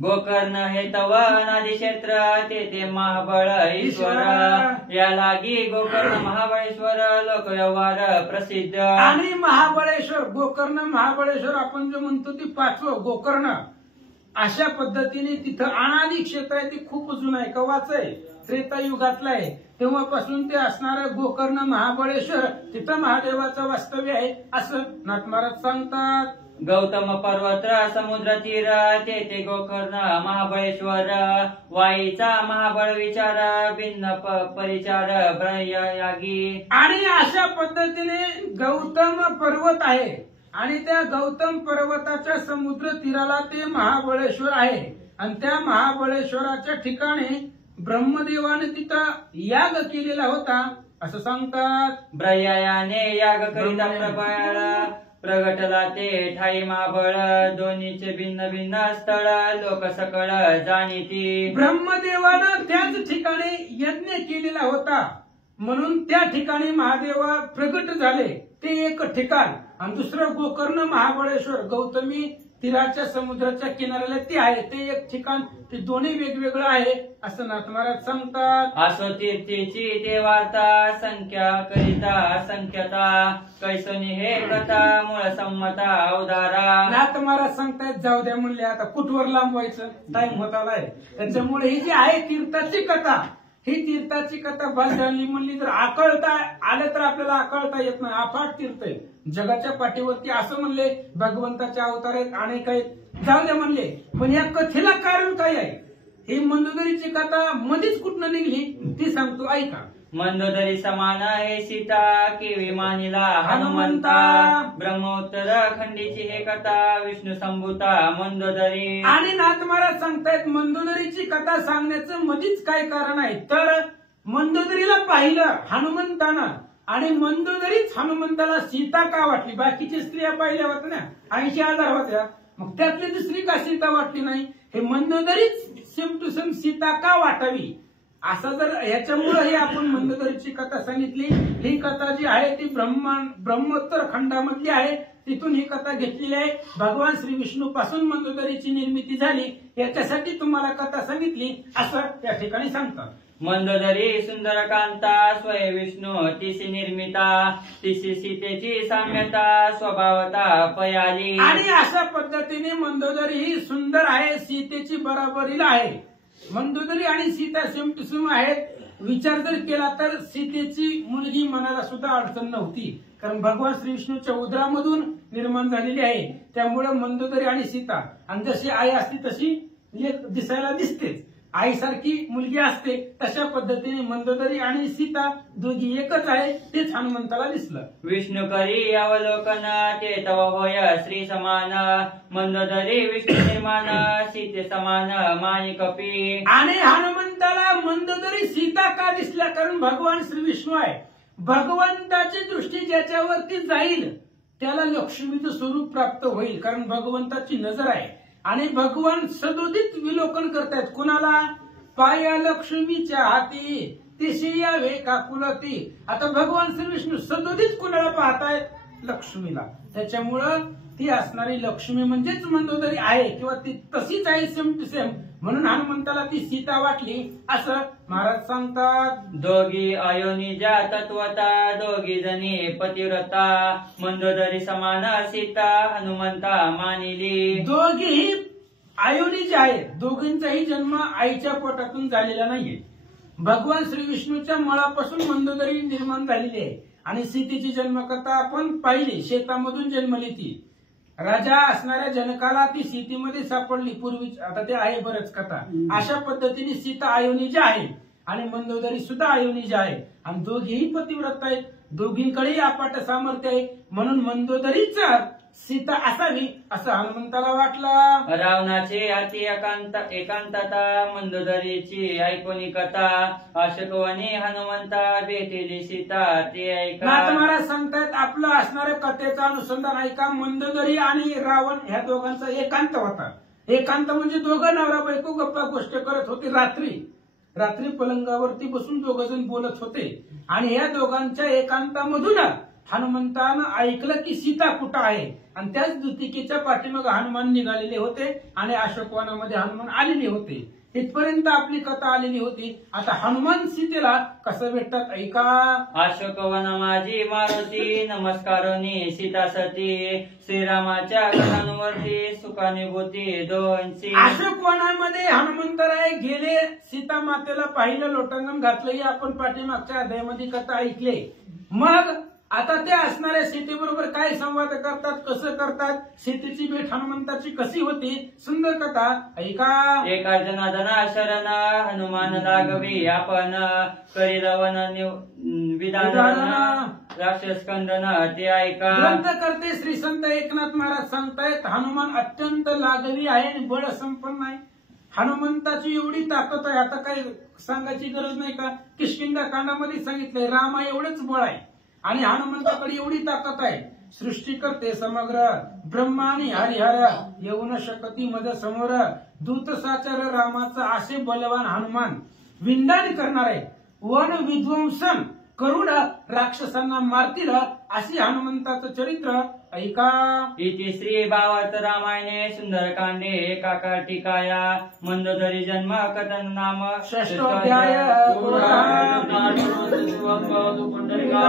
गोकर्ण हे तव अनादि क्षेत्र ते महाबळ ईश्वर या लागी गोकर्ण महाबळेश्वर लोकव्यवहार प्रसिद्ध. आणि महाबळेश्वर गोकर्ण महाबळेश्वर आपण जो म्हणतो ती 5वं गोकर्ण अशा पद्धतीने तिथं अनादि क्षेत्र आहे. ती खूप जुनं आहे, कवाचं आहे, त्रेतायुगातलं आहे. तेव्हापासून ते असणारं गोकर्ण महाबळेश्वर तिथं महादेवाचं वास्तव्य आहे असं नाथ महाराज सांगतात. गौतम पर्वत समुद्र तीर ते गोकर्ण महाबळेश्वर वाईचा महाबळ विचार भिन्न परिचार ब्रह्मयागी. आणि अशा पद्धतीने गौतम पर्वत आहे आणि त्या गौतम पर्वताच्या समुद्र तीराला ते महाबळेश्वर आहे. आणि त्या महाबळेश्वराच्या ठिकाणी ब्रह्मदेवाने तिथं याग केलेला होता असं सांगतात. ब्रह्मयाने याग करिता प्रबळ प्रगटला ते ठाई महाबळ दोन्हीचे भिन्न भिन्न स्थळ लोक सकळ जाणीती. ब्रह्मदेवानं त्याच ठिकाणी यज्ञ केलेला होता म्हणून त्या ठिकाणी महादेवा प्रगट झाले. ते एक ठिकाण. आणि दुसरं गोकर्ण महाबळेश्वर गौतमी तीराच्या समुद्राच्या किनाऱ्याला ते आहे, ते एक ठिकाण. ते दोन्ही वेगवेगळं आहे असं नाथ महाराज सांगतात. असो तीर्थीची ते वार्ता संख्या करिता संख्यता कैसोनी हे कथा मूळ संमता अवधारा. नाथ महाराज सांगतायत जाऊ द्या म्हणले, आता कुठवर लांबवायचं, टाइम होत आलाय. त्याच्यामुळे ही जी आहे तीर्थाची कथा, ही तीर्थाची कथा बस झाली म्हणली तर आकळता आलं तर आपल्याला आकळता येत नाही. अफाट तीर्थ आहे जगाच्या पाठीवरती असं म्हणले. भगवंताचे अवतार आहेत, अनेक आहेत, जाऊ द्या म्हणले. पण या कथेला कारण काय आहे? ही मंदोदरीची कथा मध्येच कुठनं निघली ती सांगतो, ऐका. मंदोदरी समान हे सीता केवी मानिला हनुमंता ब्रह्मोत्तर खंडीची हे कथा विष्णू संभूता मंदोदरी. आणि नाथ महाराज सांगतायत मंदोदरीची कथा सांगण्याचं मधीच काय कारण आहे तर मंदोदरीला पाहिलं हनुमंतानं आणि मंदोदरीच हनुमंताला सीता का वाटली. बाकीची स्त्रिया पाहिल्या होत्या ना, 80,000 होत्या, मग त्यातली दुसरी का सीता वाटली नाही. हे मंदोदरीच सेम टू सेम सीता का वाटावी असं जर ह्याच्यामुळे ही आपण मंदोदरीची कथा सांगितली. ही कथा जी आहे ती ब्रह्मोत्तर खंडामधली आहे, तिथून ही कथा घेतलेली आहे. भगवान श्री विष्णू पासून मंदोदरीची निर्मिती झाली याच्यासाठी तुम्हाला कथा सांगितली असं त्या ठिकाणी सांगतात. मंदोदरी सुंदरकांता स्वय विष्णू तिसी निर्मिता तिसी सीतेची साम्यता स्वभावता पयाली. आणि अशा पद्धतीने मंदोदरी ही सुंदर आहे, सीतेची बरोबरीला आहे. मंदोदरी आणि सीता सेम टू सेम आहेत. विचार जर केला तर सीतेची मुलगी म्हणायला सुद्धा अडचण नव्हती, कारण भगवान श्री विष्णूच्या उदरामधून निर्माण झालेली आहे. त्यामुळे मंदोदरी आणि सीता, आणि जशी आई असते तशी दिसायला दिसतेच, आईसारखी मुलगी असते, तशा पद्धतीने मंदोदरी आणि सीता दोघी एकच आहे. तेच हनुमंताला दिसलं. विष्णू करी अवलोकन ते तव होय श्री समान मंदोदरी विष्णू निर्माण सीते समान माई कपी. आणि हनुमंताला मंदोदरी सीता का दिसल्या कारण भगवान श्री विष्णू आहे. भगवंताची दृष्टी ज्याच्यावरती जाईल त्याला लक्ष्मीचं स्वरूप प्राप्त होईल, कारण भगवंताची नजर आहे. आणि भगवान सदोदित विलोकन करतायत. कुणाला? पाया लक्ष्मीच्या हाती तिशी यावे काकुलती. आता भगवान श्री विष्णू सदोदित कुणाला पाहतायत? लक्ष्मीला. त्याच्यामुळं ती असणारी लक्ष्मी म्हणजेच मंदोदरी आहे, किंवा ती तशीच आहे सेम टू सेम. म्हणून हनुमंताला ती सीता वाटली असं महाराज सांगतात. दोघी अयोनिजा तत्वता दोघी जणी पतिव्रता मंदोदरी समान सीता हनुमंता मानिली. दोघीही अयोनिज आहेत, दोघींचाही जन्म आईच्या पोटातून झालेला नाहीये. भगवान श्री विष्णूच्या मळापासून मंदोदरी निर्माण झालेली आहे. आणि सीतेची जन्मकथा आपण पाहिली, शेतामधून जन्मली ती. राजा असणाऱ्या जनकाला ती सीतेमध्ये सापडली पूर्वी, आता ते आहे बरंच कथा. अशा पद्धतीने सीता अयोनिज आहे आणि मंदोदरी सुद्धा अयोनिज आहे. आणि दोघेही पतिव्रत आहेत, दोघींकडेही अपाट सामर्थ्य आहे. म्हणून मंदोदरीच सीता असावी असं हनुमंताला वाटलं. रावणाचे अति एकांतता मंदोदरीची ऐकोनी कथा अशोकवनी हनुमंता भेटेली सीता ते ऐका. नाथ महाराज सांगतायत आपलं असणाऱ्या कथेचं अनुसंधान ऐका. मंदोदरी आणि रावण ह्या दोघांचा एकांत होता. एकांत म्हणजे दोघं नवरा बायको गप्पा गोष्ट करत होते. रात्री पलंगावरती बसून दोघ जण बोलत होते. आणि या दोघांच्या एकांतामधून हनुमंतानं ऐकलं की सीता कुठं आहे आणि त्याच दुतिकेच्या पाठीमागे हनुमान निघालेले होते आणि अशोकवनामध्ये हनुमान आलेले होते. इथपर्यंत आपली कथा आलेली होती. आता हनुमान सीतेला कसं भेटतात ऐका. अशोकवन माझी मारुती नमस्कारोनी सीता सती श्रीरामाच्या गणांवरती सुखानुभूती दोनची. अशोकवनामध्ये हनुमंतराय गेले, सीता मातेला पाहिलं, लोटांगण घातलं. ही आपण पाठीमागच्या अध्यायामध्ये कथा ऐकले. मग आता त्या असणाऱ्या सीतेबरोबर काय संवाद करतात, कसं करतात, सीतेची भेट हनुमंताची कशी होती, सुंदर कथा ऐका. एका जनार्दना शरण हनुमान लागवी आपण करीलवन विधान राक्षस खंडन ते ऐका. ग्रंथकर्ते श्री संत एकनाथ महाराज सांगतायत हनुमान अत्यंत लागवी आहे आणि बळ संपन्न आहे. हनुमंताची एवढी ताकद आहे, आता काही सांगायची गरज नाही का. किष्किंधा कांडामध्ये सांगितलंय रामा एवढंच बळ आहे आणि हनुमंताकडे एवढी ताकद आहे. सृष्टी करते समग्र ब्रह्मा आणि हरिहर येऊन शकती मज समोर. दूत साचर रामाचा असे बलवान हनुमान विंदान करणार आहे. वन विध्वंसन करून राक्षसांना मारतील अशी हनुमंताचं चरित्र ऐका. इति श्री भावार्थ रामायणे सुंदरकांडे एकाकार टीकाया मंदोदरी जन्म कथन नाम षष्ठोध्याय. पुंडलिका